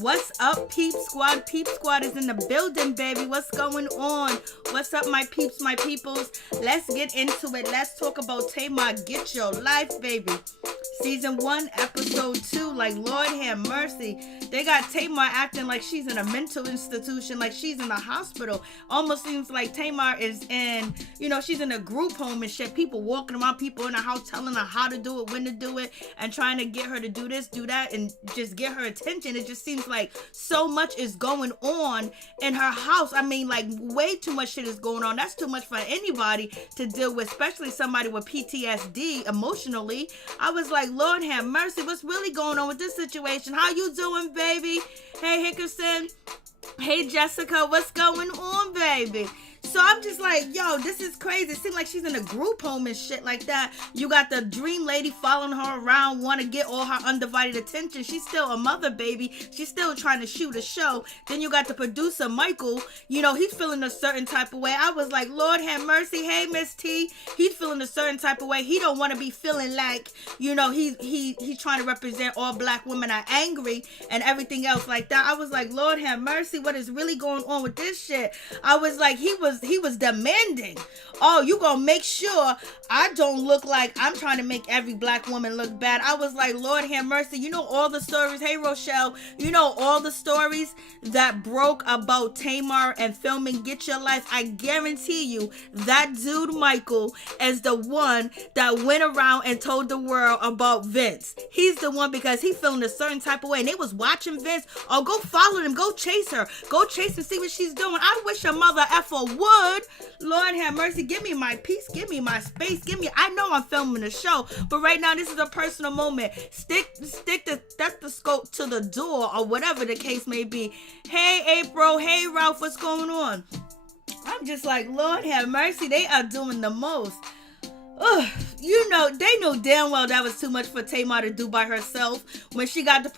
What's up, Peep Squad? Peep Squad is in the building, baby. What's going on? What's up, my peeps, my peoples? Let's get into it. Let's talk about Tamar. Get your life, baby. Season 1, episode 2. Like, Lord have mercy. They got Tamar acting like she's in a mental institution, like she's in a hospital. Almost seems like Tamar is in, she's in a group home and shit. People walking around, people in the house telling her how to do it, when to do it, and trying to get her to do this, do that, and just get her attention. It just seems like so much is going on in her house. I mean, like, way too much shit is going on. That's too much for anybody to deal with, especially somebody with PTSD emotionally. I was like, Lord have mercy, what's really going on with this situation? How you doing, baby? Hey, Hickerson. Hey, Jessica, what's going on, baby? So I'm just like, yo, this is crazy. It seems like she's in a group home and shit like that. You got the dream lady following her around, want to get all her undivided attention. She's still a mother, baby. She's still trying to shoot a show. Then you got the producer, Michael. He's feeling a certain type of way. I was like, Lord have mercy. Hey, Miss T. He's feeling a certain type of way. He don't want to be feeling like, he's trying to represent all black women are angry and everything else like that. I was like, Lord have mercy. What is really going on with this shit? I was like, he was demanding. Oh, you gonna make sure I don't look like I'm trying to make every black woman look bad. I was like, Lord have mercy. All the stories. Hey, Rochelle. All the stories that broke about Tamar and filming Get Your Life. I guarantee you that dude Michael is the one that went around and told the world about Vince. He's the one because he feeling a certain type of way and they was watching Vince. Oh, go follow them. Go chase her. Go chase and see what she's doing. I wish your mother effer would. Lord have mercy. Give me my peace. Give me my space. I know I'm filming a show, but right now this is a personal moment. Stick the stethoscope to the door or whatever the case may be. Hey, April. Hey, Ralph. What's going on? I'm just like, Lord have mercy. They are doing the most. They know damn well that was too much for Tamar to do by herself. When she got the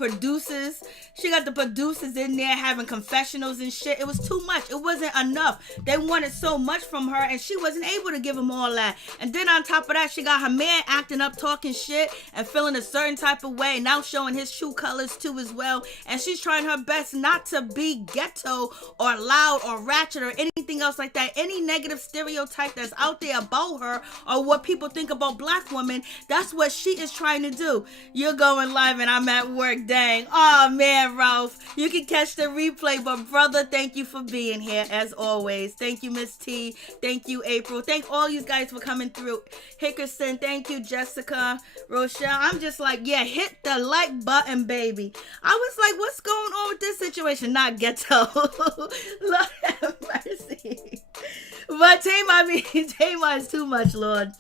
producers in there having confessionals and shit. It was too much. It wasn't enough. They wanted so much from her and she wasn't able to give them all that. And then on top of that, she got her man acting up, talking shit and feeling a certain type of way. Now showing his true colors too as well. And she's trying her best not to be ghetto or loud or ratchet or anything else like that. Any negative stereotype that's out there about her or what people think about black women, that's what she is trying to do. You're going live and I'm at work, dang. Oh man, Ralph, you can catch the replay, but brother, thank you for being here as always. Thank you, Miss T. Thank you, April. Thank all you guys for coming through. Hickerson, thank you, Jessica, Rochelle. I'm just like, yeah, hit the like button, baby. I was like, what's going on with this situation? Not ghetto. Lord have mercy. But Tamar is too much, Lord.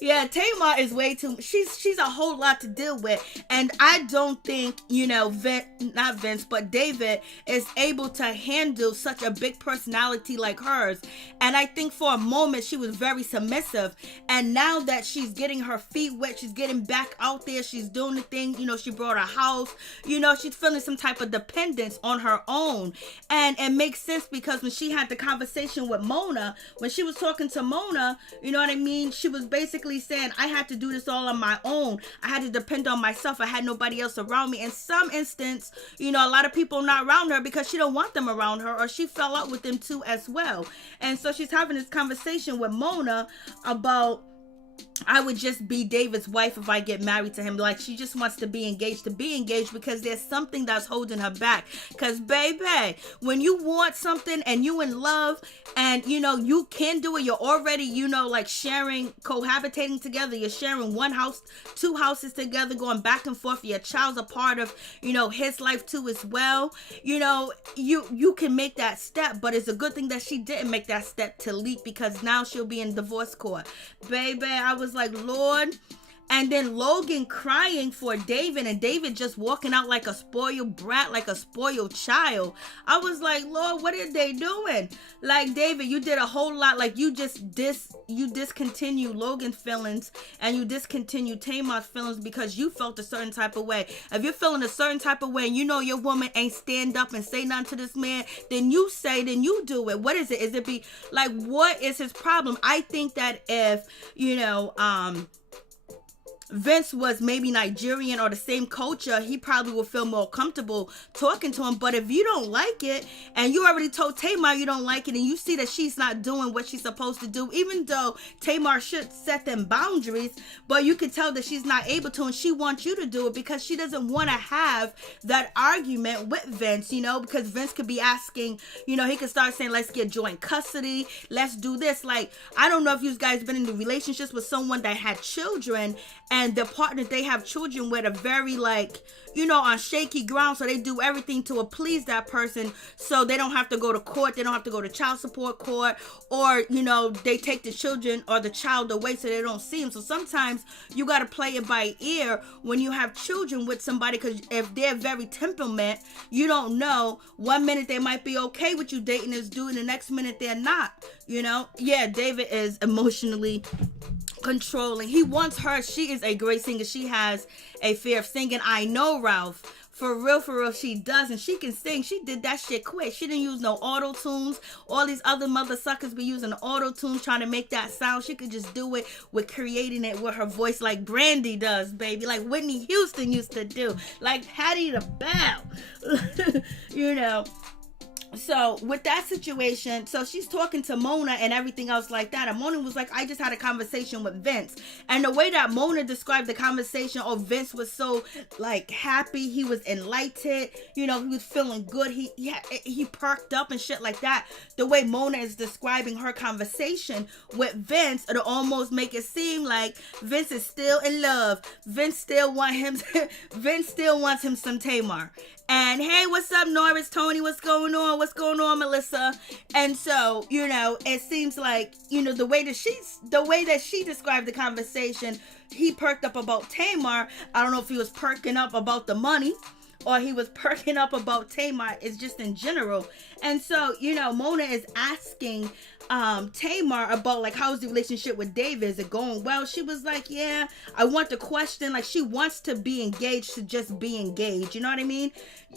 Yeah, Tamar is way too. She's a whole lot to deal with, and I don't think not Vince, but David is able to handle such a big personality like hers. And I think for a moment she was very submissive, and now that she's getting her feet wet, she's getting back out there, she's doing the thing. She brought a house. She's feeling some type of dependence on her own, and it makes sense because when she had the conversation with Mona, when she was talking to Mona, you know what I mean? She was basically saying, I had to do this all on my own. I had to depend on myself. I had nobody else around me. In some instance, a lot of people not around her because she don't want them around her, or she fell out with them too as well. And so she's having this conversation with Mona about, I would just be David's wife if I get married to him. Like, she just wants to be engaged because there's something that's holding her back. Because, baby, when you want something and you in love and, you can do it, you're already, like sharing, cohabitating together. You're sharing one house, two houses together, going back and forth. Your child's a part of, his life too as well. You can make that step, but it's a good thing that she didn't make that step to leap because now she'll be in divorce court. Baby, I was like, Lord, And then Logan crying for David, and David just walking out like a spoiled brat, like a spoiled child. I was like, Lord, what are they doing? Like, David, you did a whole lot. Like, you discontinue Logan's feelings, and you discontinue Tamar's feelings because you felt a certain type of way. If you're feeling a certain type of way and you know your woman ain't stand up and say nothing to this man, then you do it. What is it? Is it be like, what is his problem? I think that if, Vince was maybe Nigerian or the same culture, he probably would feel more comfortable talking to him. But if you don't like it, and you already told Tamar you don't like it, and you see that she's not doing what she's supposed to do, even though Tamar should set them boundaries, but you can tell that she's not able to, and she wants you to do it because she doesn't want to have that argument with Vince, because Vince could be asking, he could start saying, let's get joint custody, let's do this. Like, I don't know if you guys been in the relationships with someone that had children, and the partner they have children with are very on shaky ground, so they do everything to please that person, so they don't have to go to court, they don't have to go to child support court, or they take the children or the child away so they don't see him. So sometimes you got to play it by ear when you have children with somebody, because if they're very temperament, you don't know, 1 minute they might be okay with you dating this dude, and the next minute they're not. David is emotionally controlling. He wants her. She is a great singer. She has a fear of singing. I know, Ralph. For real, she does. And she can sing. She did that shit quick. She didn't use no auto-tunes. All these other mother suckers be using auto-tunes trying to make that sound. She could just do it with creating it with her voice like Brandy does, baby. Like Whitney Houston used to do. Like Patti LaBelle. So with that situation, so she's talking to Mona and everything else like that, and Mona was like, I just had a conversation with Vince. And the way that Mona described the conversation, Vince was so happy, he was enlightened, he was feeling good, he perked up and shit like that. The way Mona is describing her conversation with Vince, it'll almost make it seem like Vince is still in love. Vince still wants him some Tamar. And hey, what's up, Norris, Tony, what's going on? What's going on, Melissa? And so, it seems like, the way that she described the conversation, he perked up about Tamar. I don't know if he was perking up about the money, or he was perking up about Tamar. It's just in general. And so, Mona is asking Tamar about how's the relationship with David? Is it going well? She was like, yeah, I want the question. She wants to be engaged to just be engaged. You know what I mean?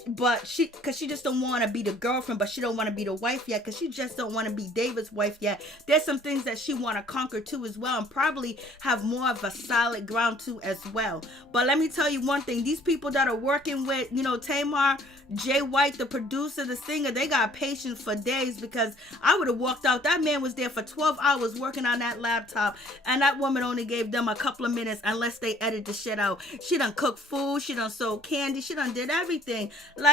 But because she just don't want to be the girlfriend, but she don't want to be the wife yet, because she just don't want to be David's wife yet. There's some things that she want to conquer too as well, and probably have more of a solid ground too as well. But let me tell you one thing, these people that are working with, Tamar, Jay White, the producer, the singer, they got patience for days, because I would have walked out. That man was there for 12 hours working on that laptop, and that woman only gave them a couple of minutes unless they edit the shit out. She done cooked food, she done sold candy, she done did everything.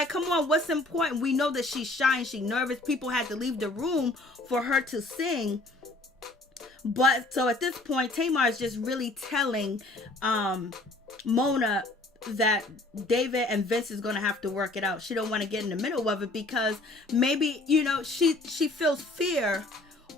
Come on, what's important? We know that she's shy and she's nervous. People had to leave the room for her to sing. But so at this point, Tamar is just really telling Mona that David and Vince is going to have to work it out. She don't want to get in the middle of it, because maybe, she feels fear,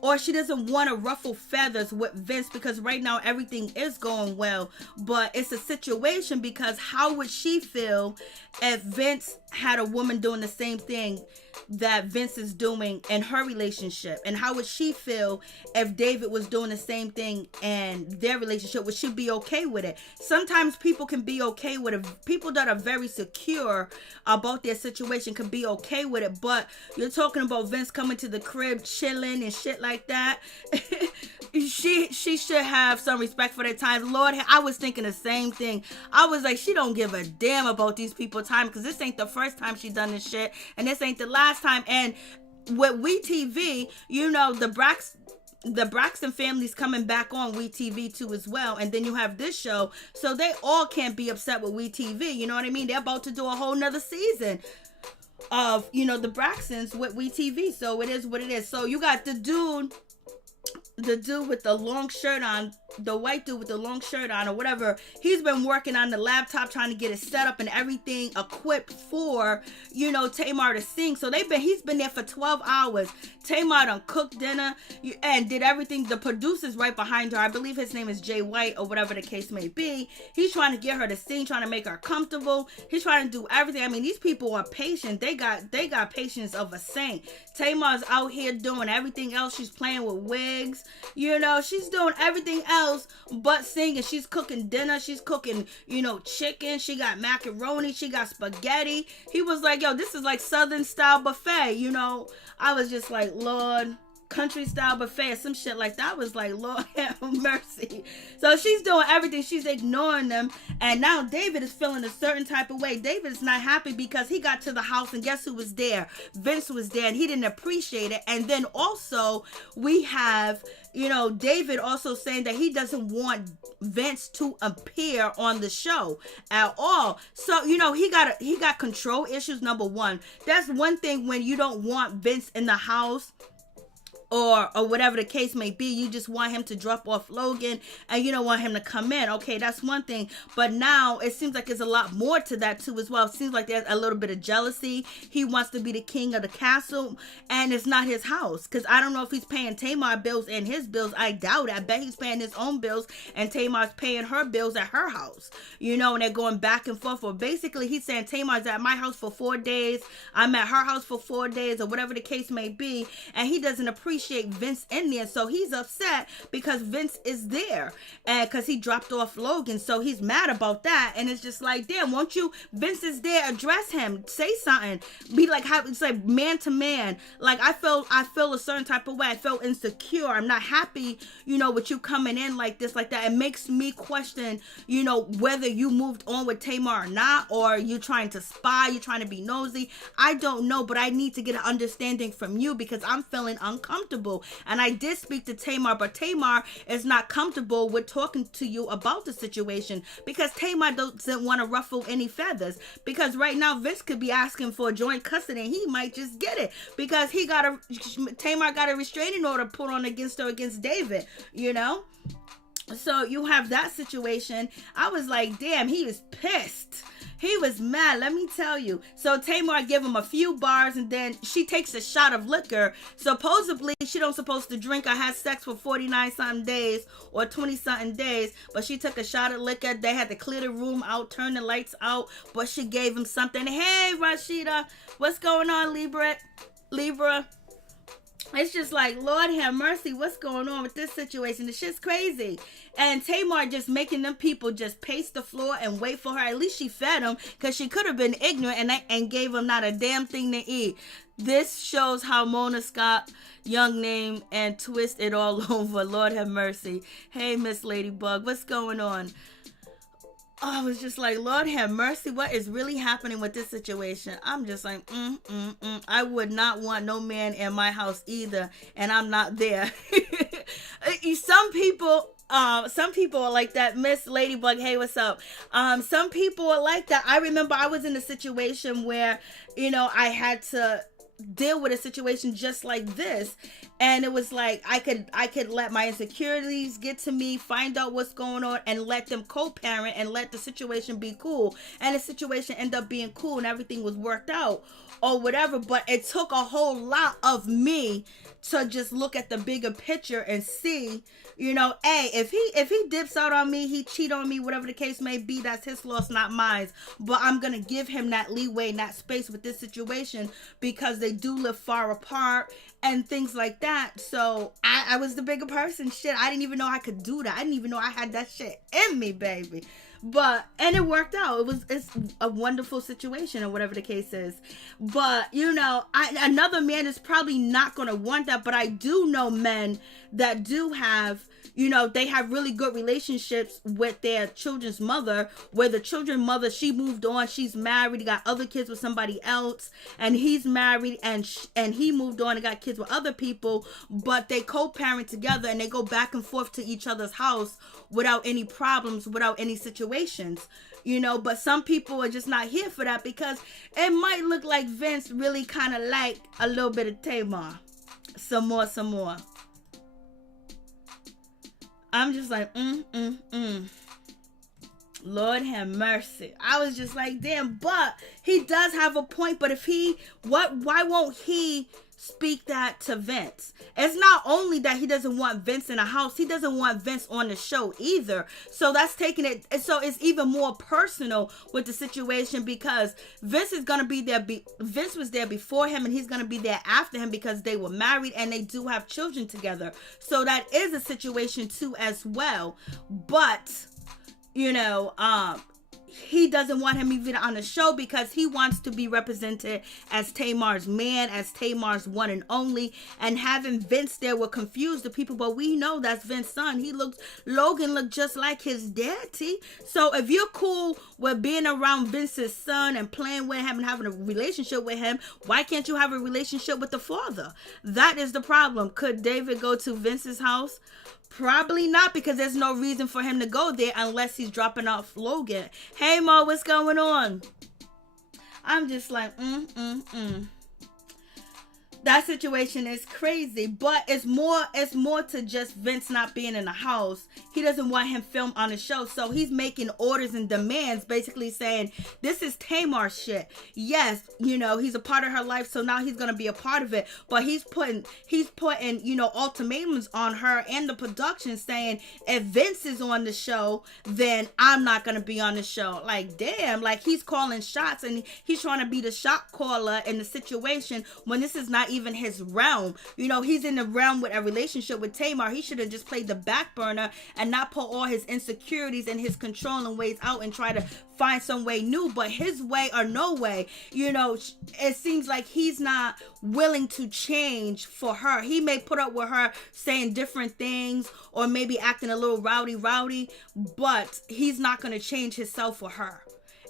or she doesn't want to ruffle feathers with Vince, because right now everything is going well, but it's a situation, because how would she feel if Vince had a woman doing the same thing that Vince is doing in her relationship? And how would she feel if David was doing the same thing in their relationship? Would she be okay with it? Sometimes people can be okay with it. People that are very secure about their situation can be okay with it, but you're talking about Vince coming to the crib chilling and shit like that. She should have some respect for their time. Lord, I was thinking the same thing. I was like, she don't give a damn about these people's time, because this ain't the first time she done this shit, and this ain't the last time. And with WeTV, the Braxton family's coming back on WeTV too as well, and then you have this show, so they all can't be upset with WeTV. You know what I mean? They're about to do a whole nother season of the Braxtons with WeTV, so it is what it is. So you got the dude with the long shirt on the white dude with the long shirt on or whatever, he's been working on the laptop trying to get it set up and everything equipped for, you know, Tamar to sing. So he's been there for 12 hours. Tamar done cooked dinner and did everything. The producer's right behind her. I believe his name is Jay White or whatever the case may be. He's trying to get her to sing, trying to make her comfortable. He's trying to do everything. I mean, these people are patient. They got patience of a saint. Tamar's out here doing everything else. She's playing with wigs. You know, she's doing everything else but singing. She's cooking dinner. She's cooking, you know, chicken. She got macaroni. She got spaghetti. He was like, yo, this is like Southern style buffet. You know, I was just like, Lord, country style buffet or some shit like that. I was like, Lord have mercy. So she's doing everything. She's ignoring them. And now David is feeling a certain type of way. David is not happy because he got to the house and guess who was there? Vince was there and he didn't appreciate it. And then also we have, you know, David also saying that he doesn't want Vince to appear on the show at all. So, you know, he got control issues, number one. That's one thing when you don't want Vince in the house or whatever the case may be. You just want him to drop off Logan and you don't want him to come in. Okay, that's one thing. But now it seems like there's a lot more to that too as well. It seems like there's a little bit of jealousy. He wants to be the king of the castle and it's not his house. Because I don't know if he's paying Tamar bills and his bills. I doubt it. I bet he's paying his own bills and Tamar's paying her bills at her house. You know, and they're going back and forth. Or basically he's saying Tamar's at my house for 4 days. I'm at her house for 4 days or whatever the case may be. And he doesn't appreciate Vince in there, so he's upset because Vince is there and because he dropped off Logan, so he's mad about that. And it's just like, damn, won't you, Vince is there, address him, say something, be like, how it's like man to man. Like I feel a certain type of way. I felt insecure. I'm not happy, you know, with you coming in like this, like that. It makes me question, you know, whether you moved on with Tamar or not, or you trying to spy, you trying to be nosy. I don't know, but I need to get an understanding from you because I'm feeling uncomfortable. And I did speak to Tamar, but Tamar is not comfortable with talking to you about the situation because Tamar doesn't want to ruffle any feathers. Because right now Vince could be asking for joint custody and he might just get it because Tamar got a restraining order put on against her against David, you know? So you have that situation. I was like, damn, he is pissed. He was mad, let me tell you. So Tamar give him a few bars and then she takes a shot of liquor. Supposedly, she don't supposed to drink or have sex for 49-something days or 20-something days. But she took a shot of liquor. They had to clear the room out, turn the lights out. But she gave him something. Hey, Rashida, what's going on, Libra? It's just like, Lord have mercy, what's going on with this situation? The shit's crazy. And Tamar just making them people just pace the floor and wait for her. At least she fed them because she could have been ignorant and gave them not a damn thing to eat. This shows how Mona Scott, young name, and twist it all over. Lord have mercy. Hey, Miss Ladybug, what's going on? I was just like, Lord have mercy, what is really happening with this situation? I'm just like, I would not want no man in my house either, and I'm not there. Some people are like that. Miss Ladybug, hey, what's up? Some people are like that. I remember I was in a situation where, you know, I had to deal with a situation just like this, and it was like I could let my insecurities get to me, find out what's going on, and let them co-parent and let the situation be cool, and the situation ended up being cool and everything was worked out or whatever. But it took a whole lot of me to just look at the bigger picture and see, you know, hey, if he dips out on me, he cheat on me, whatever the case may be, that's his loss, not mine. But I'm gonna give him that leeway and that space with this situation because they do live far apart and things like that. So I was the bigger person. Shit, I didn't even know I could do that. I didn't even know I had that shit in me, baby. And it worked out. It's a wonderful situation or whatever the case is. But, you know, another man is probably not going to want that. But I do know men that do have, you know, they have really good relationships with their children's mother, where the children's mother, she moved on, she's married, got other kids with somebody else, and he's married, and he moved on and got kids with other people, but they co-parent together and they go back and forth to each other's house without any problems, without any situations, you know. But some people are just not here for that because it might look like Vince really kind of like a little bit of Tamar. Some more. I'm just like, Lord have mercy. I was just like, damn, but he does have a point. But why won't he speak that to Vince? It's not only that he doesn't want Vince in the house, he doesn't want Vince on the show either. So that's taking it, so it's even more personal with the situation, because Vince is going to be there. Vince was there before him, and he's going to be there after him, because they were married and they do have children together. So that is a situation too as well. But he doesn't want him even on the show, because he wants to be represented as Tamar's man, as Tamar's one and only. And having Vince there will confuse the people, but we know that's Vince's son. Logan looked just like his daddy. So if you're cool with being around Vince's son and playing with him and having a relationship with him, why can't you have a relationship with the father? That is the problem. Could David go to Vince's house? Probably not, because there's no reason for him to go there unless he's dropping off Logan. Hey, Mo, what's going on? I'm just like, That situation is crazy, but it's more to just Vince not being in the house. He doesn't want him filmed on the show, so he's making orders and demands, basically saying, this is Tamar's shit. Yes, he's a part of her life, so now he's gonna be a part of it, but he's putting ultimatums on her and the production, saying, if Vince is on the show, then I'm not gonna be on the show. Like, damn, like, he's calling shots, and he's trying to be the shot caller in the situation when this is not even his realm. He's in the realm with a relationship with Tamar. He should have just played the back burner and not put all his insecurities and his controlling ways out and try to find some way new. But his way or no way, it seems like he's not willing to change for her. He may put up with her saying different things or maybe acting a little rowdy, but he's not going to change himself for her.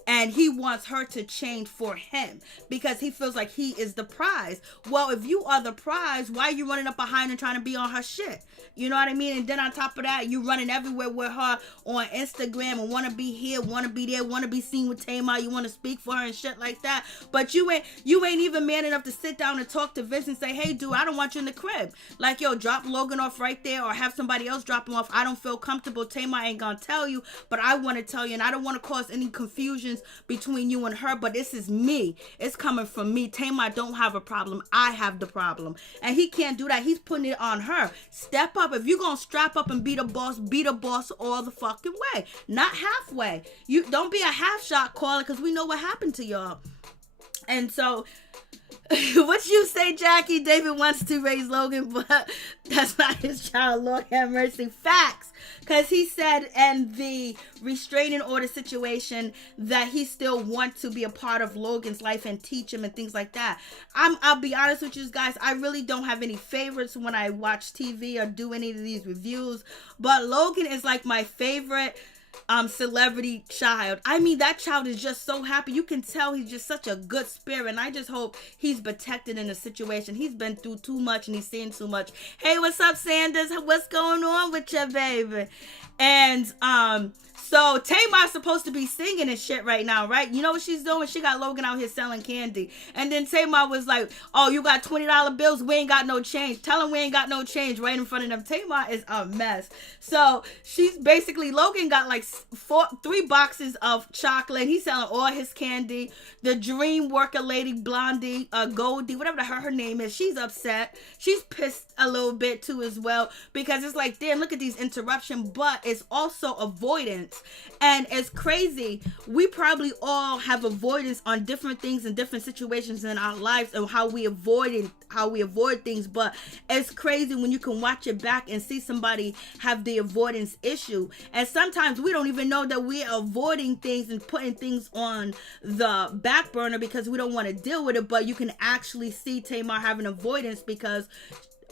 And he wants her to change for him, because he feels like he is the prize. Well, if you are the prize, why are you running up behind and trying to be on her shit? You know what I mean? And then on top of that, you running everywhere with her on Instagram and want to be here, want to be there, want to be seen with Tamar. You want to speak for her and shit like that. But you ain't even man enough to sit down and talk to Vince and say, hey, dude, I don't want you in the crib. Like, yo, drop Logan off right there, or have somebody else drop him off. I don't feel comfortable. Tamar ain't gonna tell you, but I want to tell you, and I don't want to cause any confusions between you and her, but this is me. It's coming from me. Tamar don't have a problem. I have the problem. And he can't do that. He's putting it on her. Step up. If you're gonna strap up and be the boss all the fucking way, not halfway. You don't be a half shot caller, because we know what happened to y'all. And so what you say, Jackie? David wants to raise Logan, but that's not his child. Lord have mercy. Facts. Because he said in the restraining order situation that he still wants to be a part of Logan's life and teach him and things like that. I'll be honest with you guys. I really don't have any favorites when I watch TV or do any of these reviews. But Logan is like my favorite celebrity child. I mean, that child is just so happy. You can tell he's just such a good spirit, and I just hope he's protected in the situation. He's been through too much and he's seen too much. Hey, what's up, Sanders? What's going on with you, baby? And so Tamar's supposed to be singing and shit right now, right? You know what she's doing? She got Logan out here selling candy. And then Tamar was like, oh, you got $20 bills? We ain't got no change. Tell him we ain't got no change right in front of them. Tamar is a mess. So she's basically, Logan got like 3 boxes of chocolate. He's selling all his candy. The dream worker lady, Blondie, Goldie, whatever her name is, she's upset. She's pissed a little bit too as well, because it's like, damn, look at these interruptions, but it's also avoidance. And it's crazy. We probably all have avoidance on different things and different situations in our lives and how we avoid things. But it's crazy when you can watch it back and see somebody have the avoidance issue. And sometimes we don't even know that we're avoiding things and putting things on the back burner because we don't want to deal with it. But you can actually see Tamar having avoidance because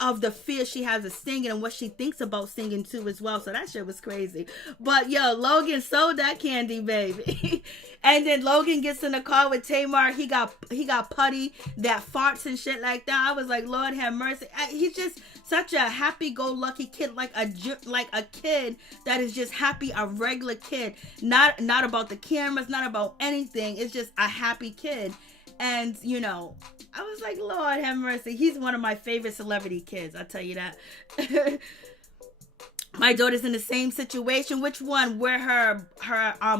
of the fear she has of singing and what she thinks about singing too as well. So that shit was crazy. But yo, Logan sold that candy, baby. And then Logan gets in the car with Tamar. He got Patti that farts and shit like that. I was like, Lord have mercy. He's just such a happy-go-lucky kid, like a kid that is just happy, a regular kid. Not about the cameras, not about anything. It's just a happy kid. And, you know, I was like, Lord have mercy. He's one of my favorite celebrity kids. I'll tell you that. My daughter's in the same situation. Which one? Where her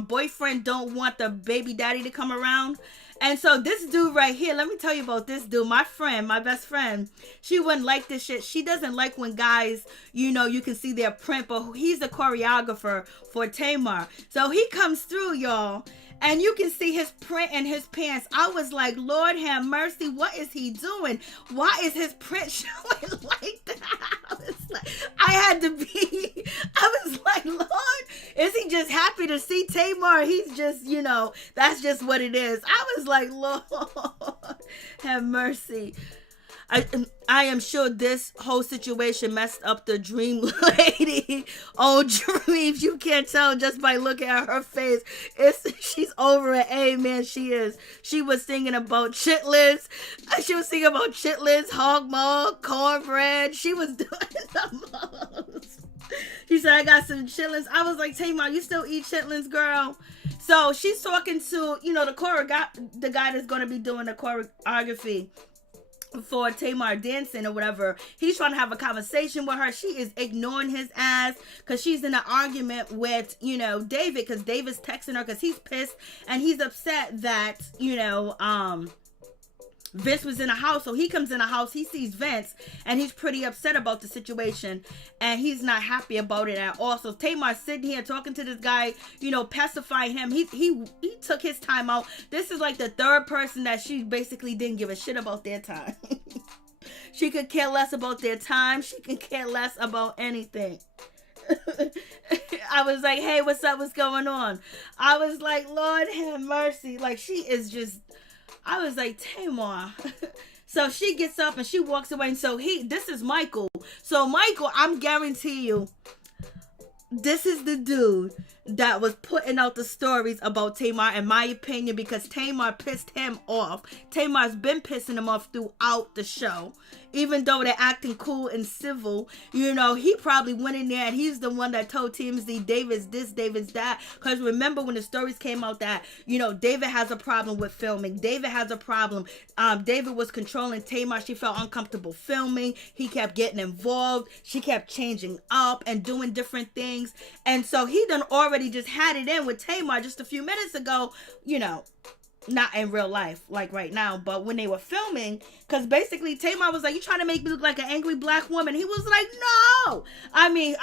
boyfriend don't want the baby daddy to come around. And so this dude right here, let me tell you about this dude. My friend, my best friend, she wouldn't like this shit. She doesn't like when guys, you can see their print, but he's a choreographer for Tamar. So he comes through, y'all, and you can see his print in his pants. I was like, Lord have mercy, what is he doing? Why is his print showing like that? I was like, Lord, is he just happy to see Tamar? He's just, that's just what it is. I was like, Lord, have mercy. I am sure this whole situation messed up the dream lady. Oh, dreams. You can't tell just by looking at her face. She's over it. Amen. She is. She was singing about chitlins. She was singing about chitlins, hog maw, cornbread. She was doing the most. She said, I got some chitlins. I was like, Tamar, you still eat chitlins, girl? So she's talking to, the guy that's going to be doing the choreography for Tamar dancing or whatever. He's trying to have a conversation with her. She is ignoring his ass because she's in an argument with, David, because David's texting her because he's pissed and he's upset that, Vince was in a house. So he comes in a house, he sees Vince, and he's pretty upset about the situation, and he's not happy about it at all. So Tamar's sitting here talking to this guy, pacifying him. He took his time out. This is like the third person that she basically didn't give a shit about their time. She could care less about their time. She could care less about anything. I was like, hey, what's up? What's going on? I was like, Lord have mercy. Like, she is just... I was like, Tamar. So she gets up and she walks away. And so this is Michael. So Michael, I'm guarantee you, this is the dude that was putting out the stories about Tamar, in my opinion, because Tamar pissed him off. Tamar's been pissing him off throughout the show. Even though they're acting cool and civil, he probably went in there and he's the one that told TMZ David's this, David's that. Because remember when the stories came out that, David has a problem with filming. David has a problem. David was controlling Tamar. She felt uncomfortable filming. He kept getting involved. She kept changing up and doing different things. And so he done already just had it in with Tamar just a few minutes ago, not in real life, like right now, but when they were filming, because basically Tamar was like, you trying to make me look like an angry black woman? He was like, no. I mean,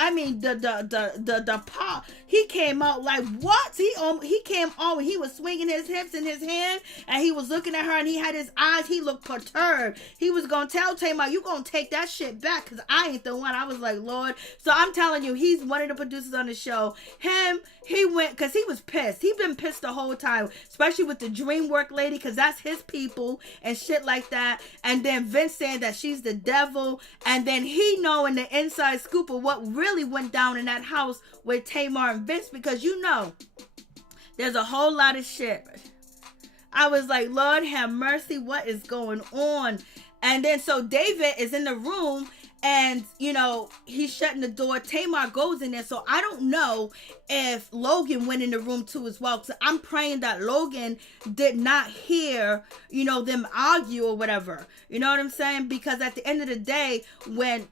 the pop, he came out like, what? He came on, he was swinging his hips in his hand, and he was looking at her, and he had his eyes, he looked perturbed. He was gonna tell Tamar, you gonna take that shit back, because I ain't the one. I was like, Lord. So I'm telling you, he's one of the producers on the show. He went, because he was pissed. He been pissed the whole time, especially with the DreamWorks lady, because that's his people and shit like that. And then Vince saying that she's the devil. And then he knowing the inside scoop of what really went down in that house with Tamar and Vince, because there's a whole lot of shit. I was like, Lord have mercy, what is going on? And then so David is in the room, and, he's shutting the door. Tamar goes in there. So I don't know if Logan went in the room too as well. So I'm praying that Logan did not hear, them argue or whatever. You know what I'm saying? Because at the end of the day, when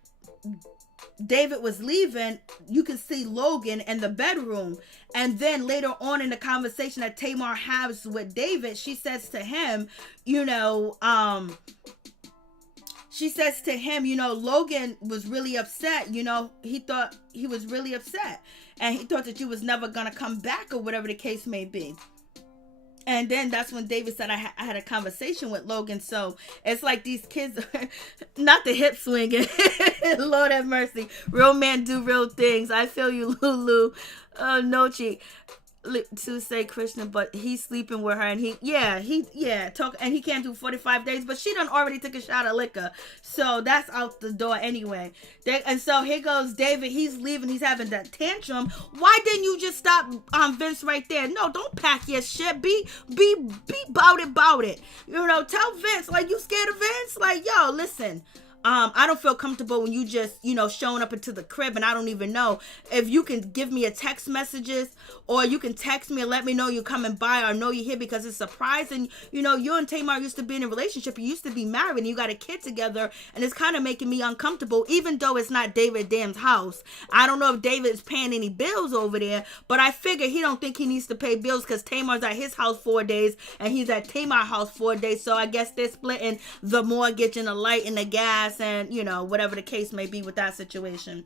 David was leaving, you can see Logan in the bedroom. And then later on in the conversation that Tamar has with David, she says to him, she says to him, Logan was really upset. He thought he was really upset. And he thought that you was never going to come back or whatever the case may be. And then that's when David said, I had a conversation with Logan. So it's like these kids, not the hip swinging. Lord have mercy. Real men do real things. I feel you, Lulu. Nochi. To say Krishna, but he's sleeping with her, and he can't do 45 days, but she done already took a shot of liquor, so that's out the door anyway. And so here goes David. He's leaving. He's having that tantrum. Why didn't you just stop Vince right there? No, don't pack your shit. Be bout it. Tell Vince, like, you scared of Vince? Like, yo, listen. I don't feel comfortable when you just, showing up into the crib and I don't even know. If you can give me a text messages, or you can text me and let me know you're coming by, or know you're here, because it's surprising. You and Tamar used to be in a relationship. You used to be married and you got a kid together, and it's kind of making me uncomfortable, even though it's not David Dam's house. I don't know if David is paying any bills over there, but I figure he don't think he needs to pay bills because Tamar's at his house 4 days and he's at Tamar's house 4 days. So I guess they're splitting the mortgage and the light and the gas and, whatever the case may be with that situation.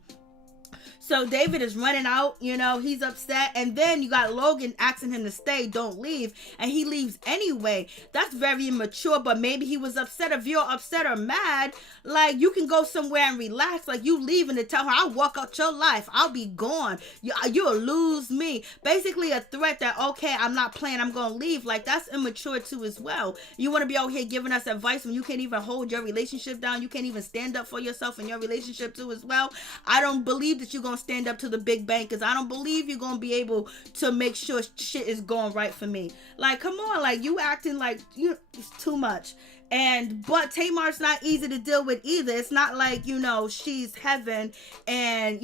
So David is running out, he's upset. And then you got Logan asking him to stay, don't leave. And he leaves anyway. That's very immature, but maybe he was upset. If you're upset or mad, like, you can go somewhere and relax. Like, you leaving to tell her, I'll walk out your life. I'll be gone. You'll lose me. Basically a threat that, okay, I'm not playing, I'm going to leave. Like, that's immature too as well. You want to be out here giving us advice when you can't even hold your relationship down. You can't even stand up for yourself in your relationship too as well. I don't believe that you're going to stand up to the big bankers. I don't believe you're gonna be able to make sure shit is going right for me. Like, come on, like, you acting like it's too much. But Tamar's not easy to deal with either. It's not like, she's heaven and,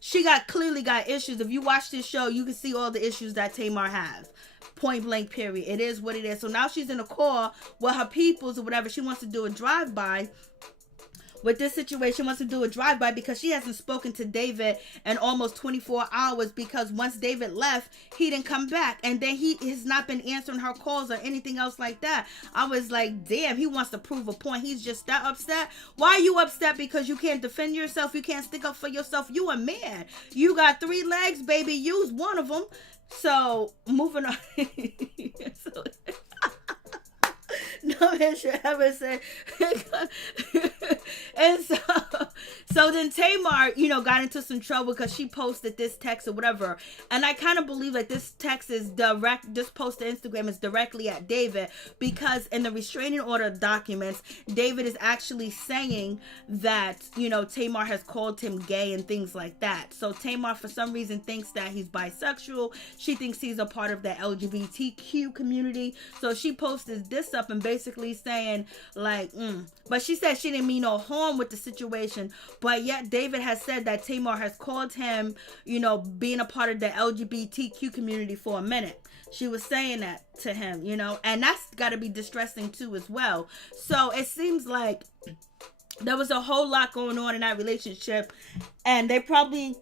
she clearly got issues. If you watch this show, you can see all the issues that Tamar has. Point blank, period. It is what it is. So now she's in a call with her peoples or whatever. She wants to do a drive-by. With this situation, wants to do a drive-by because she hasn't spoken to David in almost 24 hours, because once David left, he didn't come back. And then he has not been answering her calls or anything else like that. I was like, damn, he wants to prove a point. He's just that upset. Why are you upset? Because you can't defend yourself? You can't stick up for yourself? You a man. You got 3 legs, baby. Use one of them. So, moving on. No man should ever say. And so then Tamar, got into some trouble because she posted this text or whatever. And I kind of believe that this text is direct, this post to Instagram is directly at David, because in the restraining order documents, David is actually saying that, Tamar has called him gay and things like that. So Tamar, for some reason, thinks that he's bisexual. She thinks he's a part of the LGBTQ community. So she posted this up and basically saying, like, but she said she didn't mean no harm with the situation, but yet David has said that Tamar has called him, being a part of the LGBTQ community for a minute. She was saying that to him, and that's got to be distressing too as well. So it seems like there was a whole lot going on in that relationship, and they probably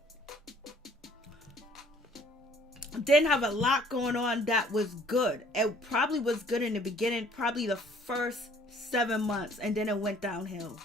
didn't have a lot going on that was good. It probably was good in the beginning, probably the first 7 months, and then it went downhill.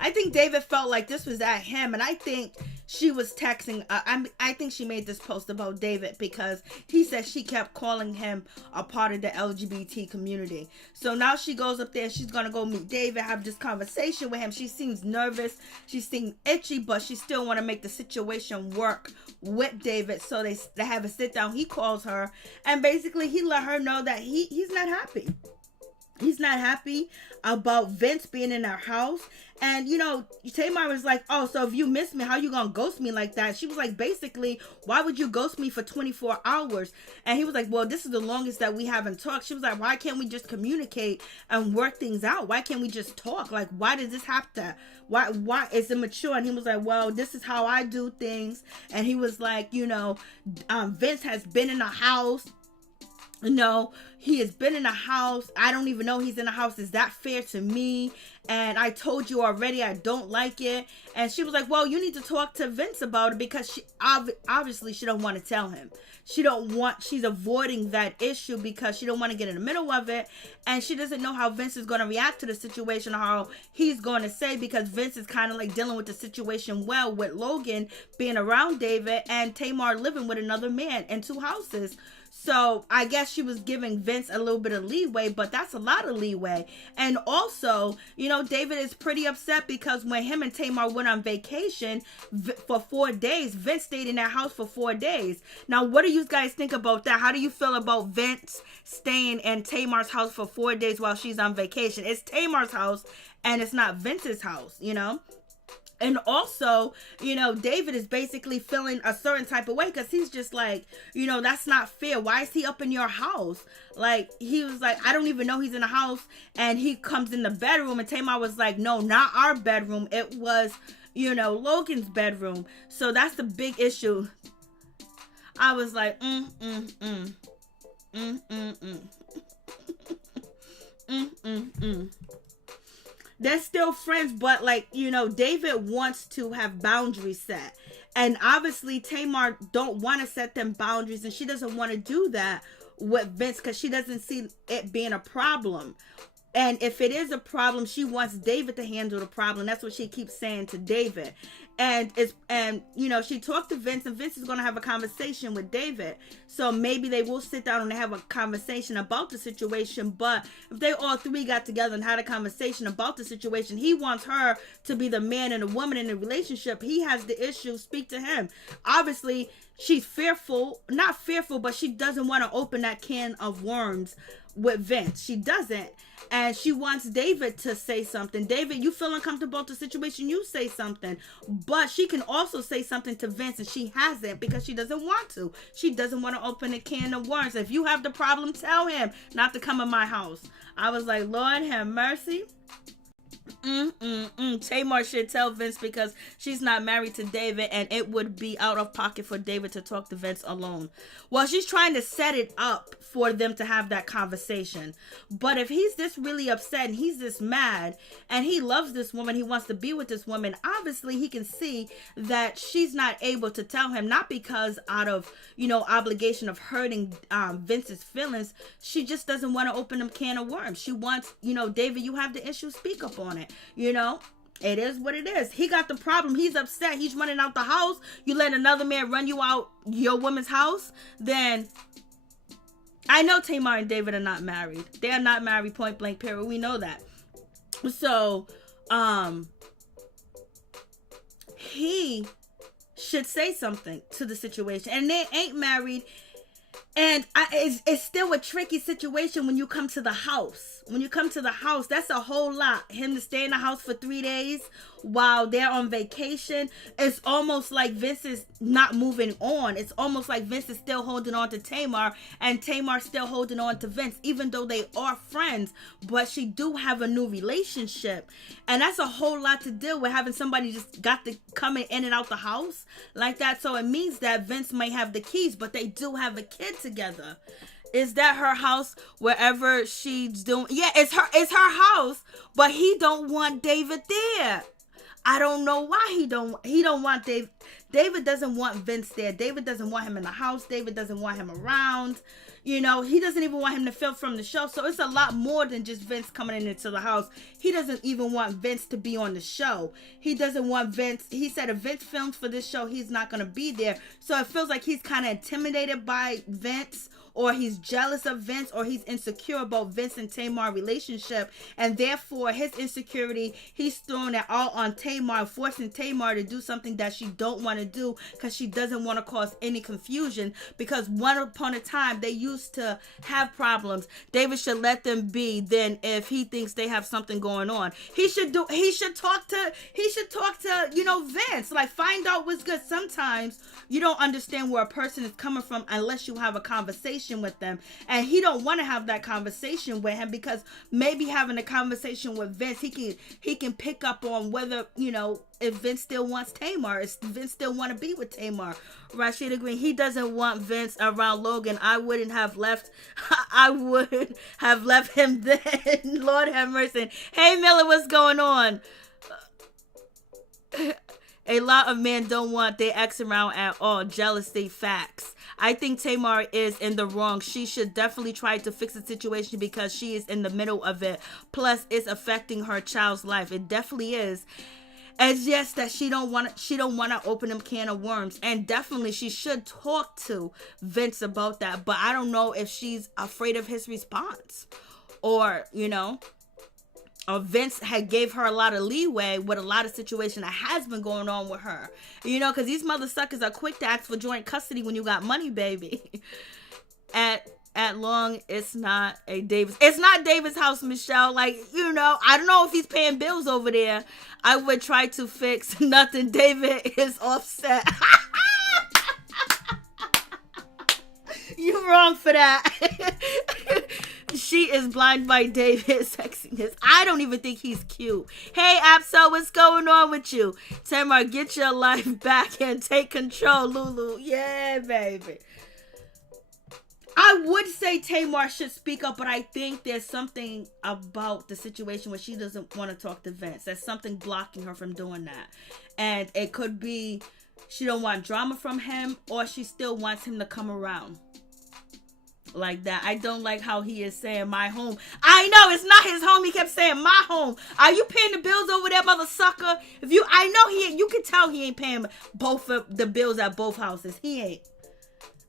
I think David felt like this was at him, and I think she was texting. I think she made this post about David because he said she kept calling him a part of the LGBT community. So now she goes up there. She's gonna go meet David, have this conversation with him. She seems nervous. She seems itchy, but she still want to make the situation work with David. So they have a sit down. He calls her, and basically he let her know that he's not happy. He's not happy about Vince being in our house. And, Tamar was like, oh, so if you miss me, how you gonna ghost me like that? She was like, basically, why would you ghost me for 24 hours? And he was like, well, this is the longest that we haven't talked. She was like, why can't we just communicate and work things out? Why can't we just talk? Like, why does this have to? Why is it mature? And he was like, well, this is how I do things. And he was like, Vince has been in the house. No, he has been in the house. I don't even know he's in the house. Is that fair to me? And I told you already, I don't like it. And she was like, well, you need to talk to Vince about it, because she obviously she don't want to tell him. She's avoiding that issue because she don't want to get in the middle of it. And she doesn't know how Vince is going to react to the situation, or how he's going to say, because Vince is kind of like dealing with the situation well with Logan being around David and Tamar living with another man in 2 houses. So I guess she was giving Vince a little bit of leeway, but that's a lot of leeway. And also, you know, David is pretty upset because when him and Tamar went on vacation for 4 days, Vince stayed in their house for 4 days. Now, what do you guys think about that? How do you feel about Vince staying in Tamar's house for 4 days while she's on vacation? It's Tamar's house and it's not Vince's house, you know? And also, you know, David is basically feeling a certain type of way because he's just like, you know, that's not fair. Why is he up in your house? Like, he was like, I don't even know he's in the house. And he comes in the bedroom and Tamar was like, no, not our bedroom. It was, you know, Logan's bedroom. So that's the big issue. I was like, They're still friends, but like, you know, David wants to have boundaries set. And obviously Tamar don't want to set them boundaries, and she doesn't want to do that with Vince because she doesn't see it being a problem. And if it is a problem, she wants David to handle the problem. That's what she keeps saying to David. And you know, she talked to Vince, and Vince is going to have a conversation with David. So maybe they will sit down and have a conversation about the situation. But if they all three got together and had a conversation about the situation, he wants her to be the man and the woman in the relationship. He has the issue. Speak to him. Obviously, she's not fearful, but she doesn't want to open that can of worms with Vince. She doesn't. And she wants David to say something. David, you feel uncomfortable with the situation, you say something. But she can also say something to Vince, and she hasn't because she doesn't want to. She doesn't want to open a can of worms. If you have the problem, tell him not to come in my house. I was like, Lord have mercy. Tamar should tell Vince because she's not married to David, and it would be out of pocket for David to talk to Vince alone. Well, she's trying to set it up for them to have that conversation. But if he's this really upset and he's this mad and he loves this woman, he wants to be with this woman, obviously he can see that she's not able to tell him, not because out of, you know, obligation of hurting Vince's feelings. She just doesn't want to open a can of worms. She wants, you know, David, you have the issue, speak up on it. You know, it is what it is. He got the problem. He's upset. He's running out the house. You let another man run you out your woman's house. Then I know Tamar and David are not married. They are not married, point blank, period. We know that. So, he should say something to the situation. And they ain't married. And it's still a tricky situation when you come to the house. When you come to the house, that's a whole lot. Him to stay in the house for 3 days while they're on vacation. It's almost like Vince is not moving on. It's almost like Vince is still holding on to Tamar, and Tamar still holding on to Vince, even though they are friends. But she do have a new relationship. And that's a whole lot to deal with, having somebody just got to come in and out the house like that. So it means that Vince may have the keys, but they do have a kid together. Is that her house? Wherever she's doing, yeah, it's her house, but he don't want David there. I don't know why he don't want David. David doesn't want Vince there. David doesn't want him in the house. David doesn't want him around. You know, he doesn't even want him to film from the show. So it's a lot more than just Vince coming into the house. He doesn't even want Vince to be on the show. He doesn't want Vince. He said if Vince films for this show, he's not going to be there. So it feels like he's kind of intimidated by Vince, or he's jealous of Vince, or he's insecure about Vince and Tamar relationship, and therefore his insecurity, he's throwing it all on Tamar, forcing Tamar to do something that she don't want to do because she doesn't want to cause any confusion, because once upon a time they used to have problems. David should let them be. Then if he thinks they have something going on, he should talk to you know, Vince, like, find out what's good. Sometimes you don't understand where a person is coming from unless you have a conversation with them, and he don't want to have that conversation with him, because maybe having a conversation with Vince, he can pick up on whether, you know, if Vince still wants Tamar, if Vince still want to be with Tamar. Rashida Green, he doesn't want Vince around Logan. I would have left him then. Lord have mercy. Hey Miller, what's going on? A lot of men don't want their ex around at all. Jealousy, facts. I think Tamar is in the wrong. She should definitely try to fix the situation because she is in the middle of it. Plus, it's affecting her child's life. It definitely is. It's just that she don't want to open them can of worms, and definitely she should talk to Vince about that. But I don't know if she's afraid of his response, or or Vince had gave her a lot of leeway with a lot of situation that has been going on with her. Because these mother suckers are quick to ask for joint custody when you got money, baby. At long, it's not David's house, Michelle. Like, I don't know if he's paying bills over there. I would try to fix nothing. David is offset. You wrong for that. She is blind by David's sexiness. I don't even think he's cute. Hey, Apso, what's going on with you? Tamar, get your life back and take control, Lulu. Yeah, baby. I would say Tamar should speak up, but I think there's something about the situation where she doesn't want to talk to Vince. There's something blocking her from doing that. And it could be she don't want drama from him, or she still wants him to come around. Like that. I don't like how he is saying my home. I know it's not his home. He kept saying my home. Are you paying the bills over there, mother sucker? I know you can tell he ain't paying both of the bills at both houses. He ain't.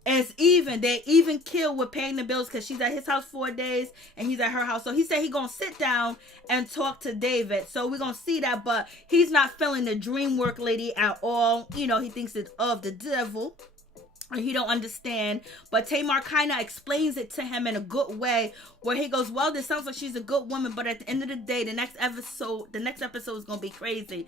It's even. They even kill with paying the bills because she's at his house 4 days and he's at her house. So he said he gonna sit down and talk to David. So we're gonna see that, but he's not feeling the dream work lady at all. He thinks it's of the devil. Or he don't understand. But Tamar kind of explains it to him in a good way, where he goes, well, this sounds like she's a good woman, but at the end of the day, the next episode is gonna be crazy.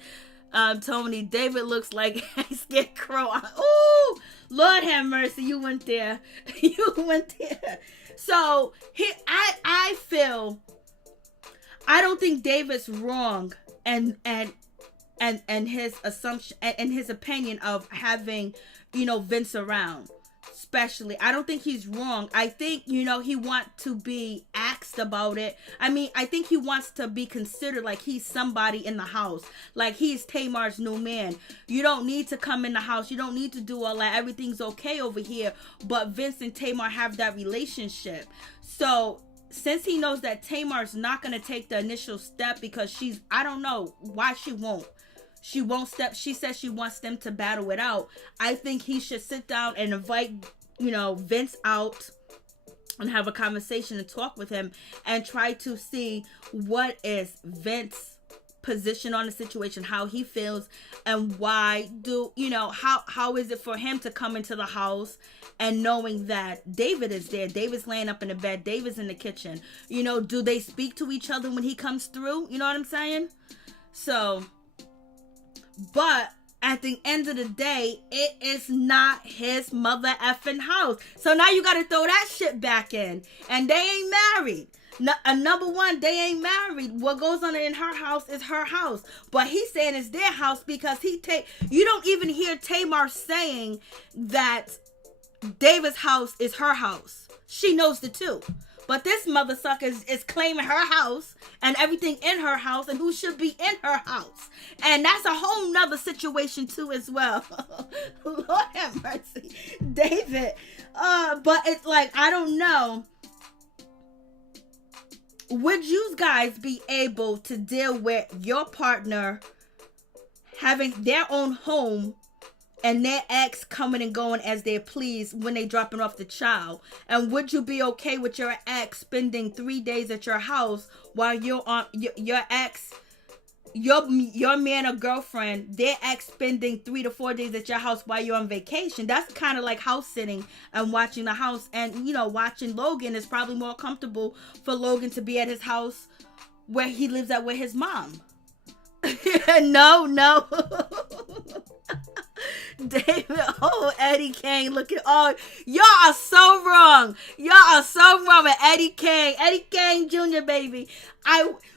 Tony, David looks like a scarecrow. Ooh, Lord have mercy, you went there. You went there. So I feel, I don't think David's wrong and his assumption and his opinion of having Vince around. Especially, I don't think he's wrong. I think, he wants to be asked about it. I mean, I think he wants to be considered like he's somebody in the house. Like he's Tamar's new man. You don't need to come in the house. You don't need to do all that. Everything's okay over here. But Vince and Tamar have that relationship. So, since he knows that Tamar's not going to take the initial step because I don't know why she won't. She won't step. She says she wants them to battle it out. I think he should sit down and invite, Vince out and have a conversation and talk with him and try to see what is Vince's position on the situation, how he feels, and why how is it for him to come into the house and knowing that David is there. David's laying up in the bed. David's in the kitchen. Do they speak to each other when he comes through? You know what I'm saying? So... But at the end of the day, it is not his mother effing house. So now you got to throw that shit back in. And they ain't married. Number one, they ain't married. What goes on in her house is her house. But he's saying it's their house because you don't even hear Tamar saying that David's house is her house. She knows the two. But this mother sucker is claiming her house and everything in her house and who should be in her house. And that's a whole nother situation too as well. Lord have mercy. David. But it's like, I don't know. Would you guys be able to deal with your partner having their own home and their ex coming and going as they please when they dropping off the child? And would you be okay with your ex spending 3 days at your house while you're on your ex, your man or girlfriend, their ex spending 3 to 4 days at your house while you're on vacation? That's kind of like house sitting and watching the house. And watching Logan is probably more comfortable for Logan to be at his house where he lives at with his mom. No. David, Eddie Kane, y'all are so wrong. Y'all are so wrong with Eddie Kane Jr., baby.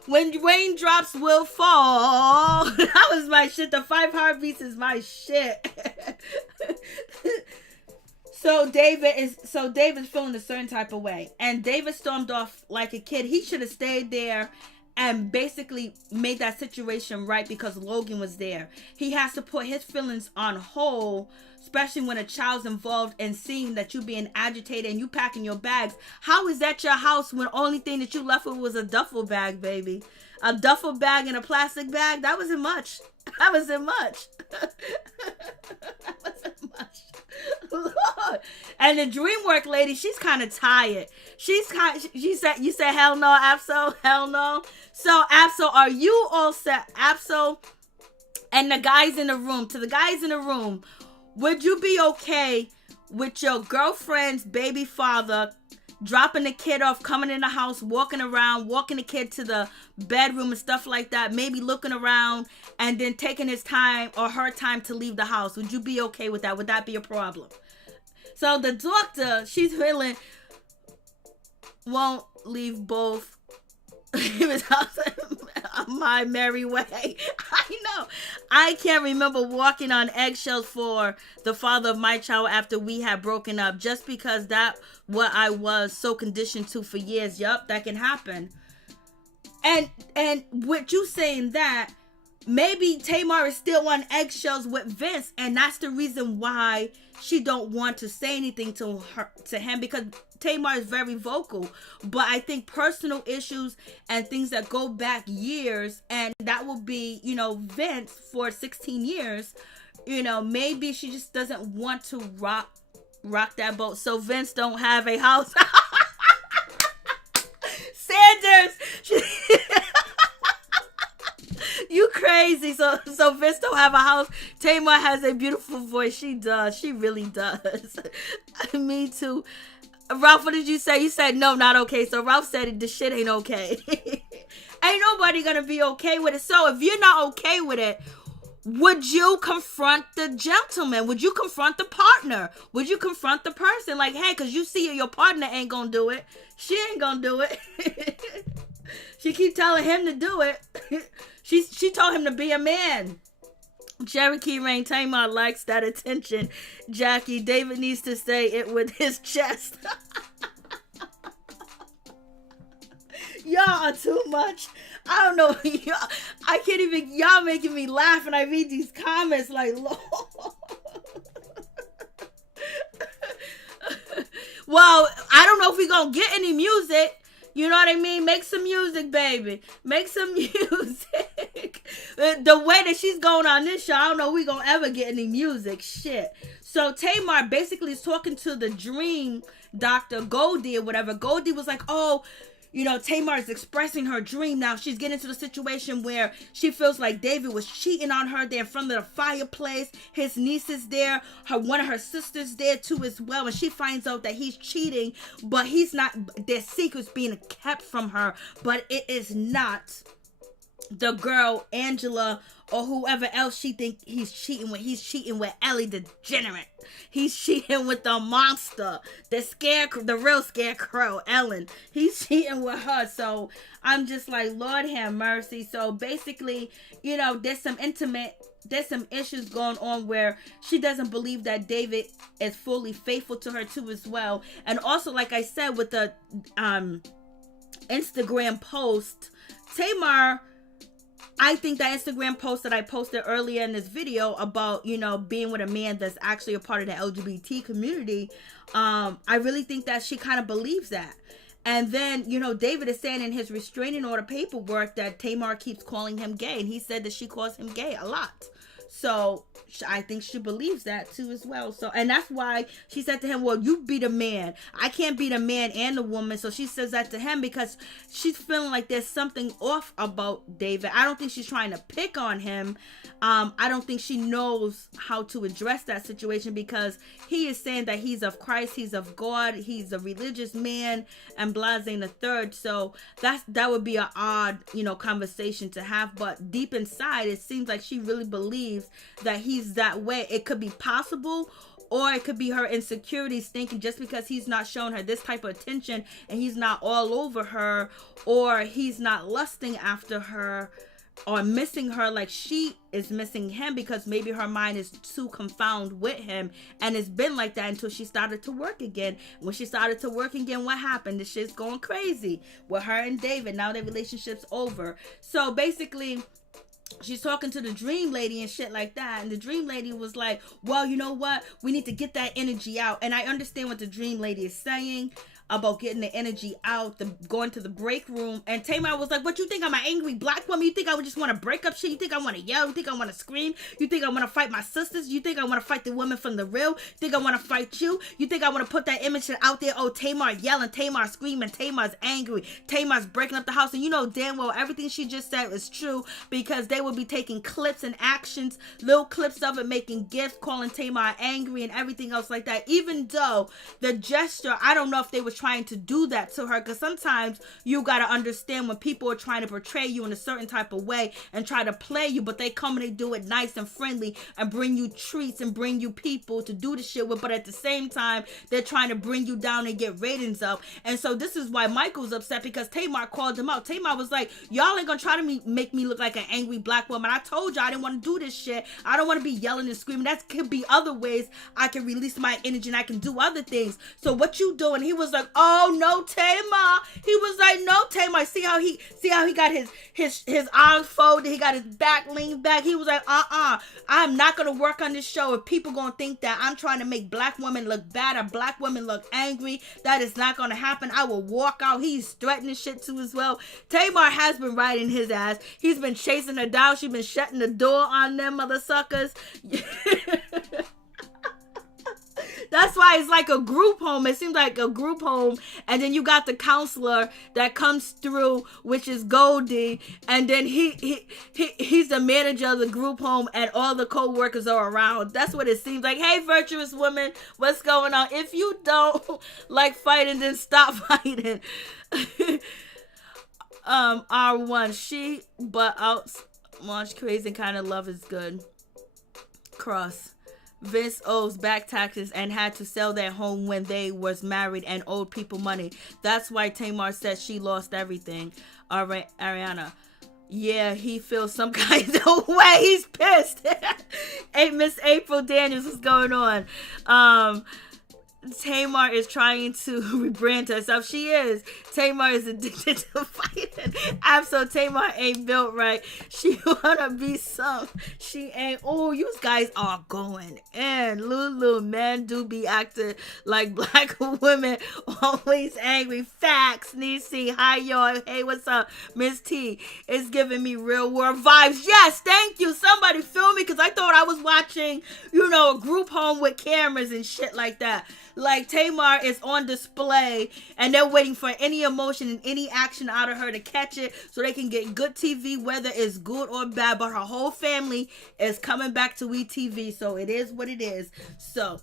When raindrops will fall. That was my shit. The 5 heartbeats is my shit. So David's feeling a certain type of way, and David stormed off like a kid. He should have stayed there and basically made that situation right because Logan was there. He has to put his feelings on hold, especially when a child's involved, and seeing that you being agitated and you packing your bags. How is that your house when the only thing that you left with was a duffel bag, baby? A duffel bag and a plastic bag? That wasn't much. That wasn't much. That wasn't much. Lord. And the DreamWorks lady, she's kind of tired. She said, you said hell no, Abso? Hell no? So, Abso, are you all set? Abso and the guys in the room, to the guys in the room, would you be okay with your girlfriend's baby father dropping the kid off, coming in the house, walking around, walking the kid to the bedroom and stuff like that, maybe looking around, and then taking his time or her time to leave the house? Would you be okay with that? Would that be a problem? So the doctor, she's feeling, won't leave both my merry way. I know. I can't remember walking on eggshells for the father of my child after we had broken up, just because that what I was so conditioned to for years. Yup, that can happen. And with you saying that, maybe Tamar is still on eggshells with Vince, and that's the reason why she don't want to say anything to him, because Tamar is very vocal. But I think personal issues and things that go back years, and that will be, Vince for 16 years, maybe she just doesn't want to rock that boat. So Vince don't have a house. Sanders! You crazy. So Vince don't have a house. Tamar has a beautiful voice. She does. She really does. Me too. Ralph, what did you say? You said no, not okay. So Ralph said the shit ain't okay. Ain't nobody gonna be okay with it. So if you're not okay with it, would you confront the gentleman? Would you confront the partner? Would you confront the person? Like, hey, because you see your partner ain't gonna do it. She ain't gonna do it. She keep telling him to do it. She told him to be a man. Cherokee Rain, Tamar likes that attention. Jackie, David needs to say it with his chest. Y'all are too much. I don't know. I can't even. Y'all making me laugh and I read these comments like, Lord. Well, I don't know if we gonna get any music. You know what I mean? Make some music, baby. Make some music. The way that she's going on this show, I don't know if we gonna ever get any music. Shit. So Tamar basically is talking to the dream doctor, Goldie or whatever. Goldie was like, oh, Tamar is expressing her dream now. She's getting into the situation where she feels like David was cheating on her there in front of the fireplace. His niece is there. One of her sisters there too as well. And she finds out that he's cheating, but he's not. Their secret's being kept from her. But it is not the girl, Angela, or whoever else she think he's cheating with. He's cheating with Ellie the degenerate. He's cheating with the monster, the real scarecrow, Ellen. He's cheating with her. So I'm just like, Lord have mercy. So basically, there's some issues going on where she doesn't believe that David is fully faithful to her too as well. And also, like I said, with the Instagram post, Tamar, I think that Instagram post that I posted earlier in this video about, being with a man that's actually a part of the LGBT community, I really think that she kind of believes that. And then, David is saying in his restraining order paperwork that Tamar keeps calling him gay. And he said that she calls him gay a lot. So I think she believes that too as well. So, and that's why she said to him, well, you be the man. I can't be the man and the woman. So she says that to him because she's feeling like there's something off about David. I don't think she's trying to pick on him. I don't think she knows how to address that situation because he is saying that he's of Christ, he's of God, he's a religious man, and blase the third. So that would be an odd, conversation to have. But deep inside, it seems like she really believes that he's that way. It could be possible, or it could be her insecurities thinking just because he's not showing her this type of attention and he's not all over her, or he's not lusting after her, are missing her like she is missing him, because maybe her mind is too confounded with him, and it's been like that until she started to work again. When she started to work again, what happened? The shit's going crazy with her and David. Now their relationship's over. So basically, she's talking to the dream lady and shit like that, and the dream lady was like, well, you know what, we need to get that energy out. And I understand what the dream lady is saying about getting the energy out, going to the break room. And Tamar was like, what, you think I'm an angry black woman? You think I would just want to break up shit? You think I want to yell? You think I want to scream? You think I want to fight my sisters? You think I want to fight the women from the real? You think I want to fight you? You think I want to put that image out there? Oh, Tamar yelling, Tamar screaming, Tamar's angry, Tamar's breaking up the house. And you know damn well everything she just said is true, because they will be taking clips and actions, little clips of it, making gifts, calling Tamar angry and everything else like that. Even though the gesture, I don't know if they were trying to do that to her, because sometimes you got to understand when people are trying to portray you in a certain type of way and try to play you, but they come and they do it nice and friendly and bring you treats and bring you people to do the shit with, but at the same time they're trying to bring you down and get ratings up. And so this is why Michael's upset, because Tamar called him out. Tamar was like, y'all ain't gonna try to make me look like an angry black woman. I told y'all I didn't want to do this shit. I don't want to be yelling and screaming. That could be other ways I can release my energy and I can do other things. So what you doing? He was like, oh no, Tamar. He was like, no, Tamar. See how he got his arms folded, he got his back leaned back. He was like, I'm not gonna work on this show if people gonna think that I'm trying to make black women look bad or black women look angry. That is not gonna happen. I will walk out. He's threatening shit too as well. Tamar has been riding his ass. He's been chasing her down. She's been shutting the door on them mother suckers. That's why it's like a group home. It seems like a group home. And then you got the counselor that comes through, which is Goldie. And then he's the manager of the group home, and all the co-workers are around. That's what it seems like. Hey, virtuous woman, what's going on? If you don't like fighting, then stop fighting. R1, she but out much crazy kind of love is good. Cross. Vince owes back taxes and had to sell their home when they was married and owed people money. That's why Tamar said she lost everything. All right, Ariana. Yeah, he feels some kind of way. He's pissed. Hey, Miss April Daniels, what's going on? Tamar is trying to rebrand herself. She is. Tamar is addicted to fighting. Absolutely, Tamar ain't built right. She wanna be some. She ain't. Oh, you guys are going in. Lulu, men do be acting like black women. Always angry. Facts. Nisi. Hi, y'all. Hey, what's up? Miss T. It's giving me real world vibes. Yes, thank you. Somebody film me, because I thought I was watching, a group home with cameras and shit like that. Like, Tamar is on display and they're waiting for any emotion and any action out of her to catch it so they can get good TV, whether it's good or bad. But her whole family is coming back to WeTV, so it is what it is. So,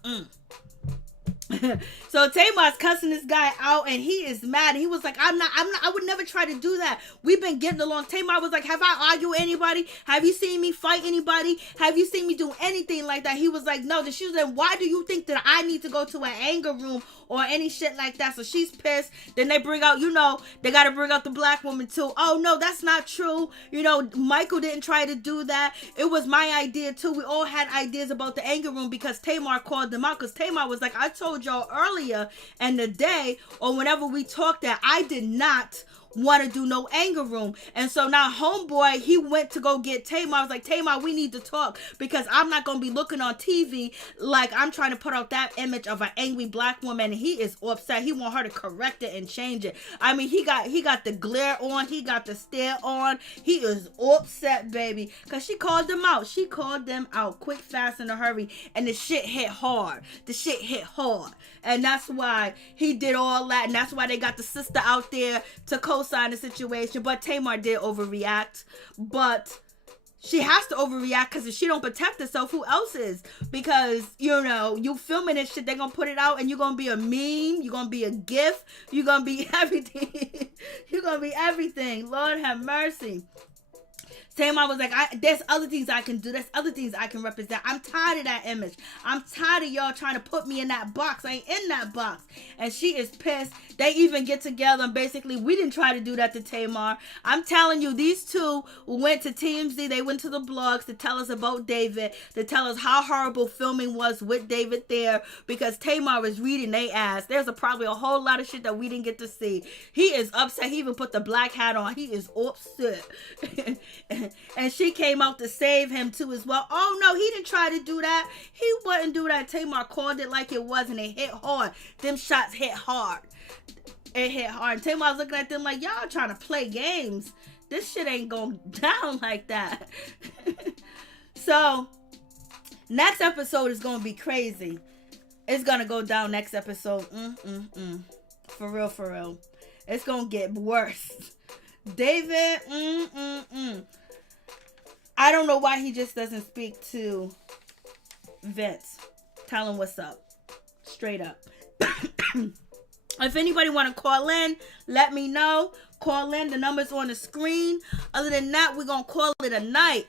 So Tamar's cussing this guy out and he is mad. He was like, I would never try to do that. We've been getting along. Tamar was like, have I argued with anybody? Have you seen me fight anybody? Have you seen me do anything like that? He was like, no. Then she was like, why do you think that I need to go to an anger room or any shit like that? So she's pissed. Then they bring out, they got to bring out the black woman too. Oh no, that's not true. Michael didn't try to do that. It was my idea too. We all had ideas about the anger room because Tamar called them out. Because Tamar was like, I told y'all earlier in the day or whenever we talked that I did not want to do no anger room. And so now homeboy, he went to go get Tamar. I was like, Tamar, we need to talk because I'm not going to be looking on TV like I'm trying to put out that image of an angry black woman. And he is upset. He want her to correct it and change it. I mean, he got the glare on. He got the stare on. He is upset, baby, because she called them out. She called them out quick, fast, in a hurry. And the shit hit hard. And that's why he did all that. And that's why they got the sister out there to co-sign the situation. But Tamar did overreact. But she has to overreact because if she don't protect herself, who else is? Because, you filming this shit, they're going to put it out and you're going to be a meme. You're going to be a gif. You're going to be everything. You're going to be everything. Lord have mercy. Tamar was like, there's other things I can do. There's other things I can represent. I'm tired of that image. I'm tired of y'all trying to put me in that box. I ain't in that box. And she is pissed. They even get together and basically, we didn't try to do that to Tamar. I'm telling you, these two went to TMZ. They went to the blogs to tell us about David, to tell us how horrible filming was with David there, because Tamar was reading they ass. There's probably a whole lot of shit that we didn't get to see. He is upset. He even put the black hat on. He is upset. And she came out to save him too as well. Oh no, he didn't try to do that. He wouldn't do that. Tamar called it like it was, and it hit hard. Them shots hit hard. It hit hard. And Tamar was looking at them like, y'all trying to play games. This shit ain't going down like that. So, next episode is going to be crazy. It's going to go down next episode. For real, for real. It's going to get worse. David, I don't know why he just doesn't speak to Vince. Tell him what's up. Straight up. If anybody want to call in, let me know. Call in. The number's on the screen. Other than that, we're going to call it a night.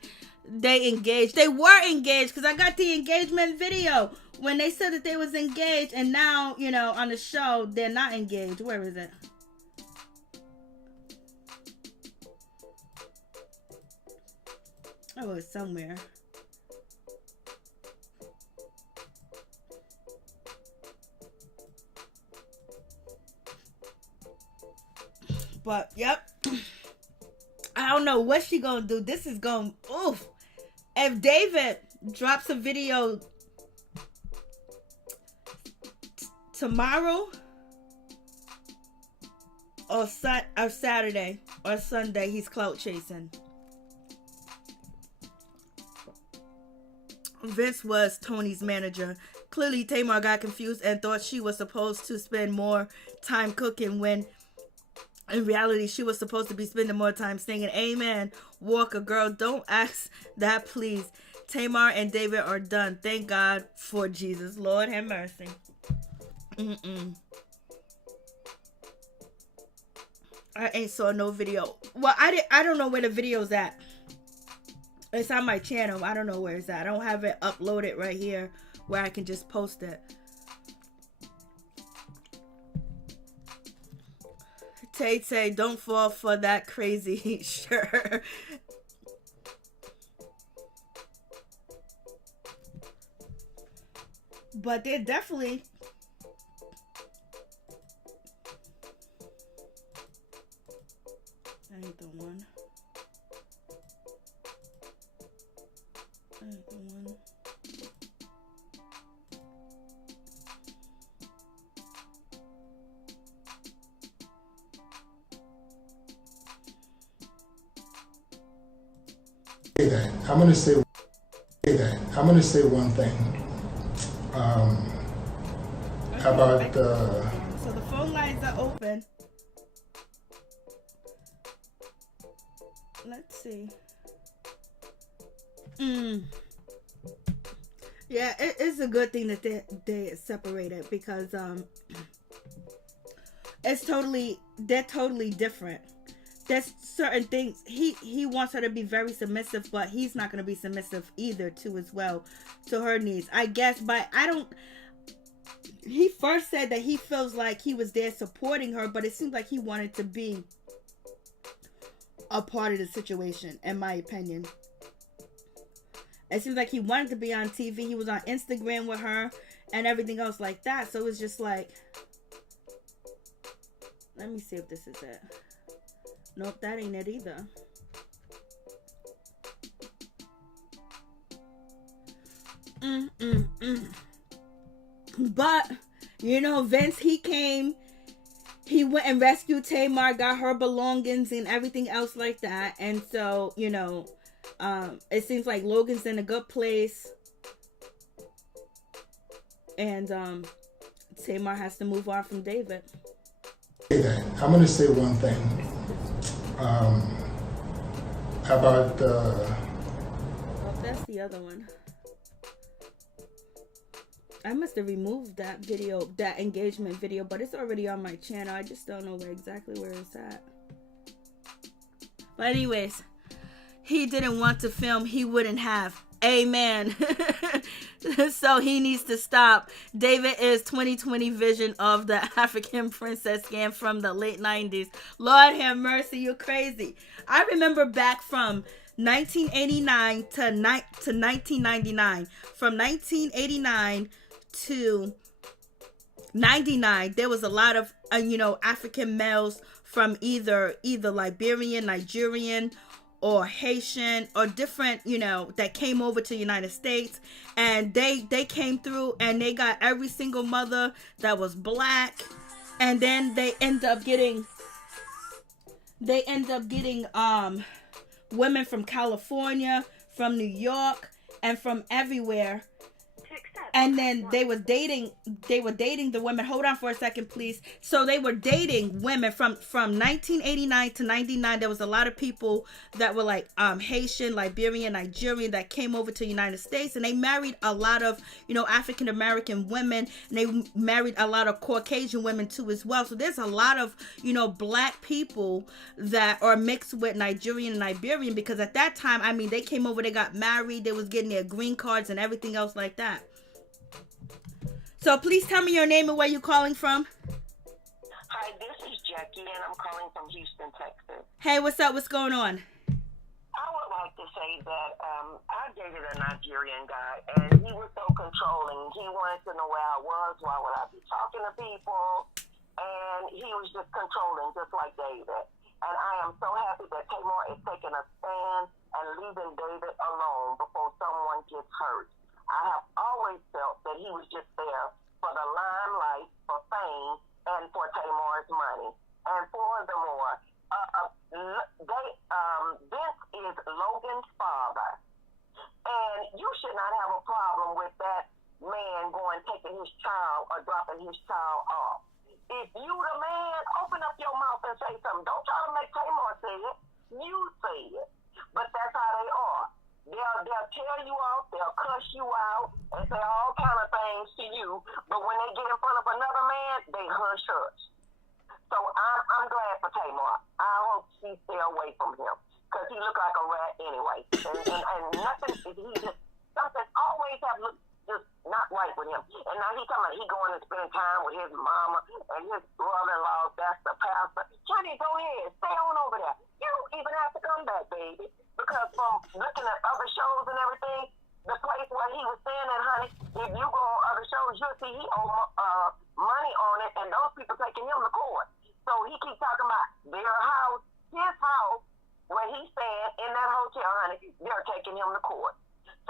They engaged. They were engaged because I got the engagement video when they said that they was engaged, and now, you know, on the show, they're not engaged. Where is it? Oh, it's somewhere. But, yep. I don't know what she gonna do. This is gonna, oof. If David drops a video tomorrow or Saturday or Sunday, he's clout chasing. Vince was Tony's manager. Clearly, Tamar got confused and thought she was supposed to spend more time cooking when in reality, she was supposed to be spending more time singing. Amen. Walker, girl, don't ask that, please. Tamar and David are done. Thank God for Jesus. Lord have mercy. I ain't saw no video. Well, I don't know where the video's at. It's on my channel. I don't know where it's at. I don't have it uploaded right here where I can just post it. Tay say, don't fall for that crazy shirt. But they're definitely... I ain't the one. I ain't the one. I'm going to say one thing about the... So the phone lines are open. Let's see. Yeah, it's a good thing that they separated because they're totally different. There's certain things he wants her to be very submissive, but he's not going to be submissive either too as well to her needs, I guess. But he first said that he feels like he was there supporting her, but it seems like he wanted to be a part of the situation, in my opinion. It seems like he wanted to be on TV. He was on Instagram with her and everything else like that. So it's just like, let me see if this is it. Nope, that ain't it either. But, you know, Vince, he came, he went and rescued Tamar, got her belongings and everything else like that. And so, you know, it seems like Logan's in a good place. And Tamar has to move on from David. I'm going to say one thing. About the... Oh, that's the other one. I must have removed that video, that engagement video, but it's already on my channel. I just don't know exactly where it's at. But anyways, he didn't want to film, he wouldn't have. Amen. So he needs to stop. David is 2020 vision of the African princess scam from the late 90s. Lord have mercy, you're crazy. I remember back from 1989 to 1999. From 1989 to 99, there was a lot of African males from either Liberian, Nigerian, or Haitian, or different, that came over to the United States, and they came through and they got every single mother that was black, and then they end up getting women from California, from New York, and from everywhere. And then they were dating the women. Hold on for a second, please. So they were dating women from 1989 to 99. There was a lot of people that were like Haitian, Liberian, Nigerian that came over to the United States, and they married a lot of African American women, and they married a lot of Caucasian women too as well. So there's a lot of black people that are mixed with Nigerian and Liberian, because at that time, I mean, they came over, they got married, they was getting their green cards and everything else like that. So please tell me your name and where you're calling from. Hi, this is Jackie, and I'm calling from Houston, Texas. Hey, what's up? What's going on? I would like to say that I dated a Nigerian guy, and he was so controlling. He wanted to know where I was, why would I be talking to people, and he was just controlling, just like David. And I am so happy that Tamar is taking a stand and leaving David alone before someone gets hurt. I have always felt that he was just there for the limelight, for fame, and for Tamar's money. And furthermore, Vince is Logan's father. And you should not have a problem with that man taking his child or dropping his child off. If you the man, open up your mouth and say something. Don't try to make Tamar say it. You say it. But that's how they are. They'll tell you off, they'll cuss you out, and say all kind of things to you. But when they get in front of another man, they hush. So I'm glad for Tamar. I hope she stay away from him, because he look like a rat anyway. And nothing, something always have looked just not right with him. And now he going to spend time with his mama and his brother-in-law. That's the pastor. Johnny, go ahead, stay on over there. You don't even have to come back, baby. Because from looking at other shows and everything, the place where he was staying at, honey, if you go on other shows, you'll see he owe money on it, and those people taking him to court. So he keeps talking about their house, his house, where he's staying in that hotel, honey, they're taking him to court.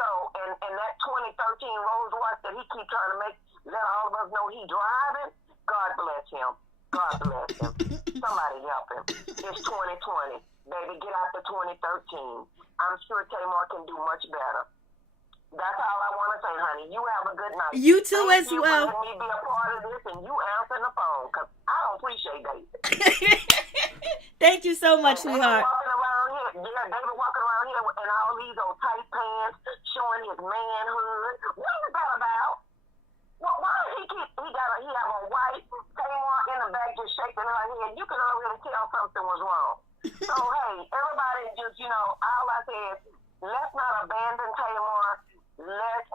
So, and that 2013 Rolls Royce that he keeps trying to let all of us know he driving, God bless him. God bless him. Somebody help him. It's 2020. Baby, get out to 2013. I'm sure Tamar can do much better. That's all I want to say, honey. You have a good night. You too. Thank as you well. Let me be a part of this, and you answer the phone, because I don't appreciate David. Thank you so much, sweetheart. David walking around here in all these old tight pants, showing his manhood. What is that about? Why does he have a wife, Tamar in the back just shaking her head? You can already tell something was wrong. So, hey, everybody just, all I say is, let's not abandon Tamar. Let's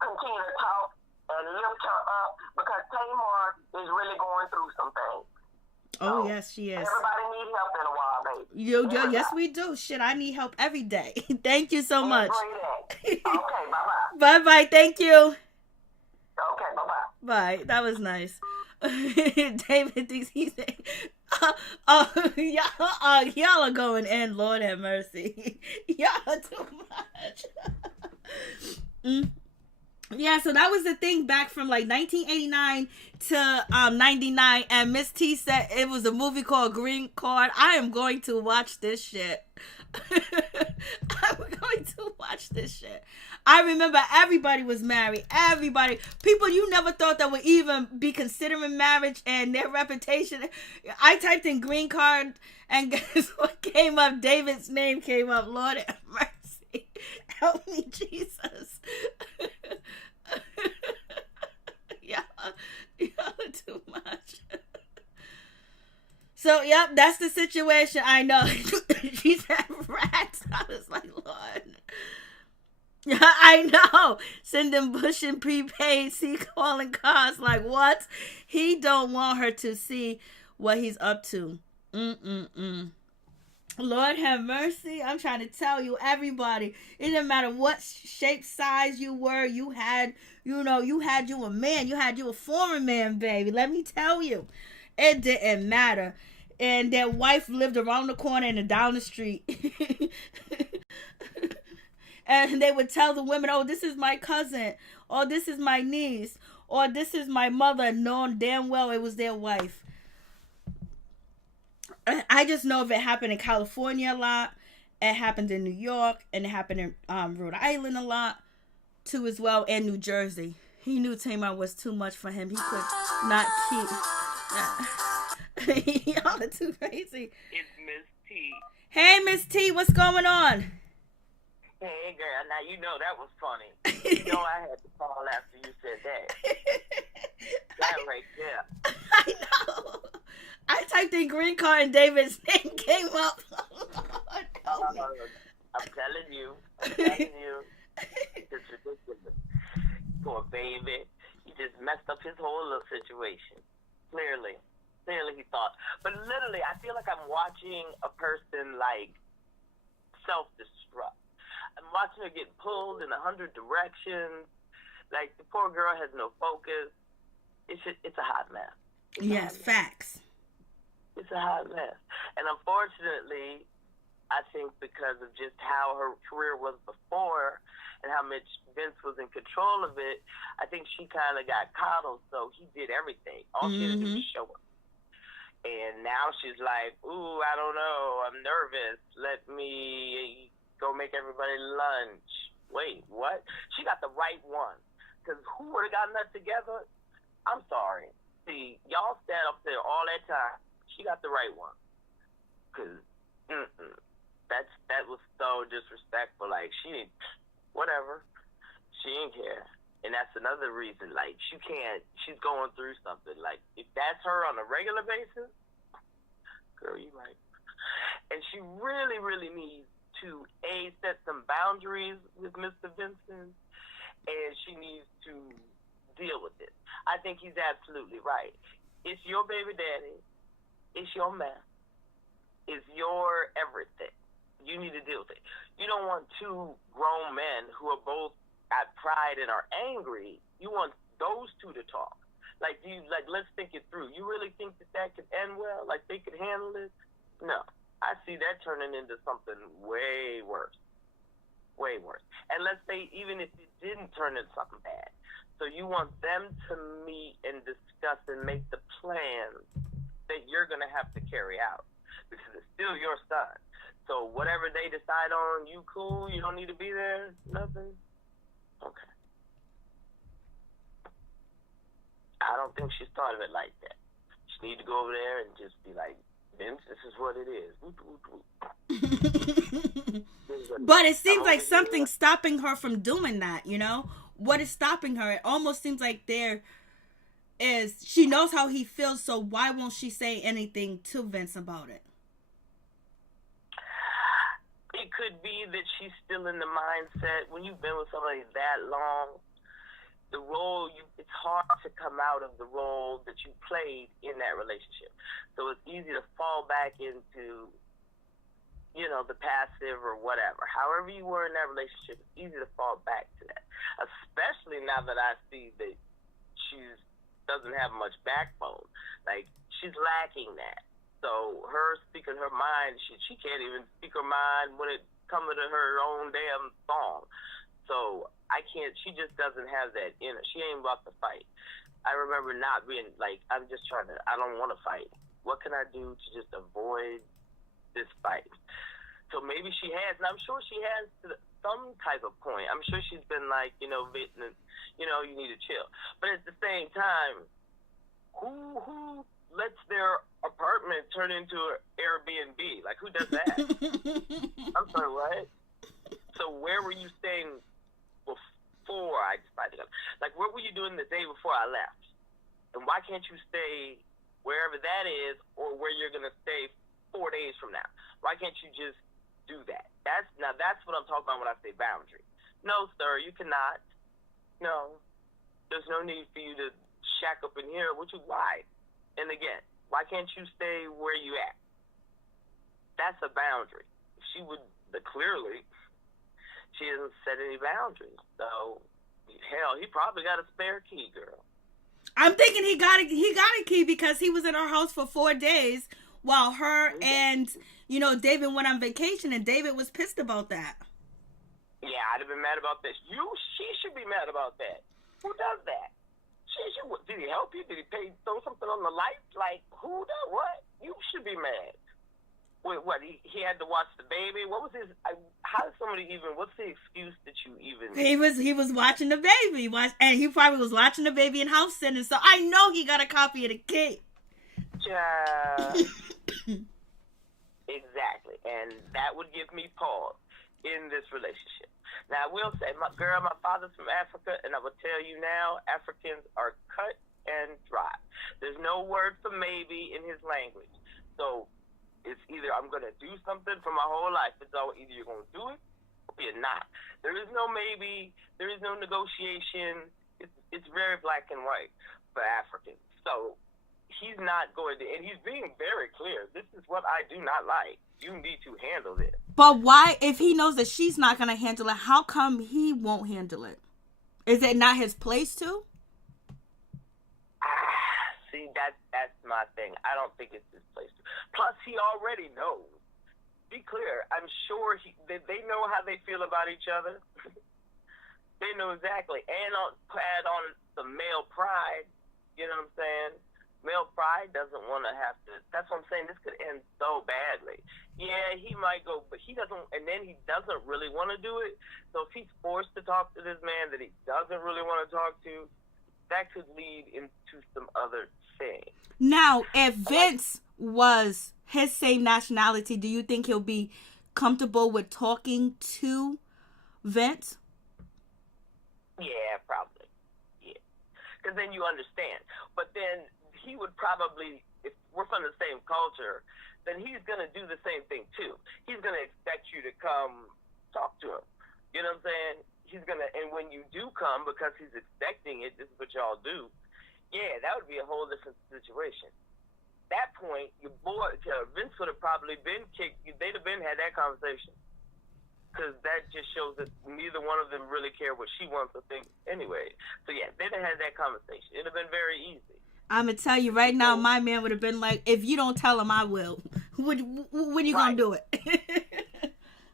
continue to talk and lift her up, because Tamar is really going through some things. Oh, yes, she is. Everybody needs help in a while, baby. Yes, we do. Shit, I need help every day. Thank you so much. Okay, bye-bye. Bye-bye. Thank you. Okay, bye-bye. Bye. That was nice. David thinks he's y'all are going in. Lord have mercy. Y'all are too much. Yeah, so that was the thing back from like 1989 to 99, and Miss T said it was a movie called Green Card. I am going to watch this shit. I'm going to watch this shit. I remember everybody was married. Everybody. People you never thought that would even be considering marriage, and their reputation. I typed in Green Card, and guess what came up? David's name came up. Lord have mercy. Help me, Jesus. Y'all are too much. So, yep, that's the situation. I know. She said rats. I was I know. Sending Bush and prepaid, see calling cars. Like, what? He don't want her to see what he's up to. Lord have mercy. I'm trying to tell you, everybody. It didn't matter what shape, size you were. You had you a man. You had you a foreign man, baby. Let me tell you. It didn't matter. And their wife lived around the corner and down the street. And they would tell the women, oh, this is my cousin, or this is my niece, or this is my mother, knowing damn well it was their wife. I just know if it happened in California a lot, it happened in New York, and it happened in Rhode Island a lot, too, as well, and New Jersey. He knew Tamar was too much for him. He could not keep... Y'all are too crazy. It's Miss T. Hey, Miss T, what's going on? Hey, girl, now you know that was funny. You know I had to call after you said that. That right there. I know. I typed in green card and David's name came up. I'm telling you. It's ridiculous. Poor baby. He just messed up his whole little situation. Clearly he thought. But literally, I feel like I'm watching a person, like, self-destruct. I'm watching her get pulled in 100 directions. Like, the poor girl has no focus. It's a hot mess. Yes, facts. It's a hot mess. And unfortunately, I think because of just how her career was before and how much Vince was in control of it, I think she kind of got coddled, so he did everything. All she had to do was show up. And now she's like, ooh, I don't know, I'm nervous. Let me go make everybody lunch. Wait, what? She got the right one. Because who would have gotten that together? I'm sorry. See, y'all sat up there all that time. She got the right one. Because, that was so disrespectful. Like, she, whatever. She didn't care. And that's another reason, like, she's going through something. Like, if that's her on a regular basis, girl, you right. And she really, really needs to, A, set some boundaries with Mr. Vincent, and she needs to deal with it. I think he's absolutely right. It's your baby daddy. It's your man. It's your everything. You need to deal with it. You don't want two grown men who are both at pride and are angry. You want those two to talk. Like, let's think it through. You really think that could end well? Like, they could handle it? No. I see that turning into something way worse. Way worse. And let's say even if it didn't turn into something bad. So you want them to meet and discuss and make the plans that you're going to have to carry out. Because it's still your son. So whatever they decide on, you cool? You don't need to be there? Nothing? Okay. I don't think she's thought of it like that. She need to go over there and just be like, Vince, this is what it is. But it seems like something's stopping her from doing that, you know? What is stopping her? It almost seems like she knows how he feels, so why won't she say anything to Vince about it? It could be that she's still in the mindset, when you've been with somebody that long, the role, it's hard to come out of the role that you played in that relationship. So it's easy to fall back into, the passive or whatever. However you were in that relationship, it's easy to fall back to that. Especially now that I see that she doesn't have much backbone. Like, she's lacking that. So her speaking her mind, she can't even speak her mind when it comes to her own damn song. So she just doesn't have that in her. She ain't about to fight. I remember not being like, I don't want to fight. What can I do to just avoid this fight? So maybe she has, and I'm sure she has to some type of point. I'm sure she's been like, you need to chill. But at the same time, who lets their apartment turn into an Airbnb? Like, who does that? I'm sorry, what? So where were you staying before I decided to go? Like, what were you doing the day before I left? And why can't you stay wherever that is or where you're going to stay 4 days from now? Why can't you just do that? That's what I'm talking about when I say boundary. No, sir, you cannot. No. There's no need for you to shack up in here. Why? And again, why can't you stay where you at? That's a boundary. She would, clearly, she hasn't set any boundaries. So, hell, he probably got a spare key, girl. I'm thinking he got a key because he was in her house for 4 days while her and, David went on vacation, and David was pissed about that. Yeah, I'd have been mad about that. She should be mad about that. Who does that? Did he help you? Did he throw something on the light? Like, who does what? You should be mad. Wait, what? He had to watch the baby? What was his? How did somebody even? What's the excuse that you even? He was watching the baby, and he probably was watching the baby in house sitting. So I know he got a copy of the key. Exactly, and that would give me pause in this relationship. Now I will say, my father's from Africa, and I will tell you now, Africans are cut and dry. There's no word for maybe in his language, so. It's either I'm going to do something for my whole life. It's all either you're going to do it or you're not. There is no maybe. There is no negotiation. It's very black and white for Africans. So he's not going to, and he's being very clear. This is what I do not like. You need to handle this. But why, if he knows that she's not going to handle it, how come he won't handle it? Is it not his place to? See, that's my thing. I don't think it's his place to. Plus, he already knows. Be clear. I'm sure they know how they feel about each other. They know exactly. And add on some male pride. You know what I'm saying? Male pride doesn't want to have to. That's what I'm saying. This could end so badly. Yeah, he might go, but he doesn't. And then he doesn't really want to do it. So if he's forced to talk to this man that he doesn't really want to talk to, that could lead into some other thing. Now, if Vince was his same nationality, do you think he'll be comfortable with talking to Vince? Yeah, probably. Yeah. Because then you understand. But then he would probably, if we're from the same culture, then he's going to do the same thing too. He's going to expect you to come talk to him. You know what I'm saying? He's going to, and when you do come, because he's expecting it, this is what y'all do, yeah, that would be a whole different situation. That point, your boy, Vince would have probably been kicked. They'd have been had that conversation. Because that just shows that neither one of them really care what she wants to think anyway. So yeah, they'd have had that conversation. It'd have been very easy. I'm going to tell you right now, my man would have been like, if you don't tell him, I will. When you going to do it?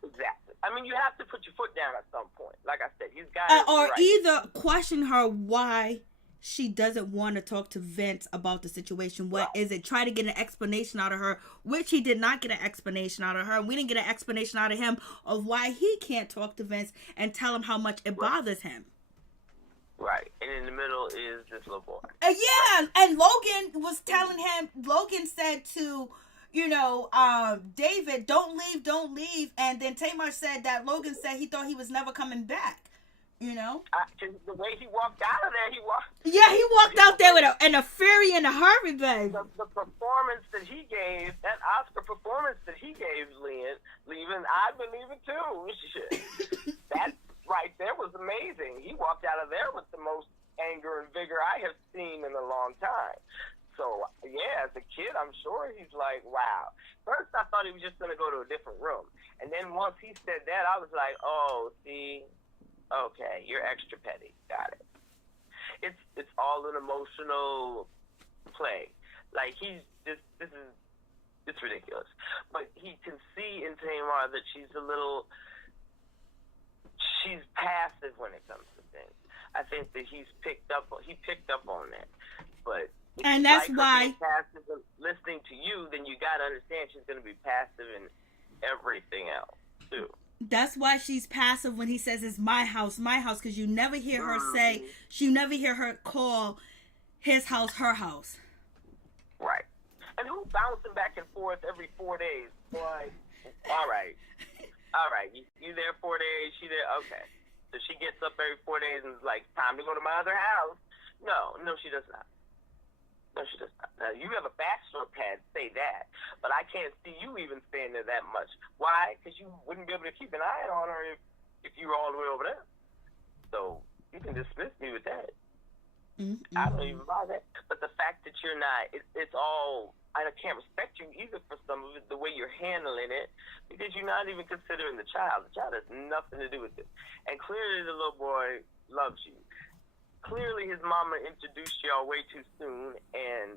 Exactly. I mean, you have to put your foot down at some point. Like I said, he's got or either question her why she doesn't want to talk to Vince about the situation. What is it? Try to get an explanation out of her, which he did not get an explanation out of her. We didn't get an explanation out of him of why he can't talk to Vince and tell him how much it bothers him. Right. And in the middle is this little boy. Yeah. And Logan was telling him, Logan said to, David, don't leave. And then Tamar said that Logan said he thought he was never coming back. The way he walked out of there, he walked out there with a fury and a hurry, babe. The performance that he gave, that Oscar performance that he gave, leaving, I believe it too. That right there was amazing. He walked out of there with the most anger and vigor I have seen in a long time. So, yeah, as a kid, I'm sure he's like, wow. First, I thought he was just going to go to a different room. And then once he said that, I was like, oh, see... Okay, you're extra petty. Got it. It's all an emotional play. Like it's ridiculous. But he can see in Tamar that she's passive when it comes to things. I think that he picked up on that. But and that's why passive and listening to you, then you gotta understand she's gonna be passive in everything else too. That's why she's passive when he says it's my house, because you never hear her say, you never hear her call his house her house. Right. And who bouncing back and forth every 4 days? Boy, all right. You there 4 days, she there, okay. So she gets up every 4 days and is like, time to go to my other house. No, she does not. No, she does not. Now, you have a bachelor pad, say that. But I can't see you even staying there that much. Why? Because you wouldn't be able to keep an eye on her if you were all the way over there. So you can dismiss me with that. Mm-hmm. I don't even buy that. But the fact that you're not, it's all, I can't respect you either for some of it, the way you're handling it, because you're not even considering the child. The child has nothing to do with it. And clearly the little boy loves you. Clearly his mama introduced y'all way too soon, and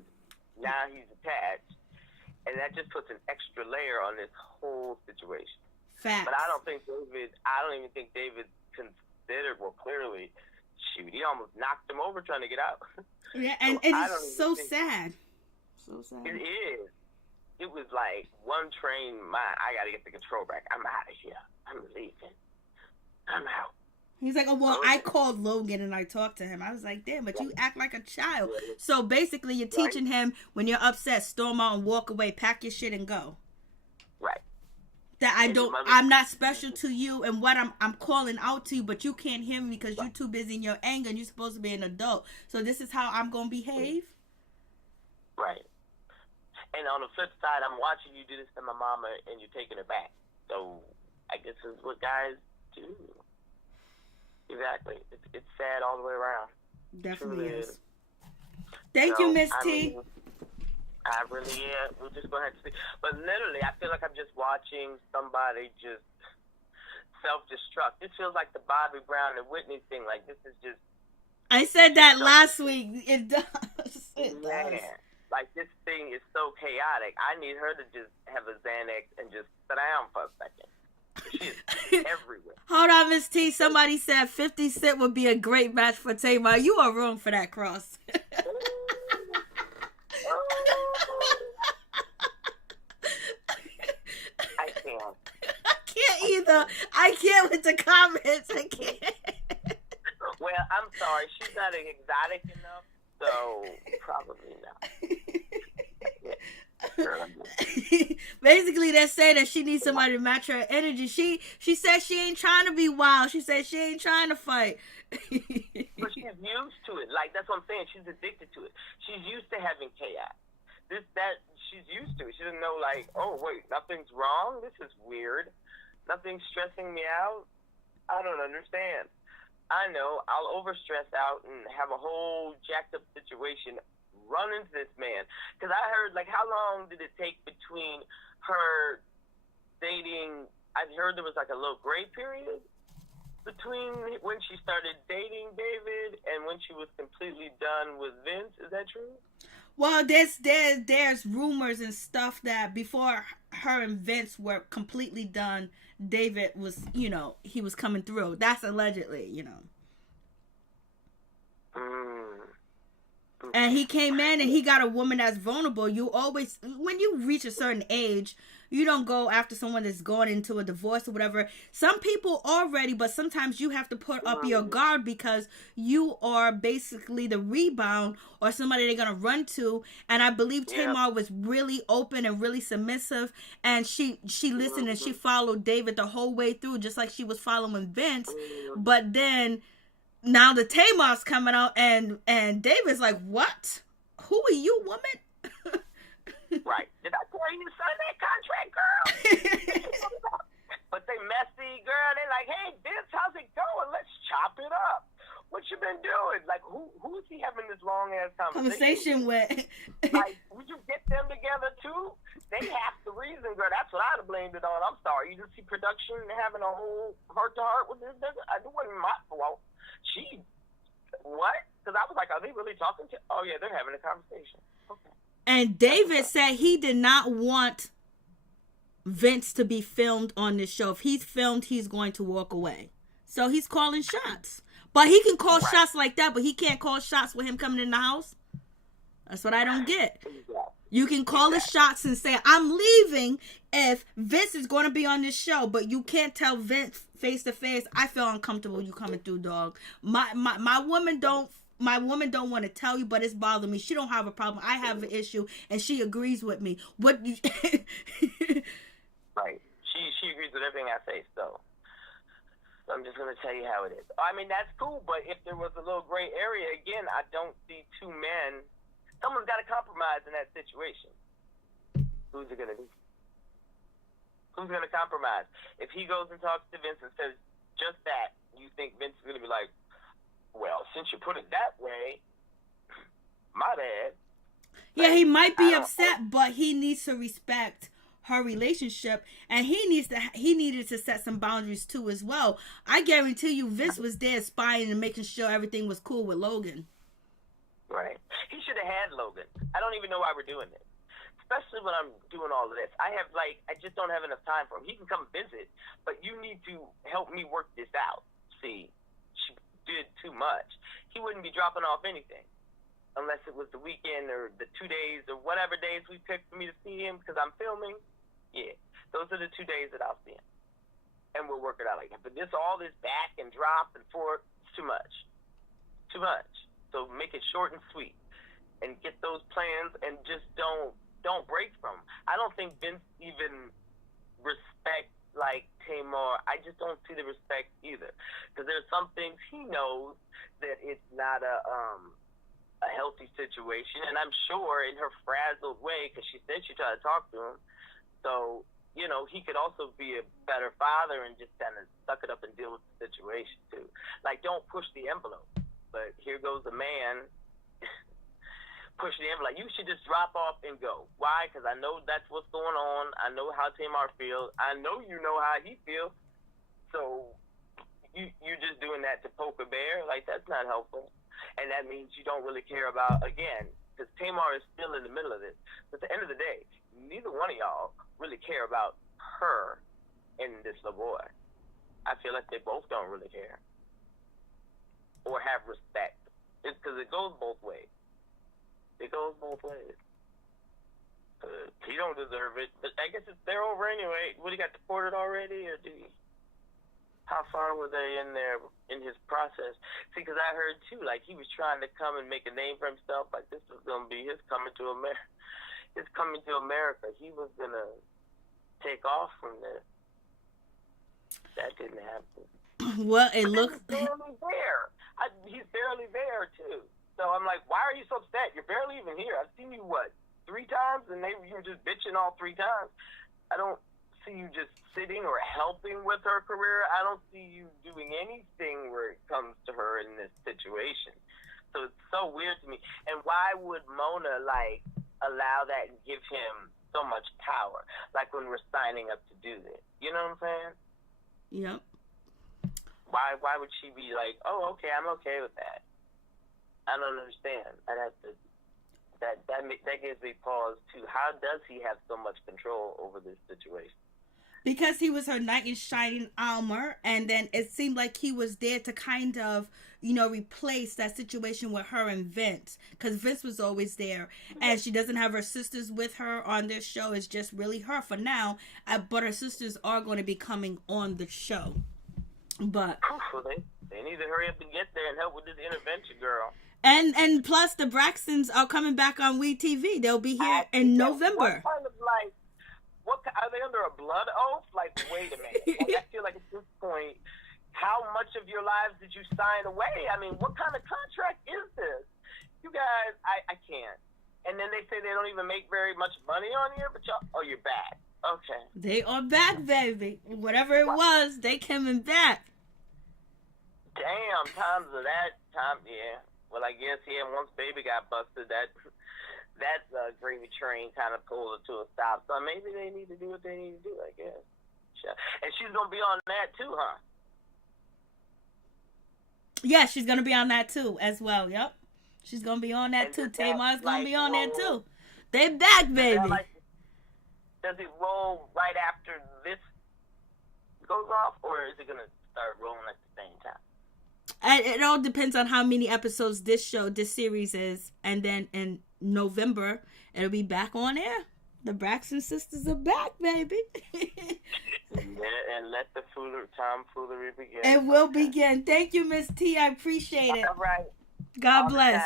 now he's attached. And that just puts an extra layer on this whole situation. Facts. But I don't even think David considered, well, clearly, shoot, he almost knocked him over trying to get out. Yeah, and it's so sad. So sad. It is. It was like one train mind. I got to get the control back. I'm out of here. I'm leaving. I'm out. He's like, oh, well, I called Logan and I talked to him. I was like, damn, but you act like a child. So basically, you're teaching him when you're upset, storm out and walk away, pack your shit and go. Right. That I'm not special to you, and what I'm calling out to you, but you can't hear me because you're too busy in your anger and you're supposed to be an adult. So this is how I'm going to behave? Right. And on the flip side, I'm watching you do this to my mama and you're taking it back. So I guess this is what guys do. Exactly. It's sad all the way around. Definitely is. Thank you, Miss T. I really am. We're just going to have to see. But literally, I feel like I'm just watching somebody just self-destruct. This feels like the Bobby Brown and Whitney thing. Like, this is just... I said that last week. It does. It Man, does. like, this thing is so chaotic. I need her to just have a Xanax and just sit down for a second. She's everywhere. Hold on, Miss T. Somebody said 50 Cent would be a great match for Tamar. You are wrong for that cross. I can't. I can't either. I can't with the comments. I can't. Well, I'm sorry. She's not exotic enough, so probably not. Basically, they're saying that she needs somebody to match her energy. She said she ain't trying to be wild. She said she ain't trying to fight. But she's used to it. Like, that's what I'm saying. She's addicted to it. She's used to having chaos. She's used to it. She doesn't know, like, oh, wait, nothing's wrong? This is weird. Nothing's stressing me out? I don't understand. I know I'll overstress out and have a whole jacked up situation, run into this man. Because I heard, like, how long did it take between her dating? I heard there was, like, a little gray period between when she started dating David and when she was completely done with Vince. Is that true? Well, there's rumors and stuff that before her and Vince were completely done, David was, he was coming through. That's allegedly, And he came in and he got a woman that's vulnerable. You always, when you reach a certain age, you don't go after someone that's going into a divorce or whatever. Some people are ready, but sometimes you have to put up your guard because you are basically the rebound or somebody they're going to run to. And I believe Tamar was really open and really submissive. And she listened and she followed David the whole way through, just like she was following Vince. But then now the Tamar's coming out and David's like, what? Who are you, woman? Right. Did I tell you to sign that contract, girl? But they messy, girl. They like, hey, Vince, how's it going? Let's chop it up. What you been doing? Like, who is he having this long-ass conversation with? Like, would you get them together, too? They half the reason, girl. That's what I'd have blamed it on. I'm sorry. You just see production having a whole heart-to-heart with this nigga? It wasn't my fault. What? Because I was like, are they really talking to? Oh, yeah, they're having a conversation. Okay. And David said he did not want Vince to be filmed on this show. If he's filmed, he's going to walk away. So he's calling shots. But he can call shots like that, but he can't call shots with him coming in the house. That's what I don't get. You can call the shots and say, I'm leaving if Vince is going to be on this show, but you can't tell Vince face to face, I feel uncomfortable you coming through, dog. My woman don't want to tell you, but it's bothering me. She don't have a problem. I have an issue, and she agrees with me. What you? Right. She agrees with everything I say. So I'm just gonna tell you how it is. I mean, that's cool, but if there was a little gray area, again, I don't see two men. Someone's got to compromise in that situation. Who's it gonna be? Who's gonna compromise? If he goes and talks to Vince and says just that, you think Vince is gonna be like, well, since you put it that way, my bad. Yeah, he might be upset, but he needs to respect her relationship, and he needed to set some boundaries too as well. I guarantee you, Vince was there spying and making sure everything was cool with Logan. Right. He should have had Logan. I don't even know why we're doing this. Especially when I'm doing all of this. I just don't have enough time for him. He can come visit, but you need to help me work this out. See, she did too much. He wouldn't be dropping off anything unless it was the weekend or the 2 days or whatever days we picked for me to see him because I'm filming. Yeah, those are the 2 days that I'll see him. And we'll work it out like that. But all this back and drop and forth, it's too much. Too much. So make it short and sweet and get those plans and just don't break from them. I don't think Vince even respects like Tamar. I just don't see the respect either, because there's some things he knows that it's not a healthy situation, and I'm sure in her frazzled way, because she said she tried to talk to him, so he could also be a better father and just kind of suck it up and deal with the situation too. Like, don't push the envelope. But here goes a man push the envelope. You should just drop off and go. Why? Because I know that's what's going on. I know how Tamar feels. I know you know how he feels. So you're just doing that to poke a bear? Like, that's not helpful. And that means you don't really care about, again, because Tamar is still in the middle of this. But at the end of the day, neither one of y'all really care about her and this little boy. I feel like they both don't really care or have respect. It's because it goes both ways. It goes both ways. He don't deserve it, but I guess they're over anyway. What, he got deported already, or did he? How far were they in there in his process? See, because I heard too, like he was trying to come and make a name for himself. Like this was gonna be his coming to America. His coming to America. He was gonna take off from this. That didn't happen. Well, it looks barely there. He's barely there too. So I'm like, why are you so upset? You're barely even here. I've seen you 3 times, and you were just bitching all 3 times. I don't see you just sitting or helping with her career. I don't see you doing anything where it comes to her in this situation. So it's so weird to me. And why would Mona allow that and give him so much power? Like when we're signing up to do this. You know what I'm saying? Yep. Why would she be like, oh, okay, I'm okay with that? I don't understand. I'd have to. That gives me pause too. How does he have so much control over this situation? Because he was her knight in shining armor, and then it seemed like he was there to kind of, replace that situation with her and Vince. Because Vince was always there, and she doesn't have her sisters with her on this show. It's just really her for now. But her sisters are going to be coming on the show. But well, they need to hurry up and get there and help with this intervention, girl. And plus, the Braxtons are coming back on We TV. They'll be here in November. What kind of are they under a blood oath? Like, wait a minute. I feel like at this point, how much of your lives did you sign away? I mean, what kind of contract is this? You guys, I can't. And then they say they don't even make very much money on here, but you're back. Okay. They are back, baby. Whatever it was, they coming back. Damn, times of that time, yeah. Well, I guess, once baby got busted, that gravy train kind of pulled it to a stop. So maybe they need to do what they need to do, I guess. And she's going to be on that too, huh? Yeah, she's going to be on that too as well, yep. She's going to be on that too. Tamar's going to be on there too. They back, baby. Does it roll right after this goes off, or is it going to start rolling at the same time? It all depends on how many episodes this series is. And then in November, it'll be back on air. The Braxton sisters are back, baby. And let the tomfoolery begin. It will begin. Thank you, Miss T. I appreciate it. All right. God bless.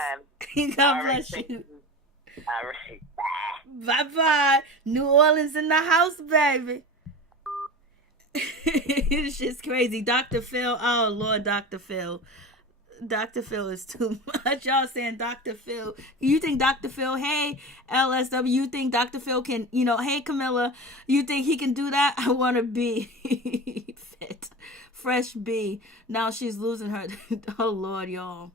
God bless you. All right. Bye-bye. New Orleans in the house, baby. It's just crazy. Dr. Phil. Oh, Lord, Dr. Phil. Dr. Phil is too much. Y'all saying Dr. Phil. You think Dr. Phil, hey, LSW, you think Dr. Phil can, hey, Camilla, you think he can do that? I want to be Fresh B. Now she's losing her. Oh, Lord, y'all.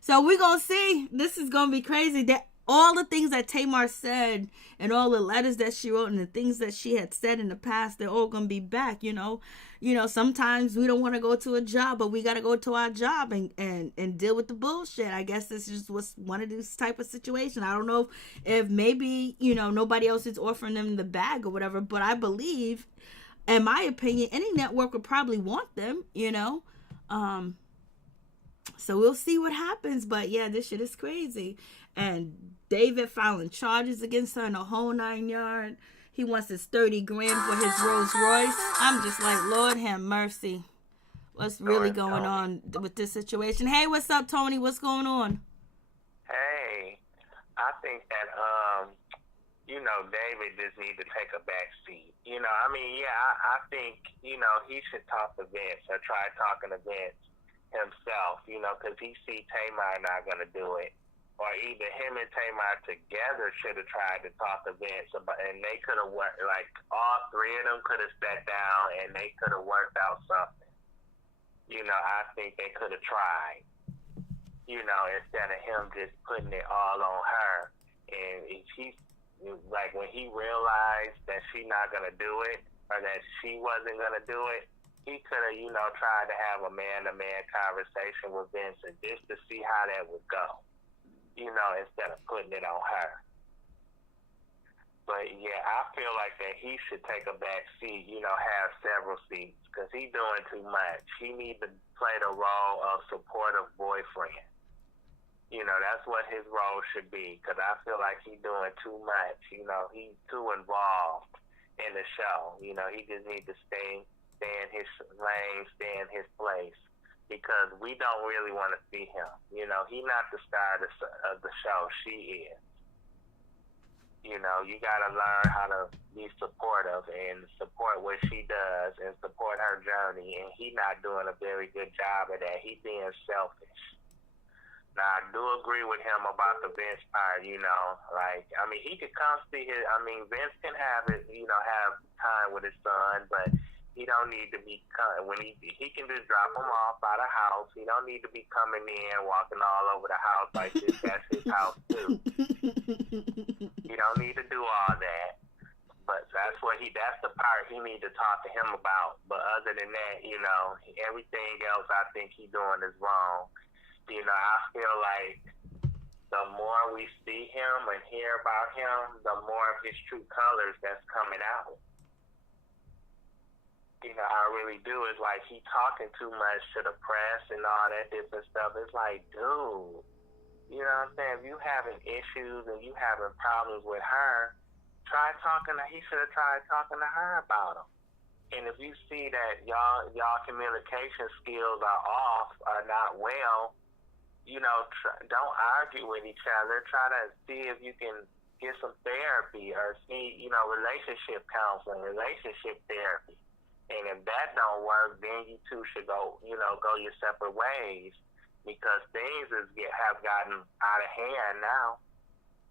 So we're going to see. This is going to be crazy. That all the things that Tamar said and all the letters that she wrote and the things that she had said in the past, they're all going to be back, you know. You know, sometimes we don't want to go to a job, but we got to go to our job and deal with the bullshit. I guess this just was one of these type of situations. I don't know if maybe, you know, nobody else is offering them the bag or whatever, but I believe, in my opinion, any network would probably want them, you know. So we'll see what happens. But yeah, this shit is crazy. And David filing charges against her in the whole 9 yards. He wants his 30 grand for his Rolls Royce. I'm just like, Lord have mercy. What's really going on with this situation? Hey, what's up, Tony? What's going on? Hey, I think that, you know, David just need to take a back seat. You know, I mean, yeah, I think, you know, he should talk to Vince or try talking to Vince himself, you know, because he see Tamar not going to do it. Or either him and Tamar together should have tried to talk to Vince about, and they could have worked, like all three of them could have sat down and they could have worked out something. You know, I think they could have tried, you know, instead of him just putting it all on her. And if he's, like, when he realized that she not going to do it or that she wasn't going to do it, he could have, you know, tried to have a man-to-man conversation with Vince and just to see how that would go. You know, instead of putting it on her. But yeah, I feel like that he should take a back seat, you know, have several seats, because he's doing too much. He needs to play the role of supportive boyfriend. You know, that's what his role should be, because I feel like he's doing too much. You know, he's too involved in the show. You know, he just needs to stay in his lane, stay in his place. Because we don't really want to see him. You know, he's not the star of the show. She is. You know, you got to learn how to be supportive and support what she does and support her journey. And he's not doing a very good job of that. He's being selfish. Now, I do agree with him about the Vince part, you know. Like, I mean, he could come see his, I mean, Vince can have it, you know, have time with his son, but he don't need to be when he can just drop him off by the house. He don't need to be coming in, walking all over the house like this. That's his house too. He don't need to do all that. But that's the part he need to talk to him about. But other than that, you know, everything else I think he's doing is wrong. You know, I feel like the more we see him and hear about him, the more of his true colors that's coming out. You know, I really do. It's like he talking too much to the press and all that different stuff. It's like, dude, you know what I'm saying? If you having issues and you having problems with her, he should have tried talking to her about them. And if you see that y'all communication skills are off, are not well, you know, don't argue with each other. Try to see if you can get some therapy or see, you know, relationship counseling, relationship therapy. And if that don't work, then you two should go your separate ways, because things have gotten out of hand now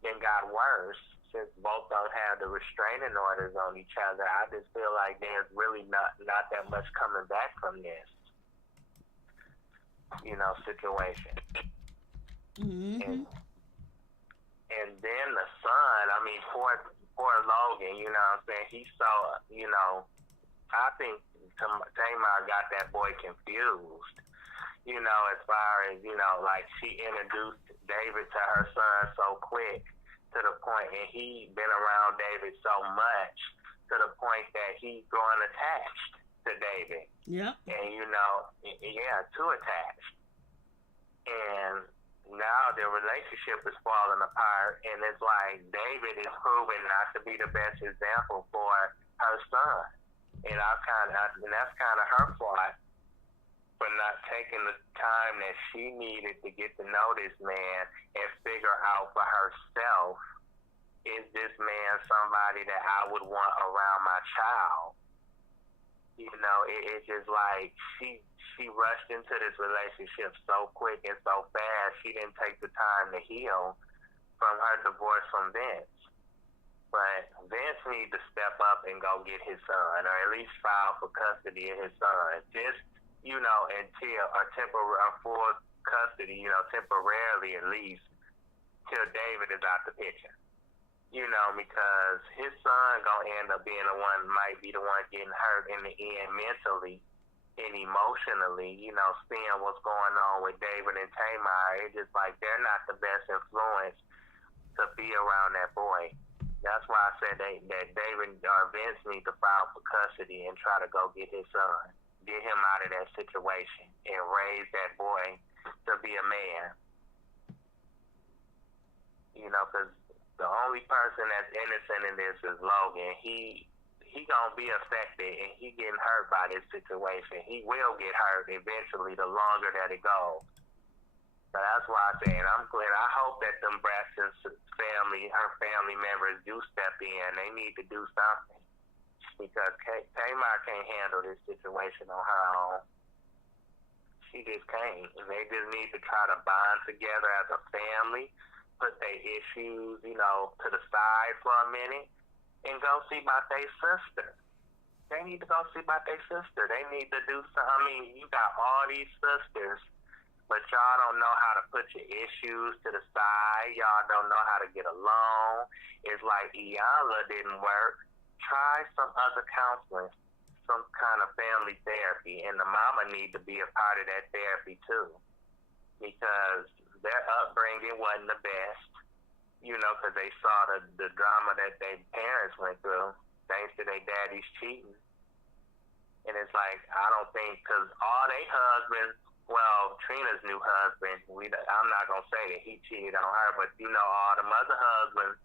and got worse since both don't have the restraining orders on each other. I just feel like there's really not that much coming back from this, you know, situation. Mm-hmm. And then the son, I mean, poor Logan, you know what I'm saying? He's so, you know, I think Tamar got that boy confused, you know, as far as, you know, like she introduced David to her son so quick to the point, and he been around David so much to the point that he's growing attached to David. Yep. And, you know, yeah, too attached. And now their relationship is falling apart, and it's like David is proving not to be the best example for her son. And that's kind of her fault for not taking the time that she needed to get to know this man and figure out for herself, is this man somebody that I would want around my child? You know, it's just like she rushed into this relationship so quick and so fast. She didn't take the time to heal from her divorce from Vince. But Vince needs to step up and go get his son, or at least file for custody of his son. Just, until, or full custody, temporarily at least, till David is out the picture. Because his son gonna end up being might be the one getting hurt in the end mentally and emotionally, seeing what's going on with David and Tamar. It's just like they're not the best influence to be around that boy. That's why I said that David or Vince need to file for custody and try to go get his son, get him out of that situation, and raise that boy to be a man. Because the only person that's innocent in this is Logan. He gonna be affected, and he getting hurt by this situation. He will get hurt eventually the longer that it goes. So that's why I said I'm glad. I hope that them Braxton's her family members do step in. They need to do something because Tamar can't handle this situation on her own. She just can't. And they just need to try to bond together as a family, put their issues, to the side for a minute, and go see about their sister. They need to go see about their sister. They need to do something. I mean, you got all these sisters, but y'all don't know how to put your issues to the side. Y'all don't know how to get along. It's like Iyanla didn't work. Try some other counseling, some kind of family therapy, and the mama need to be a part of that therapy too, because their upbringing wasn't the best, because they saw the drama that their parents went through thanks to their daddy's cheating. And it's like, I don't think, because all they husbands, well, Trina's new husband, I'm not going to say that he cheated on her, but all the other husbands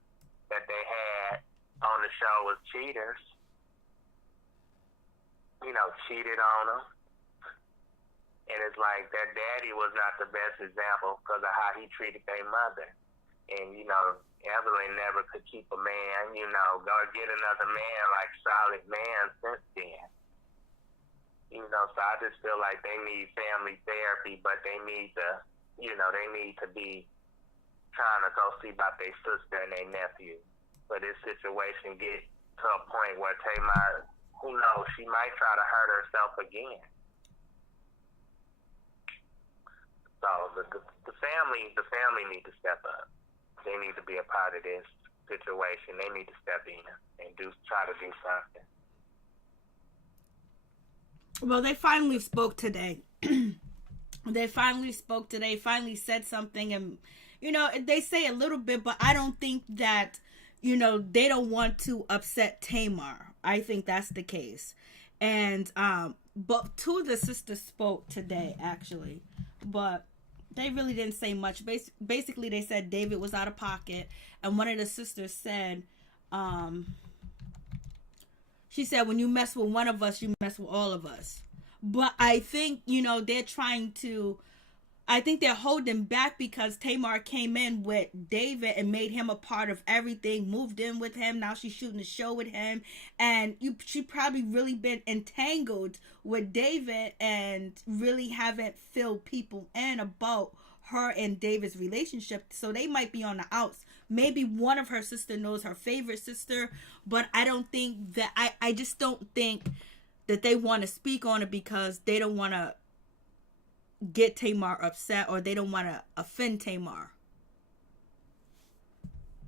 that they had on the show was cheaters. Cheated on them. And it's like their daddy was not the best example because of how he treated their mother. And, Evelyn never could keep a man, go get another man, like solid man since then. So I just feel like they need family therapy, but they need to, they need to be trying to go see about their sister and their nephew. But this situation get to a point where Tamar, who knows, she might try to hurt herself again. So the family need to step up. They need to be a part of this situation. They need to step in and try to do something. Well, they finally spoke today. Finally said something, and they say a little bit, but I don't think that they don't want to upset Tamar. I think that's the case. And but two of the sisters spoke today actually, but they really didn't say much. Basically, they said David was out of pocket, and one of the sisters said, she said, when you mess with one of us, you mess with all of us. But I think, they're trying to, I think they're holding back because Tamar came in with David and made him a part of everything, moved in with him. Now she's shooting a show with him. And she probably really been entangled with David and really haven't filled people in about her and David's relationship. So they might be on the outs. Maybe one of her sister knows her favorite sister, but I don't think that, I just don't think that they want to speak on it because they don't want to get Tamar upset, or they don't want to offend Tamar.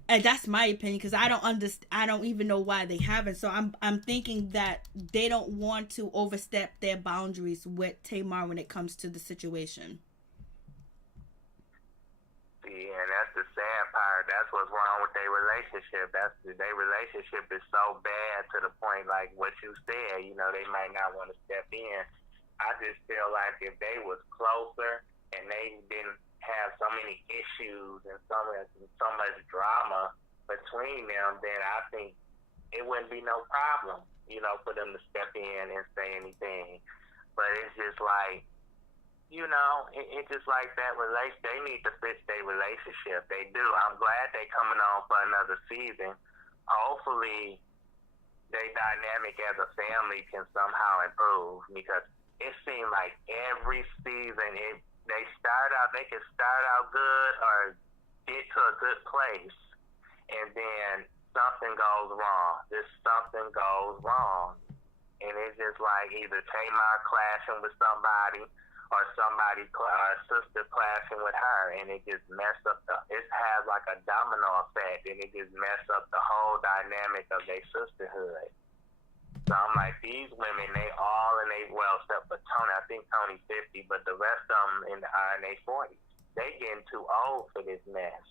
And that's my opinion, because I don't even know why they haven't. So I'm thinking that they don't want to overstep their boundaries with Tamar when it comes to the situation. Yeah, and that's the sad part. That's what's wrong with their relationship. Their relationship is so bad to the point, like what you said, they might not want to step in. I just feel like if they was closer and they didn't have so many issues and so much drama between them, then I think it wouldn't be no problem, for them to step in and say anything. But it's just like, it's just like that they need to fix their relationship. They do. I'm glad they coming on for another season. Hopefully their dynamic as a family can somehow improve, because it seemed like every season they can start out good or get to a good place, and then something goes wrong. Something goes wrong. And it's just like either Tamar clashing with somebody or somebody, a sister clashing with her, and it just messed up it has like a domino effect, and it just messed up the whole dynamic of their sisterhood. So I'm like, these women, they all except for Tony, I think Tony's 50, but the rest of them are in their 40s. They getting too old for this mess,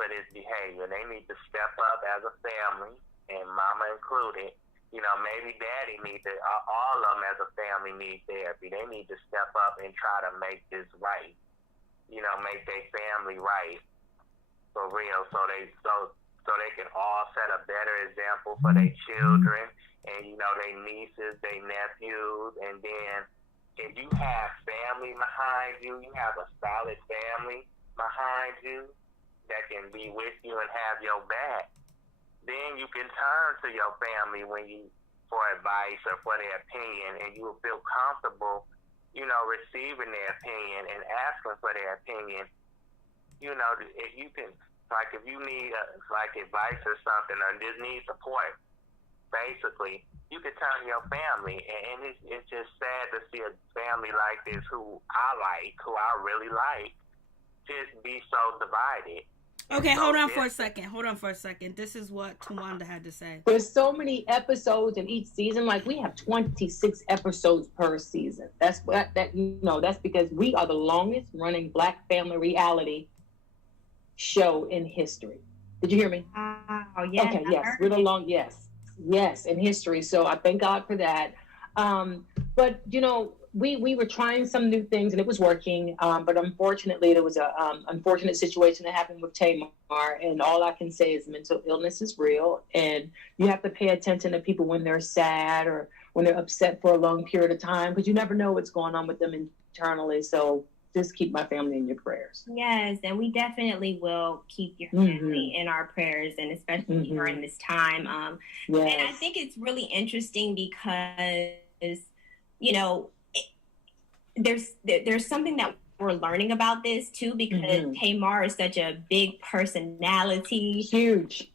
for this behavior. They need to step up as a family, and mama included. You know, maybe daddy needs to, all of them as a family need therapy. They need to step up and try to make this right. You know, make their family right for real, so they can all set a better example for their children and, you know, their nieces, their nephews. And then if you have family behind you, you have a solid family behind you that can be with you and have your back, then you can turn to your family for advice or for their opinion, and you will feel comfortable, you know, receiving their opinion and asking for their opinion. You know, if you can, like, if you need advice or something, or just need support, basically, you can turn to your family. And it's just sad to see a family like this, who I really like, just be so divided. Okay, hold on for a second. This is what Tawanda had to say. There's so many episodes in each season. Like, we have 26 episodes per season. That's because we are the longest running Black family reality show in history. Did you hear me? Oh, yeah. Okay, yes. We're the long, yes, in history. So I thank God for that. But, you know, we were trying some new things and it was working. But unfortunately, there was a unfortunate situation that happened with Tamar. And all I can say is mental illness is real. And you have to pay attention to people when they're sad or when they're upset for a long period of time, because you never know what's going on with them internally. So just keep my family in your prayers. Yes, and we definitely will keep your family in our prayers, and especially during this time. And I think it's really interesting because, you know, there's something that we're learning about this too, because Tamar is such a big personality. Huge.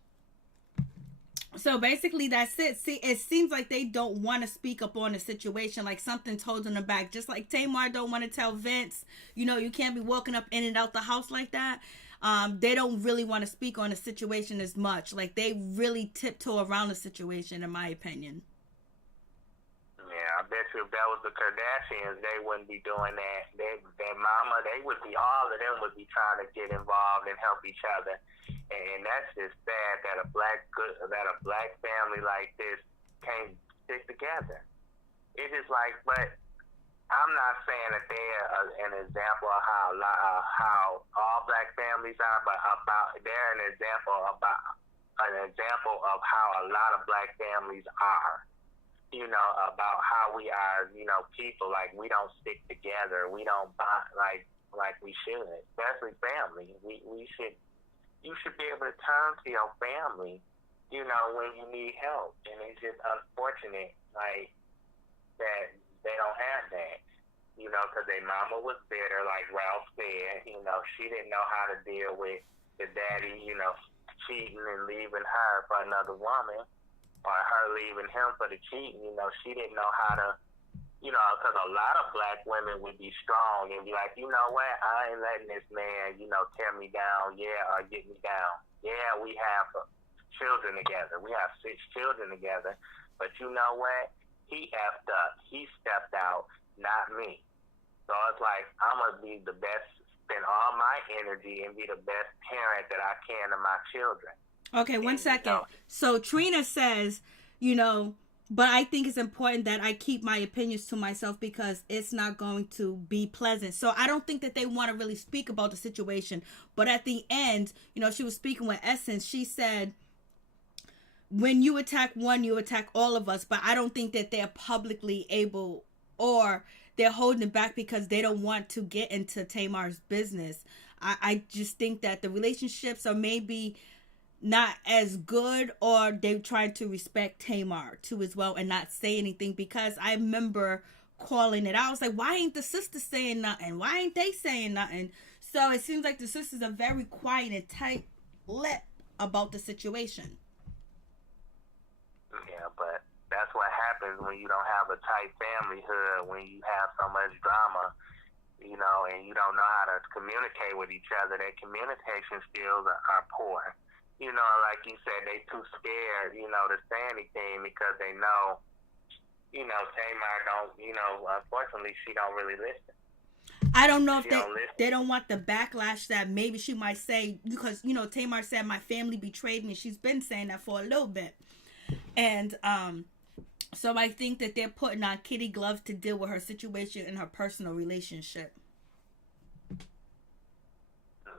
So basically that's it. See, it seems like they don't want to speak up on the situation, like something's holding them back. Just like Tamar don't want to tell Vince, you know, you can't be walking up in and out the house like that. They don't really want to speak on the situation as much. Like, they really tiptoe around the situation, in my opinion. Yeah, I bet you if that was the Kardashians, they wouldn't be doing that. Their mama, all of them would be trying to get involved and help each other. And that's just sad that a black family like this can't stick together. It's just like, but I'm not saying that they're an example of how all black families are, but they're an example of how a lot of black families are. You know, about how we are, you know, people, like, we don't stick together. We don't bond like we should, especially family. You should be able to turn to your family, you know, when you need help. And it's just unfortunate, like, that they don't have that, you know, because their mama was bitter, like Ralph said. You know, she didn't know how to deal with the daddy, you know, cheating and leaving her for another woman, or her leaving him for the cheating. You know, she didn't know how to, you know, because a lot of black women would be strong and be like, you know what, I ain't letting this man, you know, tear me down, or get me down. Yeah, we have children together. We have 6 children together. But you know what? He effed up. He stepped out, not me. So it's like, I'm going to be the best, spend all my energy and be the best parent that I can to my children. Okay, one second. So Trina says, you know, but I think it's important that I keep my opinions to myself because it's not going to be pleasant. So I don't think that they want to really speak about the situation. But at the end, you know, she was speaking with Essence. She said, when you attack one, you attack all of us. But I don't think that they're publicly able, or they're holding it back because they don't want to get into Tamar's business. I just think that the relationships are maybe not as good, or they're trying to respect Tamar too as well and not say anything, because I remember calling it out. I was like, why ain't the sisters saying nothing? Why ain't they saying nothing? So it seems like the sisters are very quiet and tight-lipped about the situation. Yeah, but that's what happens when you don't have a tight family hood, when you have so much drama, you know, and you don't know how to communicate with each other. Their communication skills are poor. You know, like you said, they too scared, you know, to say anything because they know, you know, Tamar don't, you know, unfortunately, she don't really listen. I don't know if they don't want the backlash that maybe she might say, because, you know, Tamar said my family betrayed me. She's been saying that for a little bit. And so I think that they're putting on kitty gloves to deal with her situation in her personal relationship.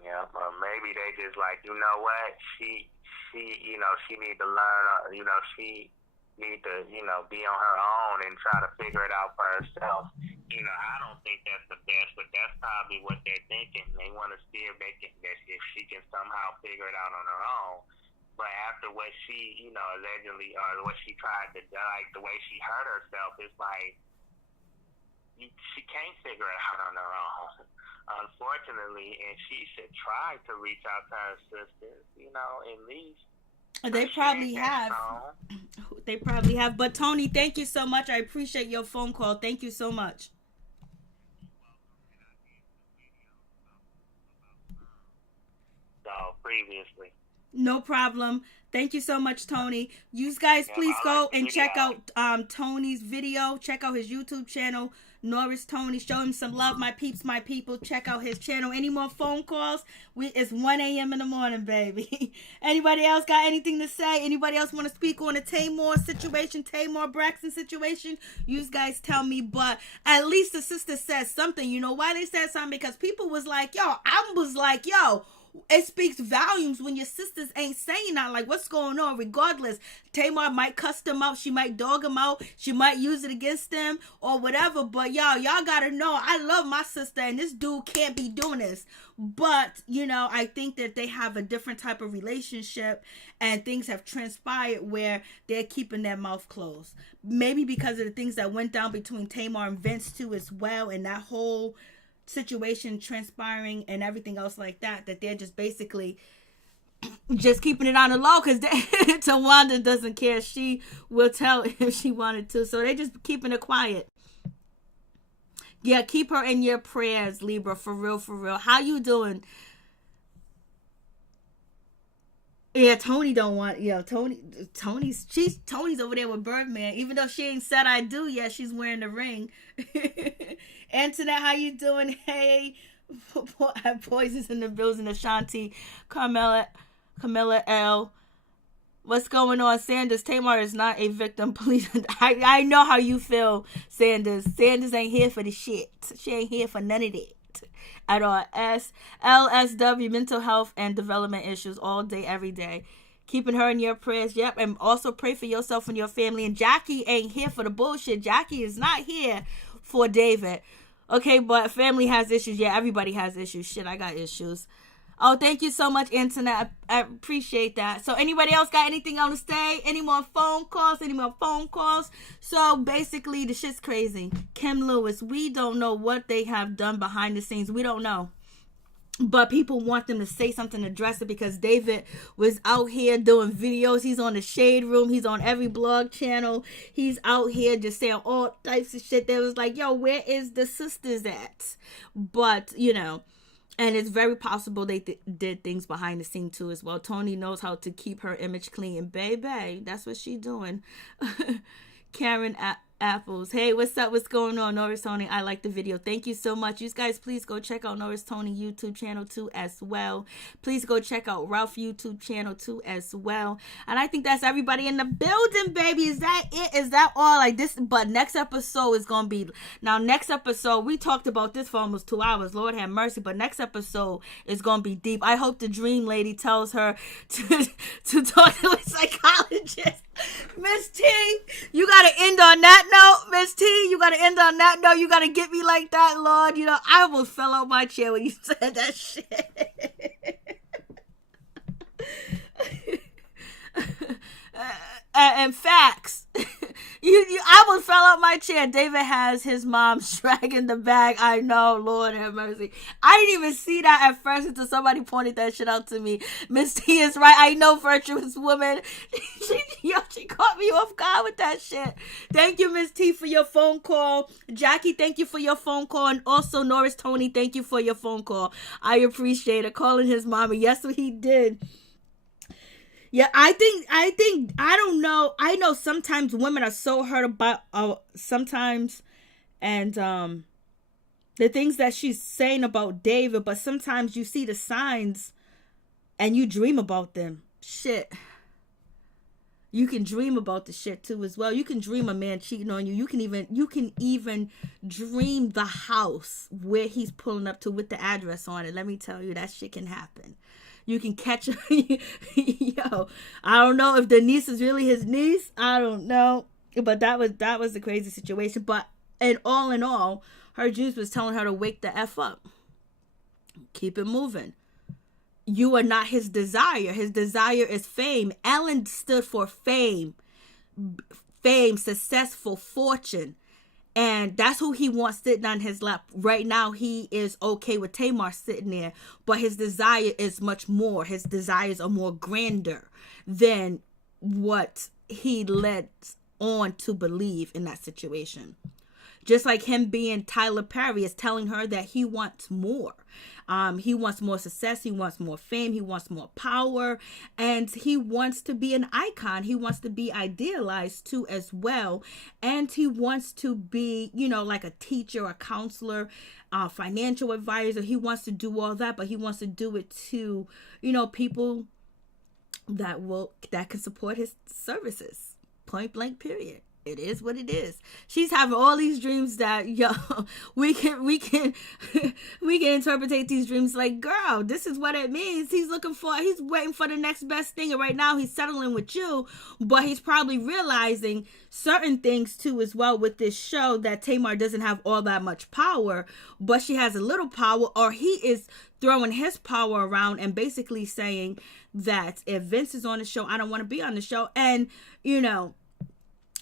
Yeah, maybe they just like, you know what, she, you know, she need to learn, you know, she need to, you know, be on her own and try to figure it out for herself. You know, I don't think that's the best, but that's probably what they're thinking. They want to see if they can, if she can somehow figure it out on her own. But after what she, you know, allegedly, or what she tried to, like, the way she hurt herself, it's like, she can't figure it out on her own, unfortunately, and she should try to reach out to her sisters, you know, at least. They probably have. They probably have. But Tony, thank you so much. I appreciate your phone call. Thank you so much. So previously. No problem. Thank you so much, Tony. You guys, please go and check out Tony's video. Check out his YouTube channel, Norris Tony. Show him some love, my peeps, my people. Check out his channel. Any more phone calls? It's 1 a.m. in the morning, baby. Anybody else got anything to say? Anybody else want to speak on the Tamar situation, Tamar Braxton situation? You guys tell me. But at least the sister said something. You know why they said something? Because people was like, yo, I was like, yo, it speaks volumes when your sisters ain't saying that. Like, what's going on? Regardless, Tamar might cuss them out. She might dog them out. She might use it against them or whatever. But y'all gotta know, I love my sister, and this dude can't be doing this. But, you know, I think that they have a different type of relationship, and things have transpired where they're keeping their mouth closed. Maybe because of the things that went down between Tamar and Vince too as well, and that whole situation transpiring and everything else like that they're just basically just keeping it on the low, because Tawanda doesn't care. She will tell if she wanted to, so they just keeping it quiet. Yeah, keep her in your prayers, Libra, for real. How you doing? Yeah, Tony don't want, Tony's over there with Birdman, even though she ain't said I do yet. She's wearing the ring. Antoinette, how you doing? Hey, Poison's in the building. Ashanti, Carmela L. What's going on, Sanders? Tamar is not a victim. Please, I know how you feel, Sanders. Sanders ain't here for the shit. She ain't here for none of that at all. LSW, mental health and development issues all day, every day. Keeping her in your prayers. Yep. And also pray for yourself and your family. And Jackie ain't here for the bullshit. Jackie is not here for David. Okay, but family has issues. Yeah, everybody has issues. Shit, I got issues. Oh, thank you so much, Antoinette. I appreciate that. So anybody else got anything else to say? Any more phone calls? So basically, the shit's crazy. Kim Lewis, we don't know what they have done behind the scenes. We don't know. But people want them to say something, address it, because David was out here doing videos. He's on the Shade Room. He's on every blog channel. He's out here just saying all types of shit. That was like, yo, where is the sisters at? But, you know, and it's very possible they did things behind the scene too as well. Tony knows how to keep her image clean. Baby, that's what she doing. Karen Apples. Hey, what's up? What's going on? Norris Tony, I like the video. Thank you so much. You guys, please go check out Norris Tony YouTube channel too as well. Please go check out Ralph YouTube channel too as well. And I think that's everybody in the building, baby. Is that it? Is that all? Like this, but next episode is gonna be, now next episode, we talked about this for almost 2 hours. Lord have mercy. But next episode is gonna be deep. I hope the dream lady tells her to talk to a psychologist. Miss T, you gotta end on that note. Miss T, you gotta end on that note. You gotta get me like that, Lord. You know, I almost fell out my chair when you said that shit. And facts. I almost fell out my chair. David has his mom dragging the bag. I know, Lord have mercy. I didn't even see that at first until somebody pointed that shit out to me. Miss T is right. I know virtuous woman. She caught me off guard with that shit. Thank you, Miss T, for your phone call. Jackie, thank you for your phone call. And also, Norris Tony, thank you for your phone call. I appreciate it. Calling his mama. Yes, he did. Yeah, I think, I don't know. I know sometimes women are so hurt about, sometimes, and, the things that she's saying about David, but sometimes you see the signs and you dream about them. Shit. You can dream about the shit too as well. You can dream a man cheating on you. You can even dream the house where he's pulling up to with the address on it. Let me tell you, that shit can happen. You can catch yo. I don't know if the niece is really his niece. I don't know, but that was a crazy situation. But in all, her Jews was telling her to wake the F up. Keep it moving. You are not his desire. His desire is fame. Ellen stood for fame, successful, fortune. And that's who he wants sitting on his lap. Right now, he is okay with Tamar sitting there. But his desire is much more. His desires are more grander than what he led on to believe in that situation. Just like him being Tyler Perry is telling her that he wants more. He wants more success. He wants more fame. He wants more power. And he wants to be an icon. He wants to be idealized too as well. And he wants to be, like a teacher, a counselor, financial advisor. He wants to do all that, but he wants to do it to, people that can support his services. Point blank, period. It is what it is. She's having all these dreams that, we can interpret these dreams like, girl, this is what it means. He's waiting for the next best thing. And right now he's settling with you, but he's probably realizing certain things too as well with this show, that Tamar doesn't have all that much power, but she has a little power, or he is throwing his power around and basically saying that if Vince is on the show, I don't want to be on the show. And,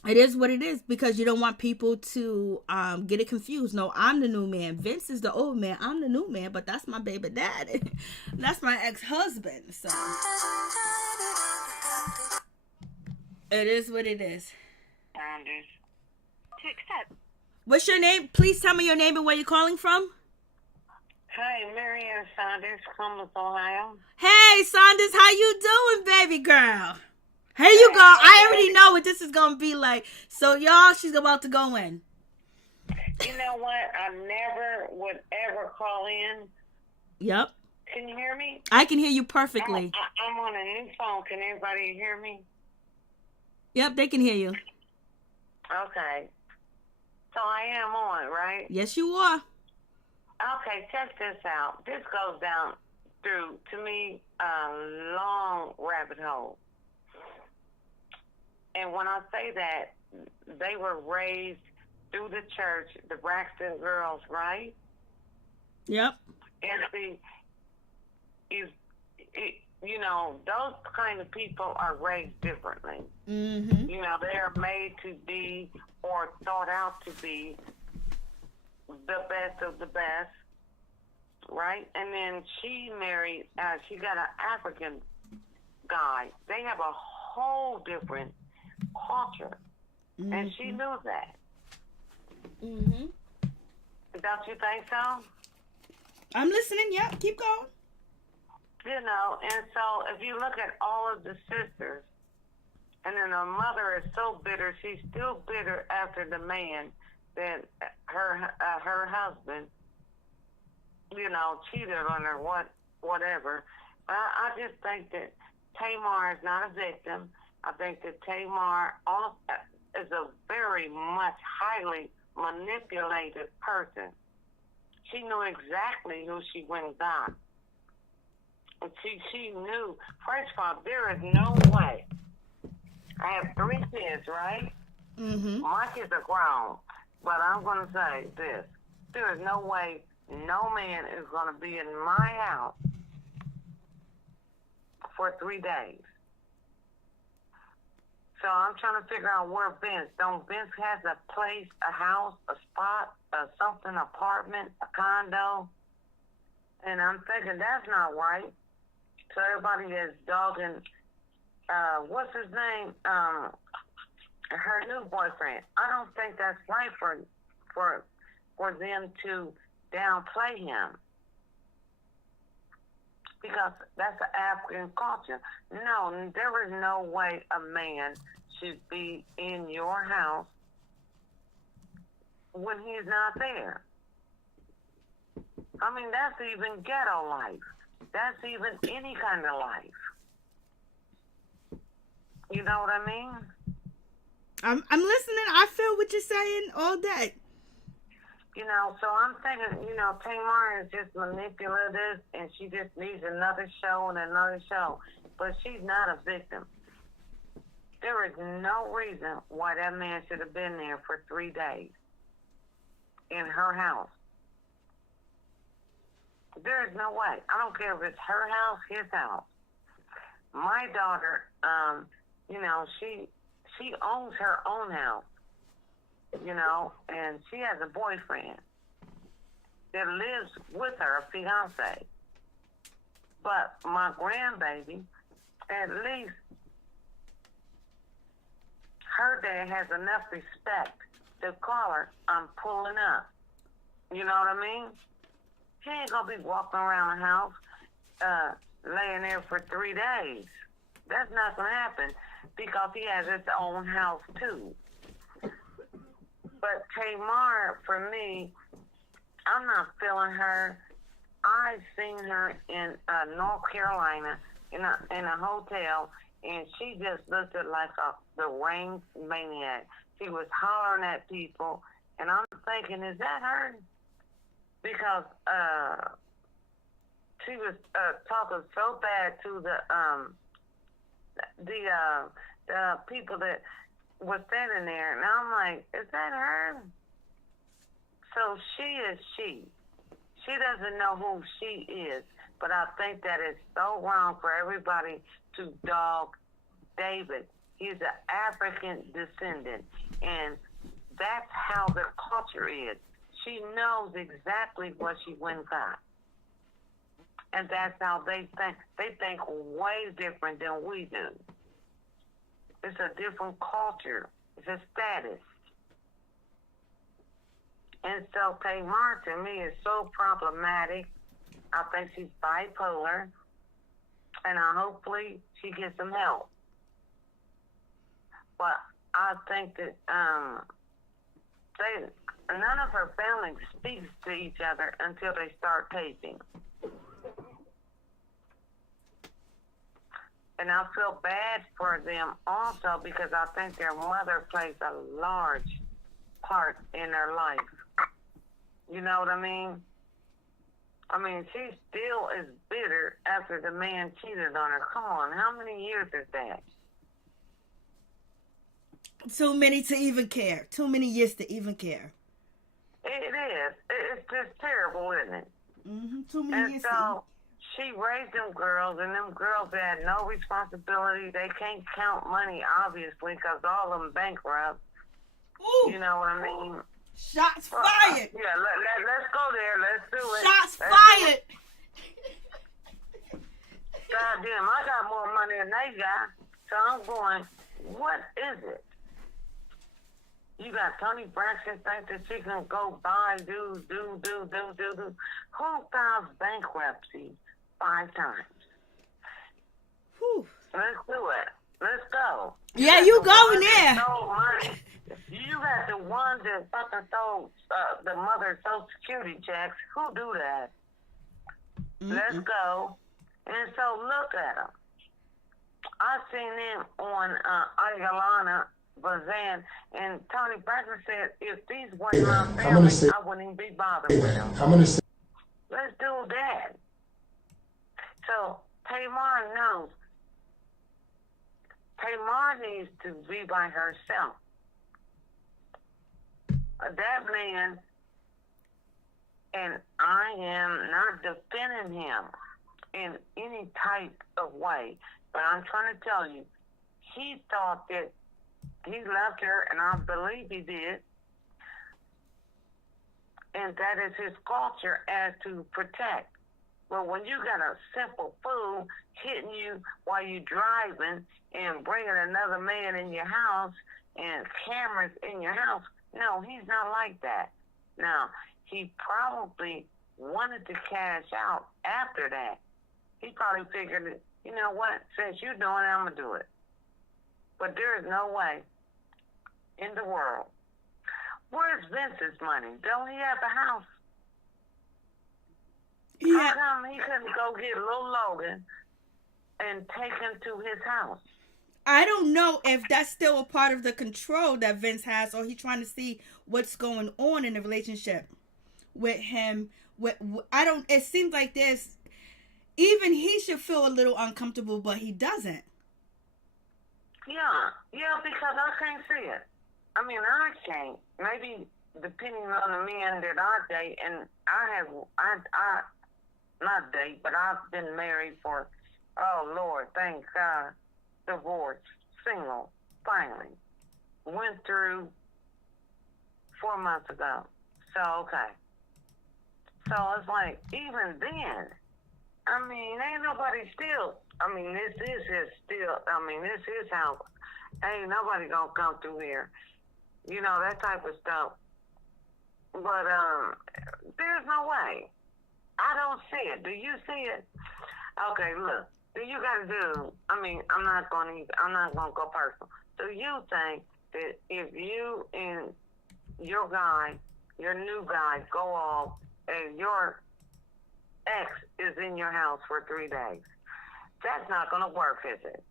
it is what it is, because you don't want people to get it confused. No, I'm the new man. Vince is the old man. I'm the new man, but that's my baby daddy. That's my ex-husband. So it is what it is. To accept. What's your name? Please tell me your name and where you're calling from. Hi, Marianne Saunders, Columbus, Ohio. Hey, Saunders, how you doing, baby girl? Here you go. I already know what this is going to be like. So, y'all, she's about to go in. You know what? I never would ever call in. Yep. Can you hear me? I can hear you perfectly. I'm on a new phone. Can everybody hear me? Yep, they can hear you. Okay. So I am on, right? Yes, you are. Okay, check this out. This goes down through, to me, a long rabbit hole. And when I say that, they were raised through the church, the Braxton girls, right? Yep. And see, those kind of people are raised differently. Mm-hmm. They are made to be, or thought out to be, the best of the best, right? And then she married, she got an African guy. They have a whole different culture, mm-hmm. and she knew that. Mm-hmm. Don't you think so? I'm listening. Yep, keep going. And so if you look at all of the sisters, and then the mother is so bitter, she's still bitter after the man that her husband, cheated on her, whatever. But I just think that Tamar is not a victim. I think that Tamar is a very much highly manipulated person. She knew exactly who she went and got. And she knew, first of all, there is no way. I have 3 kids, right? Mm-hmm. My kids are grown, but I'm going to say this. There is no way no man is going to be in my house for 3 days. So I'm trying to figure out where Vince. Don't Vince has a place, a house, a spot, something, apartment, a condo? And I'm thinking that's not right. So everybody is dogging, what's his name? Her new boyfriend. I don't think that's right for them to downplay him. Because that's an African culture. No, there is no way a man should be in your house when he's not there. I mean, that's even ghetto life. That's even any kind of life. You know what I mean? I'm listening. I feel what you're saying all day. You know, so I'm thinking, you know, Tamar is just manipulative and she just needs another show and another show. But she's not a victim. There is no reason why that man should have been there for 3 days in her house. There is no way. I don't care if it's her house, his house. My daughter, you know, she owns her own house. You know, and she has a boyfriend that lives with her, a fiance. But my grandbaby, at least her dad has enough respect to call her, I'm pulling up. You know what I mean? She ain't gonna be walking around the house laying there for 3 days. That's not gonna happen because he has his own house too. But Tamar, for me, I'm not feeling her. I've seen her in North Carolina in a hotel, and she just looked like a deranged maniac. She was hollering at people, and I'm thinking, is that her? Because she was talking so bad to the people that was standing there, and I'm like, is that her? So she is she. She doesn't know who she is, but I think that is so wrong for everybody to dog David. He's an African descendant, and that's how the culture is. She knows exactly what she went and got. And that's how they think. They think way different than we do. It's a different culture. It's a status. And so Tamar, to me, is so problematic. I think she's bipolar. And hopefully she gets some help. But I think that none of her family speaks to each other until they start taping. And I feel bad for them also because I think their mother plays a large part in their life. You know what I mean? I mean, she still is bitter after the man cheated on her. Come on, how many years is that? Too many to even care. Too many years to even care. It is. It's just terrible, isn't it? Mm-hmm. Too many years. So she raised them girls, and them girls had no responsibility. They can't count money, obviously, because all of them bankrupt. Ooh. You know what I mean? Shots fired. Yeah, let's go there. Let's do it. Shots fired. God damn, I got more money than they got. So I'm going, what is it? You got Tony Braxton think that she can go buy, do. Who files bankruptcy 5 times? Whew. Let's do it. Let's go. Yeah, you going there. You got the one that fucking stole the mother's Social Security checks. Who do that? Mm-hmm. Let's go. And so look at them. I seen them on Ayalana Bazan, and Tony Braxton said, if these weren't my family, I wouldn't even be bothered with them. Let's do that. So Tamar knows. Tamar needs to be by herself. That man, and I am not defending him in any type of way, but I'm trying to tell you, he thought that he loved her, and I believe he did. And that is his culture as to protect. But when you got a simple fool hitting you while you driving and bringing another man in your house and cameras in your house, no, he's not like that. Now, he probably wanted to cash out after that. He probably figured, you know what, since you're doing it, I'm going to do it. But there is no way in the world. Where's Vince's money? Don't he have a house? Yeah. How come he couldn't go get little Logan and take him to his house? I don't know if that's still a part of the control that Vince has, or he's trying to see what's going on in the relationship with him. It seems like there's, even he should feel a little uncomfortable, but he doesn't. Yeah, because I can't see it. I mean, I can't. Maybe depending on the men that I date, and I not date, but I've been married for, oh Lord, thank God, divorced, single, finally. Went through 4 months ago. So, okay. So it's like, even then, I mean, ain't nobody still, I mean, this is his house. Ain't nobody gonna come through here. You know, that type of stuff. But there's no way. I don't see it. Do you see it? Okay, look. Do you guys do? I mean, I'm not gonna go personal. Do you think that if you and your guy, your new guy, go off and your ex is in your house for 3 days, that's not gonna work, is it?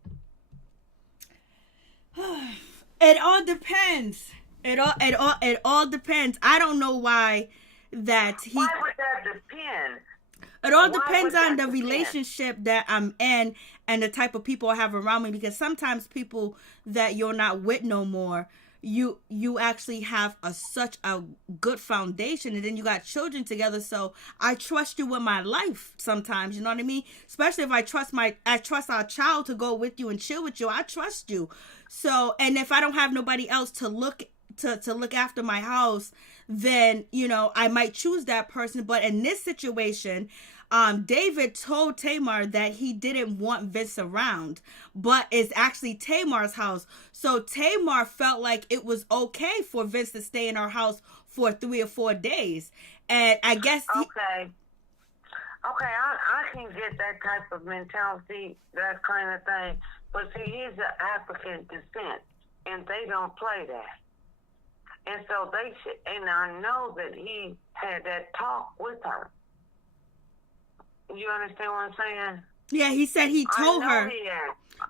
It all depends. It all depends. I don't know why that he. Why would that depend? It all depends on the relationship that I'm in and the type of people I have around me. Because sometimes people that you're not with no more, you actually have such a good foundation, and then you got children together. So I trust you with my life. Sometimes, you know what I mean. Especially if I trust our child to go with you and chill with you. I trust you. So, and if I don't have nobody else to look after my house, then, you know, I might choose that person. But in this situation, David told Tamar that he didn't want Vince around, but it's actually Tamar's house. So Tamar felt like it was okay for Vince to stay in her house for 3 or 4 days. And I guess Okay, I can get that type of mentality, that kind of thing. But see, he's an African descent, and they don't play that. And so they should, and I know that he had that talk with her. You understand what I'm saying? Yeah, he said he told her.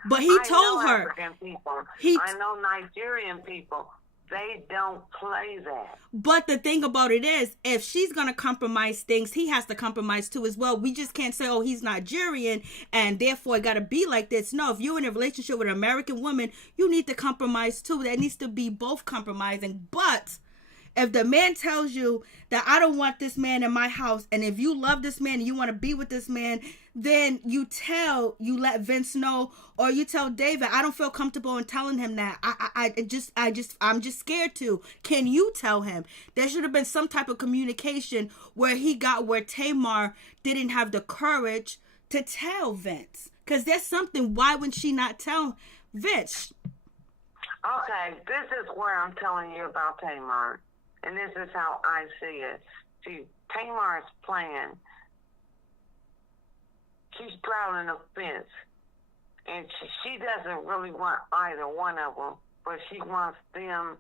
But he told her. African people. I know Nigerian people. They don't play that. But the thing about it is, if she's going to compromise things, he has to compromise too as well. We just can't say, oh, he's Nigerian and therefore it got to be like this. No, if you're in a relationship with an American woman, you need to compromise too. There needs to be both compromising. But if the man tells you that I don't want this man in my house, and if you love this man and you want to be with this man, then you let Vince know, or you tell David, I don't feel comfortable in telling him that. I'm just scared to. Can you tell him? There should have been some type of communication where Tamar didn't have the courage to tell Vince. Because there's something, why would she not tell Vince? Okay, this is where I'm telling you about Tamar. And this is how I see it. See, Tamar's plan, she's straddling a fence. And she doesn't really want either one of them, but she wants them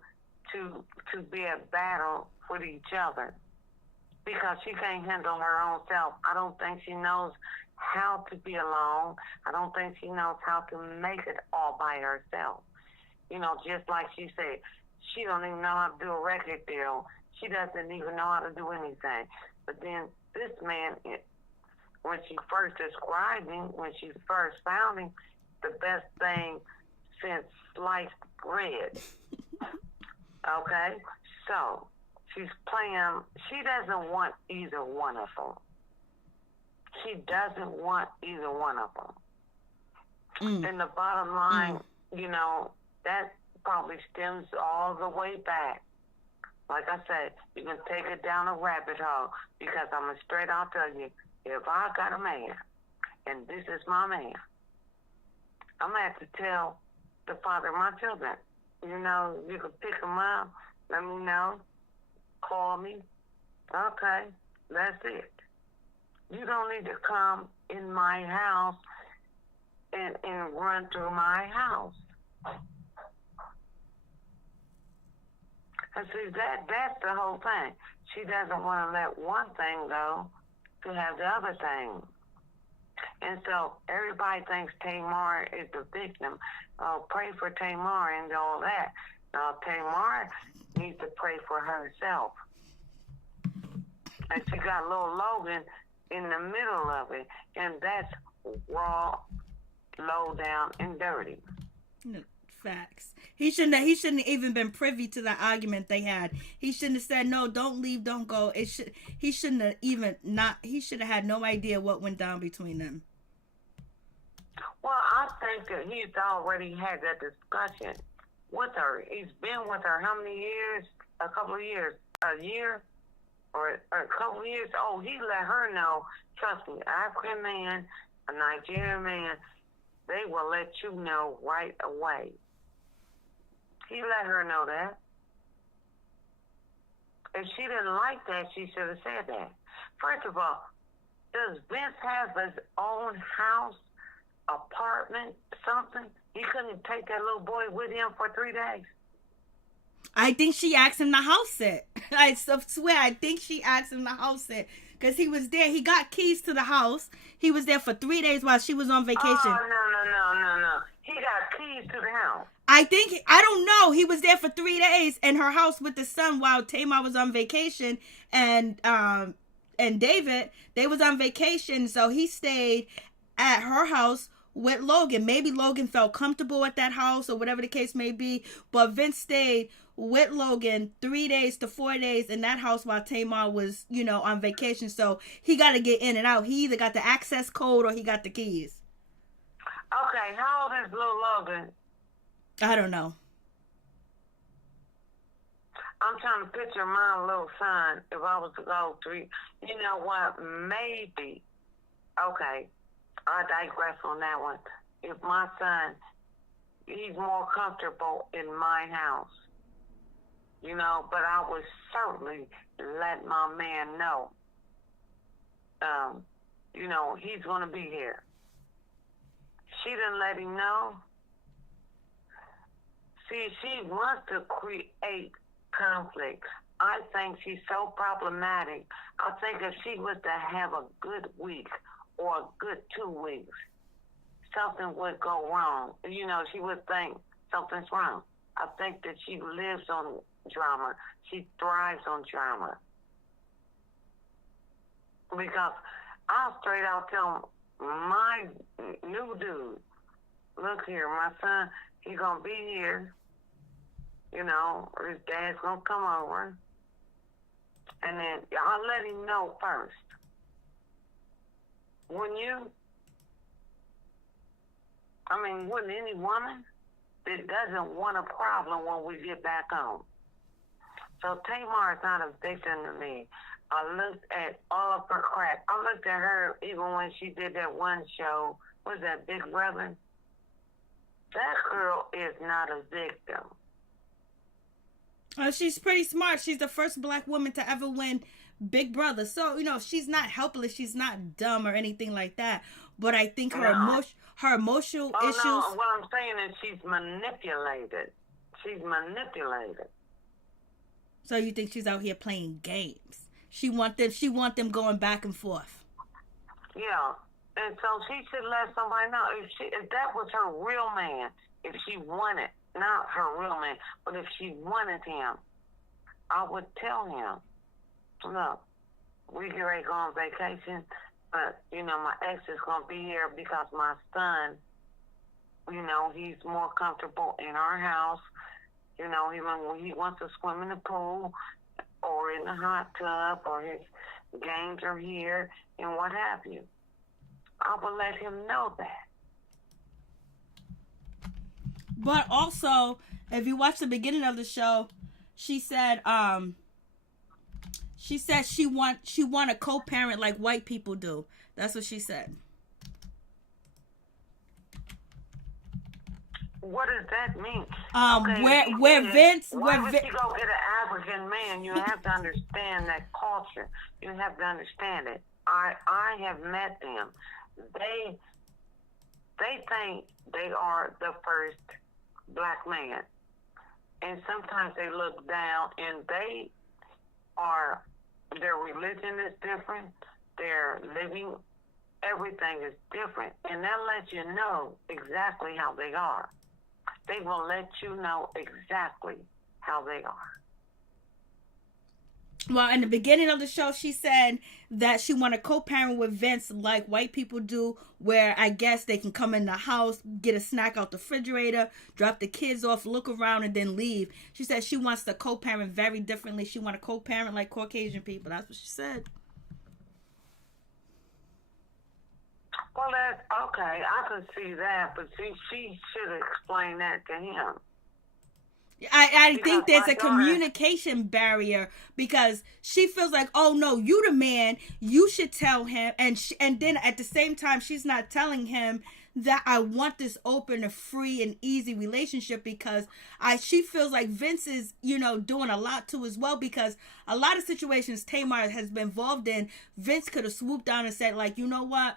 to be a battle with each other. Because she can't handle her own self. I don't think she knows how to be alone. I don't think she knows how to make it all by herself. You know, just like she said, she don't even know how to do a record deal. She doesn't even know how to do anything. But then this man, when she first described him, when she first found him, the best thing since sliced bread. Okay? So, she's playing, she doesn't want either one of them. She doesn't want either one of them. And the bottom line, you know, that probably stems all the way back. Like I said, you can take it down a rabbit hole, because I'm going to straight out tell you, if I got a man, and this is my man, I'm going to have to tell the father of my children, you know, you can pick him up, let me know, call me. Okay, that's it. You don't need to come in my house and run through my house. And see, that's the whole thing. She doesn't want to let one thing go to have the other thing. And so everybody thinks Tamar is the victim. Oh, pray for Tamar and all that. Now, Tamar needs to pray for herself. And she got little Logan in the middle of it. And that's raw, low down, and dirty. Facts. He shouldn't even been privy to the argument they had. He shouldn't have said, no, don't leave, don't go. He shouldn't have he should have had no idea what went down between them. Well, I think that he's already had that discussion with her. He's been with her how many years? A couple of years. A year? Or a couple of years? Oh, he let her know, trust me, African man, a Nigerian man, they will let you know right away. He let her know that. If she didn't like that, she should have said that. First of all, does Vince have his own house, apartment, something? He couldn't take that little boy with him for 3 days? I think she asked him to house it. I swear, I think she asked him to house it. Because he was there. He got keys to the house. He was there for 3 days while she was on vacation. Oh, no. He got keys to the house. I don't know. He was there for 3 days in her house with the son while Tamar was on vacation. And David, they was on vacation. So he stayed at her house with Logan. Maybe Logan felt comfortable at that house or whatever the case may be. But Vince stayed with Logan 3 days to 4 days in that house while Tamar was, on vacation. So he got to get in and out. He either got the access code or he got the keys. Okay, how old is little Logan? I don't know. I'm trying to picture my little son if I was to go through. You know what? Maybe. Okay, I digress on that one. If my son, he's more comfortable in my house. But I would certainly let my man know, he's going to be here. She didn't let him know. See, she wants to create conflict. I think she's so problematic. I think if she was to have a good week or a good 2 weeks, something would go wrong. She would think something's wrong. I think that she lives on drama. She thrives on drama. Because I'll straight out tell my new dude, look here, my son, he gonna be here, or his dad's gonna come over. And then I'll let him know first. Wouldn't any woman that doesn't want a problem when we get back home. So Tamar is not a victim to me. I looked at all of her crap. I looked at her even when she did that one show. What was that, Big Brother? That girl is not a victim. She's pretty smart. She's the first black woman to ever win Big Brother. So, she's not helpless. She's not dumb or anything like that. But I think her emotional issues. No, what I'm saying is she's manipulated. She's manipulated. So you think she's out here playing games? She want them going back and forth. Yeah. And so she should let somebody know if that was her real man, if she wanted, not her real man, but if she wanted him, I would tell him, look, we get ready to go on vacation, but, my ex is going to be here because my son, he's more comfortable in our house. Even when he wants to swim in the pool or in the hot tub or his games are here and what have you. I will let him know that. But also, if you watch the beginning of the show, she said she want a co-parent like white people do. That's what she said. What does that mean? Where Vince, why would you go get an African man? You have to understand that culture. You have to understand it. I have met them. They think they are the first black man, and sometimes they look down, and their religion is different. Their living, everything is different, and that lets you know exactly how they are. They will let you know exactly how they are. Well, in the beginning of the show, she said that she want to co-parent with Vince like white people do, where I guess they can come in the house, get a snack out the refrigerator, drop the kids off, look around, and then leave. She said she wants to co-parent very differently. She want to co-parent like Caucasian people. That's what she said. Well, that's okay. I can see that, but she should explain that to him. I think there's a communication barrier because she feels like, oh no, you the man, you should tell him, and then at the same time she's not telling him that I want this open and free and easy relationship, because she feels like Vince is, doing a lot too as well, because a lot of situations Tamar has been involved in, Vince could have swooped down and said like, you know what,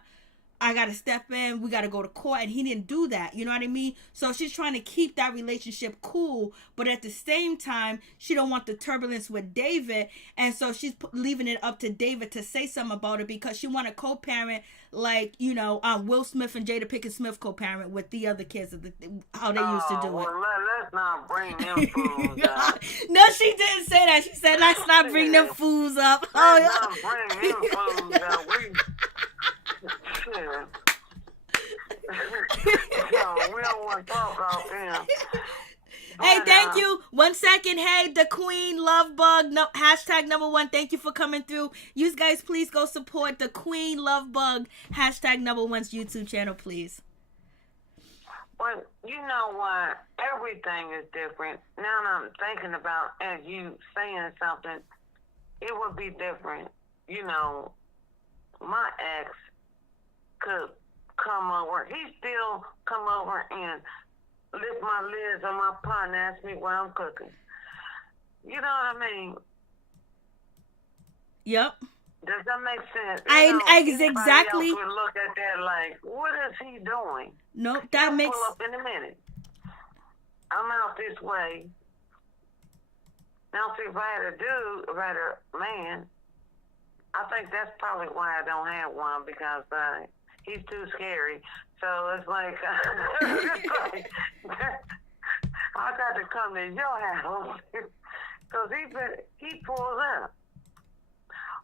I got to step in, we got to go to court, and he didn't do that, you know what I mean? So she's trying to keep that relationship cool, but at the same time, she don't want the turbulence with David, and so she's leaving it up to David to say something about it, because she want to co-parent like, Will Smith and Jada Pinkett Smith co-parent with the other kids, how they used to do it. Well, let's not bring them fools up. No, she didn't say that. She said, let's not bring them fools up. Let's not bring them fools up. We don't want to talk about them. Hey, thank you. 1 second. Hey, the Queen Love Bug. No, hashtag #1. Thank you for coming through. You guys, please go support the Queen Love Bug. Hashtag #1's YouTube channel, please. Well, you know what? Everything is different. Now I'm thinking about, as you saying something, it would be different. My ex could come over. He still come over and lift my lids on my pot and ask me what I'm cooking. You know what I mean? Yep. Does that make sense? Exactly. Else would look at that like, what is he doing? Nope, that makes... Pull up in a minute. I'm out this way. Now, see, if I had a man, I think that's probably why I don't have one, because he's too scary. So it's like, I got to come to your house because he pulls up.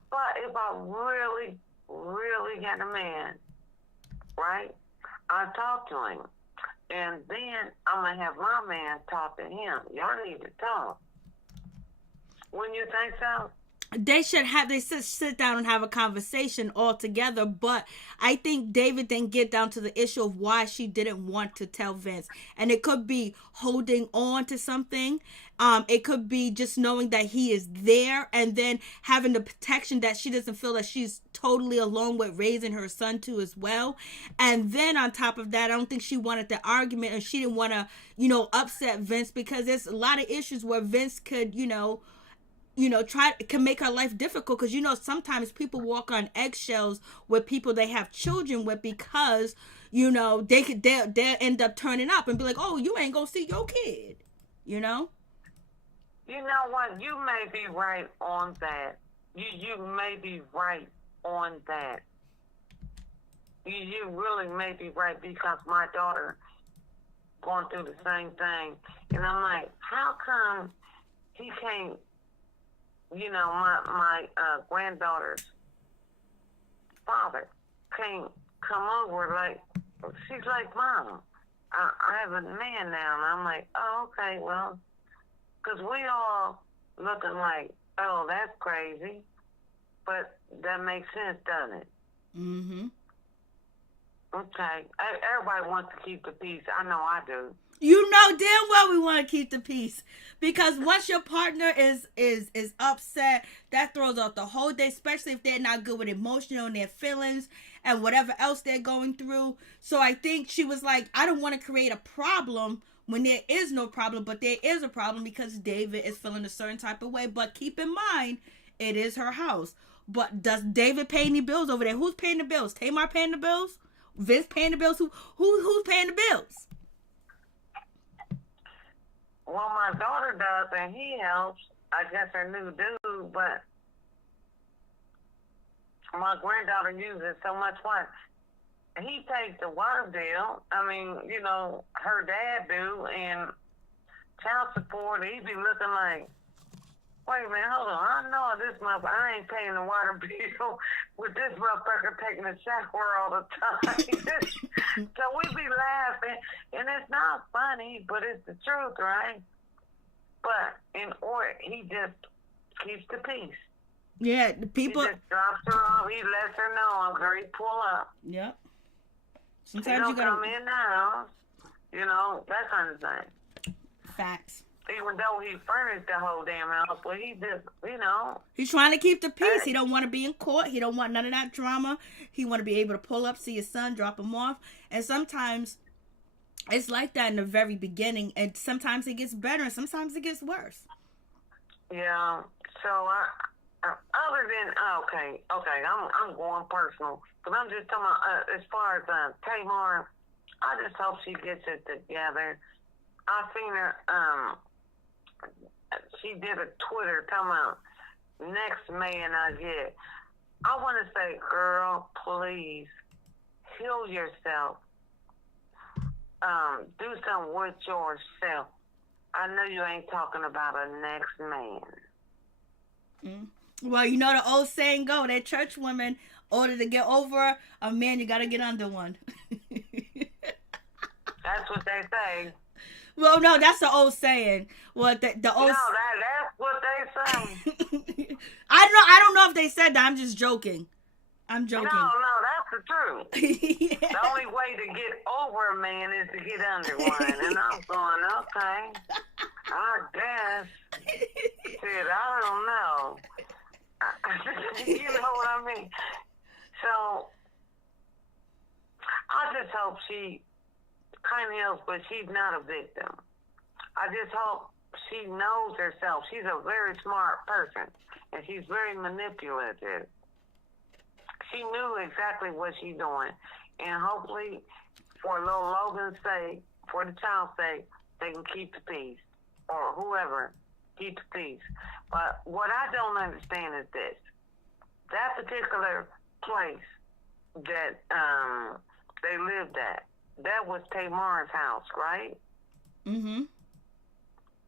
But if I really, really got a man, right, I talk to him. And then I'm going to have my man talk to him. Y'all need to talk. Wouldn't you think so? They should sit down and have a conversation all together, but I think David didn't get down to the issue of why she didn't want to tell Vince. And it could be holding on to something. It could be just knowing that he is there, and then having the protection that she doesn't feel that she's totally alone with raising her son too as well. And then on top of that, I don't think she wanted the argument, and she didn't want to, upset Vince, because there's a lot of issues where Vince could, can make her life difficult, because sometimes people walk on eggshells with people they have children with, because they'll end up turning up and be like, oh, you ain't gonna see your kid, You know what? You may be right on that. You may be right on that. You really may be right, because my daughter going through the same thing, and I'm like, how come he can't? My granddaughter's father can't come over. Like, she's like, Mom, I have a man now. And I'm like, oh, okay, well, because we all looking like, oh, that's crazy. But that makes sense, doesn't it? Mm-hmm. Okay. Everybody wants to keep the peace. I know I do. You know damn well we want to keep the peace. Because once your partner is upset, that throws off the whole day, especially if they're not good with emotional and their feelings and whatever else they're going through. So I think she was like, I don't want to create a problem when there is no problem, but there is a problem because David is feeling a certain type of way. But keep in mind, it is her house. But does David pay any bills over there? Who's paying the bills? Tamar paying the bills? Vince paying the bills? Who's paying the bills? Well, my daughter does, and he helps. I guess her new dude, but my granddaughter uses so much water. He takes the water bill. I mean, you know, her dad do, and child support. He be looking like, wait a minute, hold on. I know this motherfucker. I ain't paying the water bill with this motherfucker taking a shower all the time. So we be laughing, and it's not funny, but it's the truth, right? But in order, he just keeps the peace. Yeah, the people. He just drops her off. He lets her know I'm going to pull up. Yep. He Sometimes don't you gotta come in now. You know, that kind of thing. Facts. Even though he furnished the whole damn house, but he just, you know. He's trying to keep the peace. He don't want to be in court. He don't want none of that drama. He want to be able to pull up, see his son, drop him off. And sometimes it's like that in the very beginning. And sometimes it gets better and sometimes it gets worse. Yeah. So other than, okay, I'm going personal. But I'm just talking about, as far as Tamar, I just hope she gets it together. I seen her, she did a Twitter talking about next man I get. I want to say, girl, please heal yourself. Do something with yourself. I know you ain't talking about a next man. Well, you know the old saying go, that church women, in order to get over a man, you got to get under one. That's what they say. Well, no, that's the old saying. What the old? No, that's what they say. I don't know if they said that. I'm just joking. I'm joking. No, that's the truth. Yeah. The only way to get over a man is to get under one. And I'm going, okay, I guess. Shit, I don't know. You know what I mean? So, I just hope she kind of helps, but she's not a victim. I just hope she knows herself. She's a very smart person, and she's very manipulative. She knew exactly what she's doing, and hopefully, for little Logan's sake, for the child's sake, they can keep the peace, or whoever, keep the peace. But what I don't understand is this. That particular place that they lived at, that was Tamar's house, right? Mm-hmm.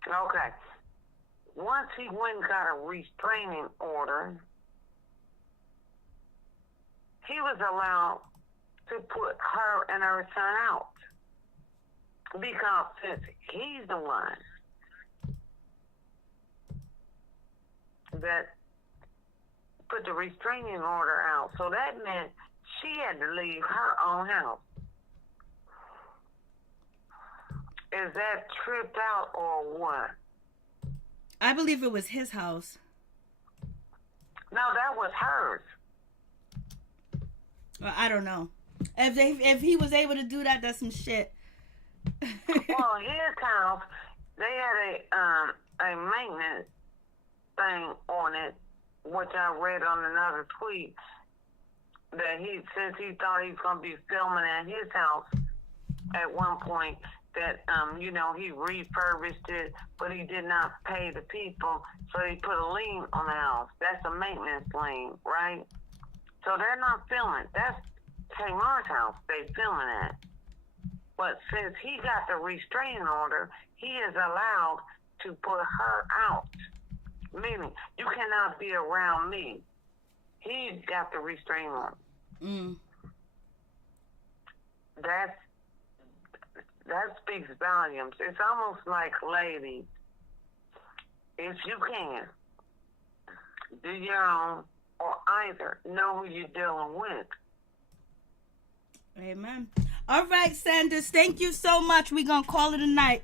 Okay. Once he went and got a restraining order, he was allowed to put her and her son out. Because since he's the one that put the restraining order out, so that meant she had to leave her own house. Is that tripped out or what? I believe it was his house. No, that was hers. Well, I don't know. If he was able to do that, that's some shit. Well, his house, they had a maintenance thing on it, which I read on another tweet, that since he thought he was going to be filming at his house at one point, that, he refurbished it, but he did not pay the people, so he put a lien on the house. That's a maintenance lien, right? So they're not filming. That's Tamar's house they filming at. But since he got the restraining order, he is allowed to put her out. Meaning, you cannot be around me. He's got the restraining order. That speaks volumes. It's almost like, ladies, if you can, do your own, or either know who you're dealing with. Amen. All right, Sanders. Thank you so much. We're going to call it a night.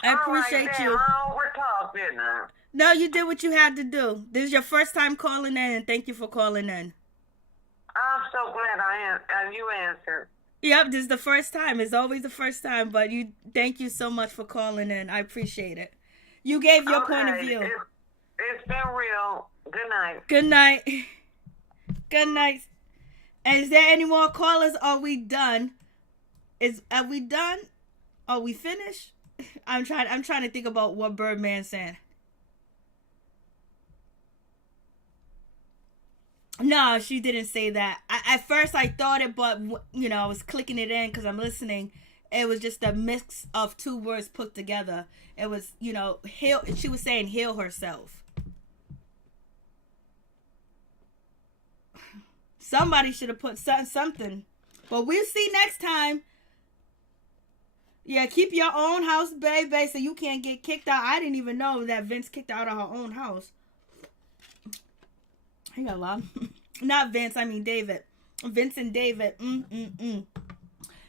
I appreciate you. I overtalked, didn't I? No, you did what you had to do. This is your first time calling in, and thank you for calling in. I'm so glad you answered. Yep, this is the first time. It's always the first time, but thank you so much for calling in. I appreciate it. You gave your point of view. It's been real. Good night. Good night. Good night. And is there any more callers? Are we done? Are we done? Are we finished? I'm trying to think about what Birdman said. No, she didn't say that. At first I thought it, but I was clicking it in because I'm listening. It was just a mix of two words put together. It was, heal. She was saying heal herself. Somebody should have put something. But we'll see next time. Yeah, keep your own house, baby, so you can't get kicked out. I didn't even know that Vince kicked her out of her own house. He got a lot. Not Vince, I mean David. Vince and David.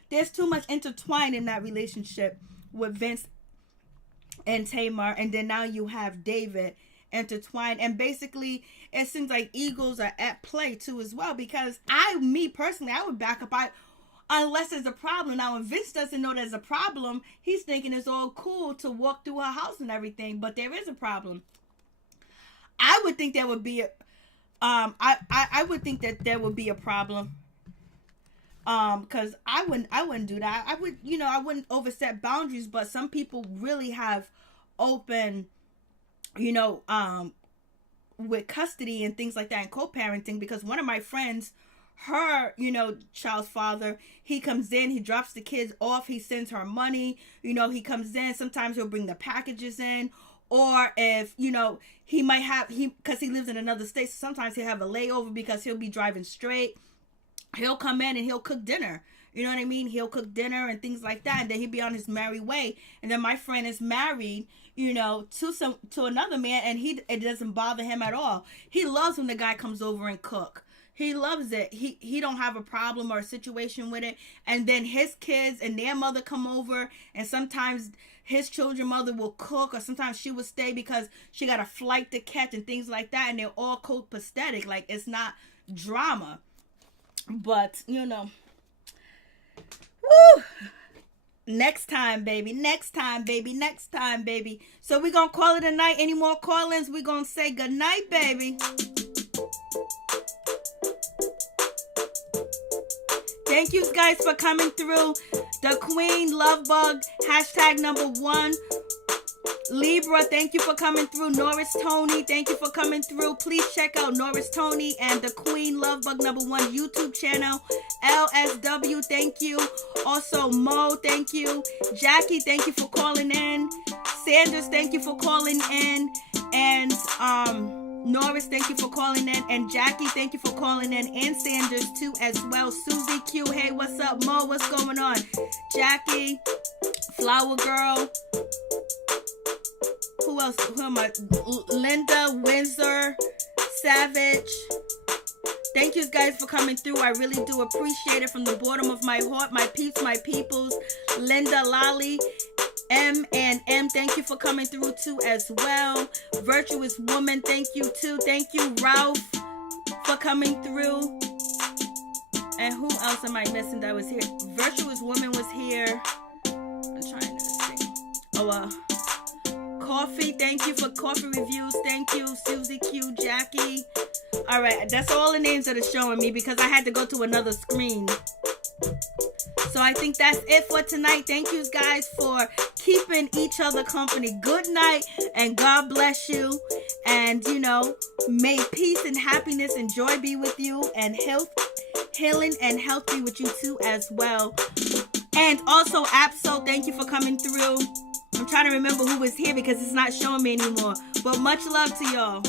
There's too much intertwined in that relationship with Vince and Tamar. And then now you have David intertwined. And basically, it seems like egos are at play too as well. Because me personally, I would back up. Unless there's a problem. Now, when Vince doesn't know there's a problem, he's thinking it's all cool to walk through her house and everything. But there is a problem. I would think there would be I would think that there would be a problem. Because I wouldn't do that. I would, I wouldn't overstep boundaries, but some people really have open, with custody and things like that and co-parenting, because one of my friends, her, child's father, he comes in, he drops the kids off, he sends her money, he comes in, sometimes he'll bring the packages in. Or if, he might have, because he lives in another state, so sometimes he'll have a layover because he'll be driving straight. He'll come in and he'll cook dinner. You know what I mean? He'll cook dinner and things like that. And then he'll be on his merry way. And then my friend is married, to another man, and it doesn't bother him at all. He loves when the guy comes over and cook. He loves it. He don't have a problem or a situation with it. And then his kids and their mother come over, and sometimes his children's mother will cook, or sometimes she will stay because she got a flight to catch and things like that. And they're all copacetic. Like, it's not drama. But, Woo! Next time, baby. Next time, baby. Next time, baby. So we're going to call it a night. Any more call-ins? We're going to say good night, baby. Thank you guys for coming through. The Queen, Lovebug, #1. Libra, thank you for coming through. Norris Tony, thank you for coming through. Please check out Norris Tony and the Queen Lovebug #1 YouTube channel. LSW, thank you. Also Mo, thank you. Jackie, thank you for calling in. Sanders, thank you for calling in. And Norris, thank you for calling in. And Jackie, thank you for calling in. And Sanders too as well. Susie Q, hey, what's up? Mo, what's going on? Jackie, Flower Girl. Who else? Who am I? Linda, Windsor, Savage. Thank you guys for coming through. I really do appreciate it from the bottom of my heart. My peeps, my peoples. Linda, Lolly, M and M, thank you for coming through too as well. Virtuous Woman, thank you too. Thank you, Ralph, for coming through. And who else am I missing that was here? Virtuous Woman was here. I'm trying to see. Coffee, thank you for coffee reviews. Thank you, Susie Q, Jackie. All right, that's all the names that are showing me because I had to go to another screen. So I think that's it for tonight. Thank you guys for keeping each other company. Good night and God bless you. And, may peace and happiness and joy be with you, and health, healing and health be with you too as well. And also, Absol, thank you for coming through. I'm trying to remember who was here because it's not showing me anymore. But much love to y'all.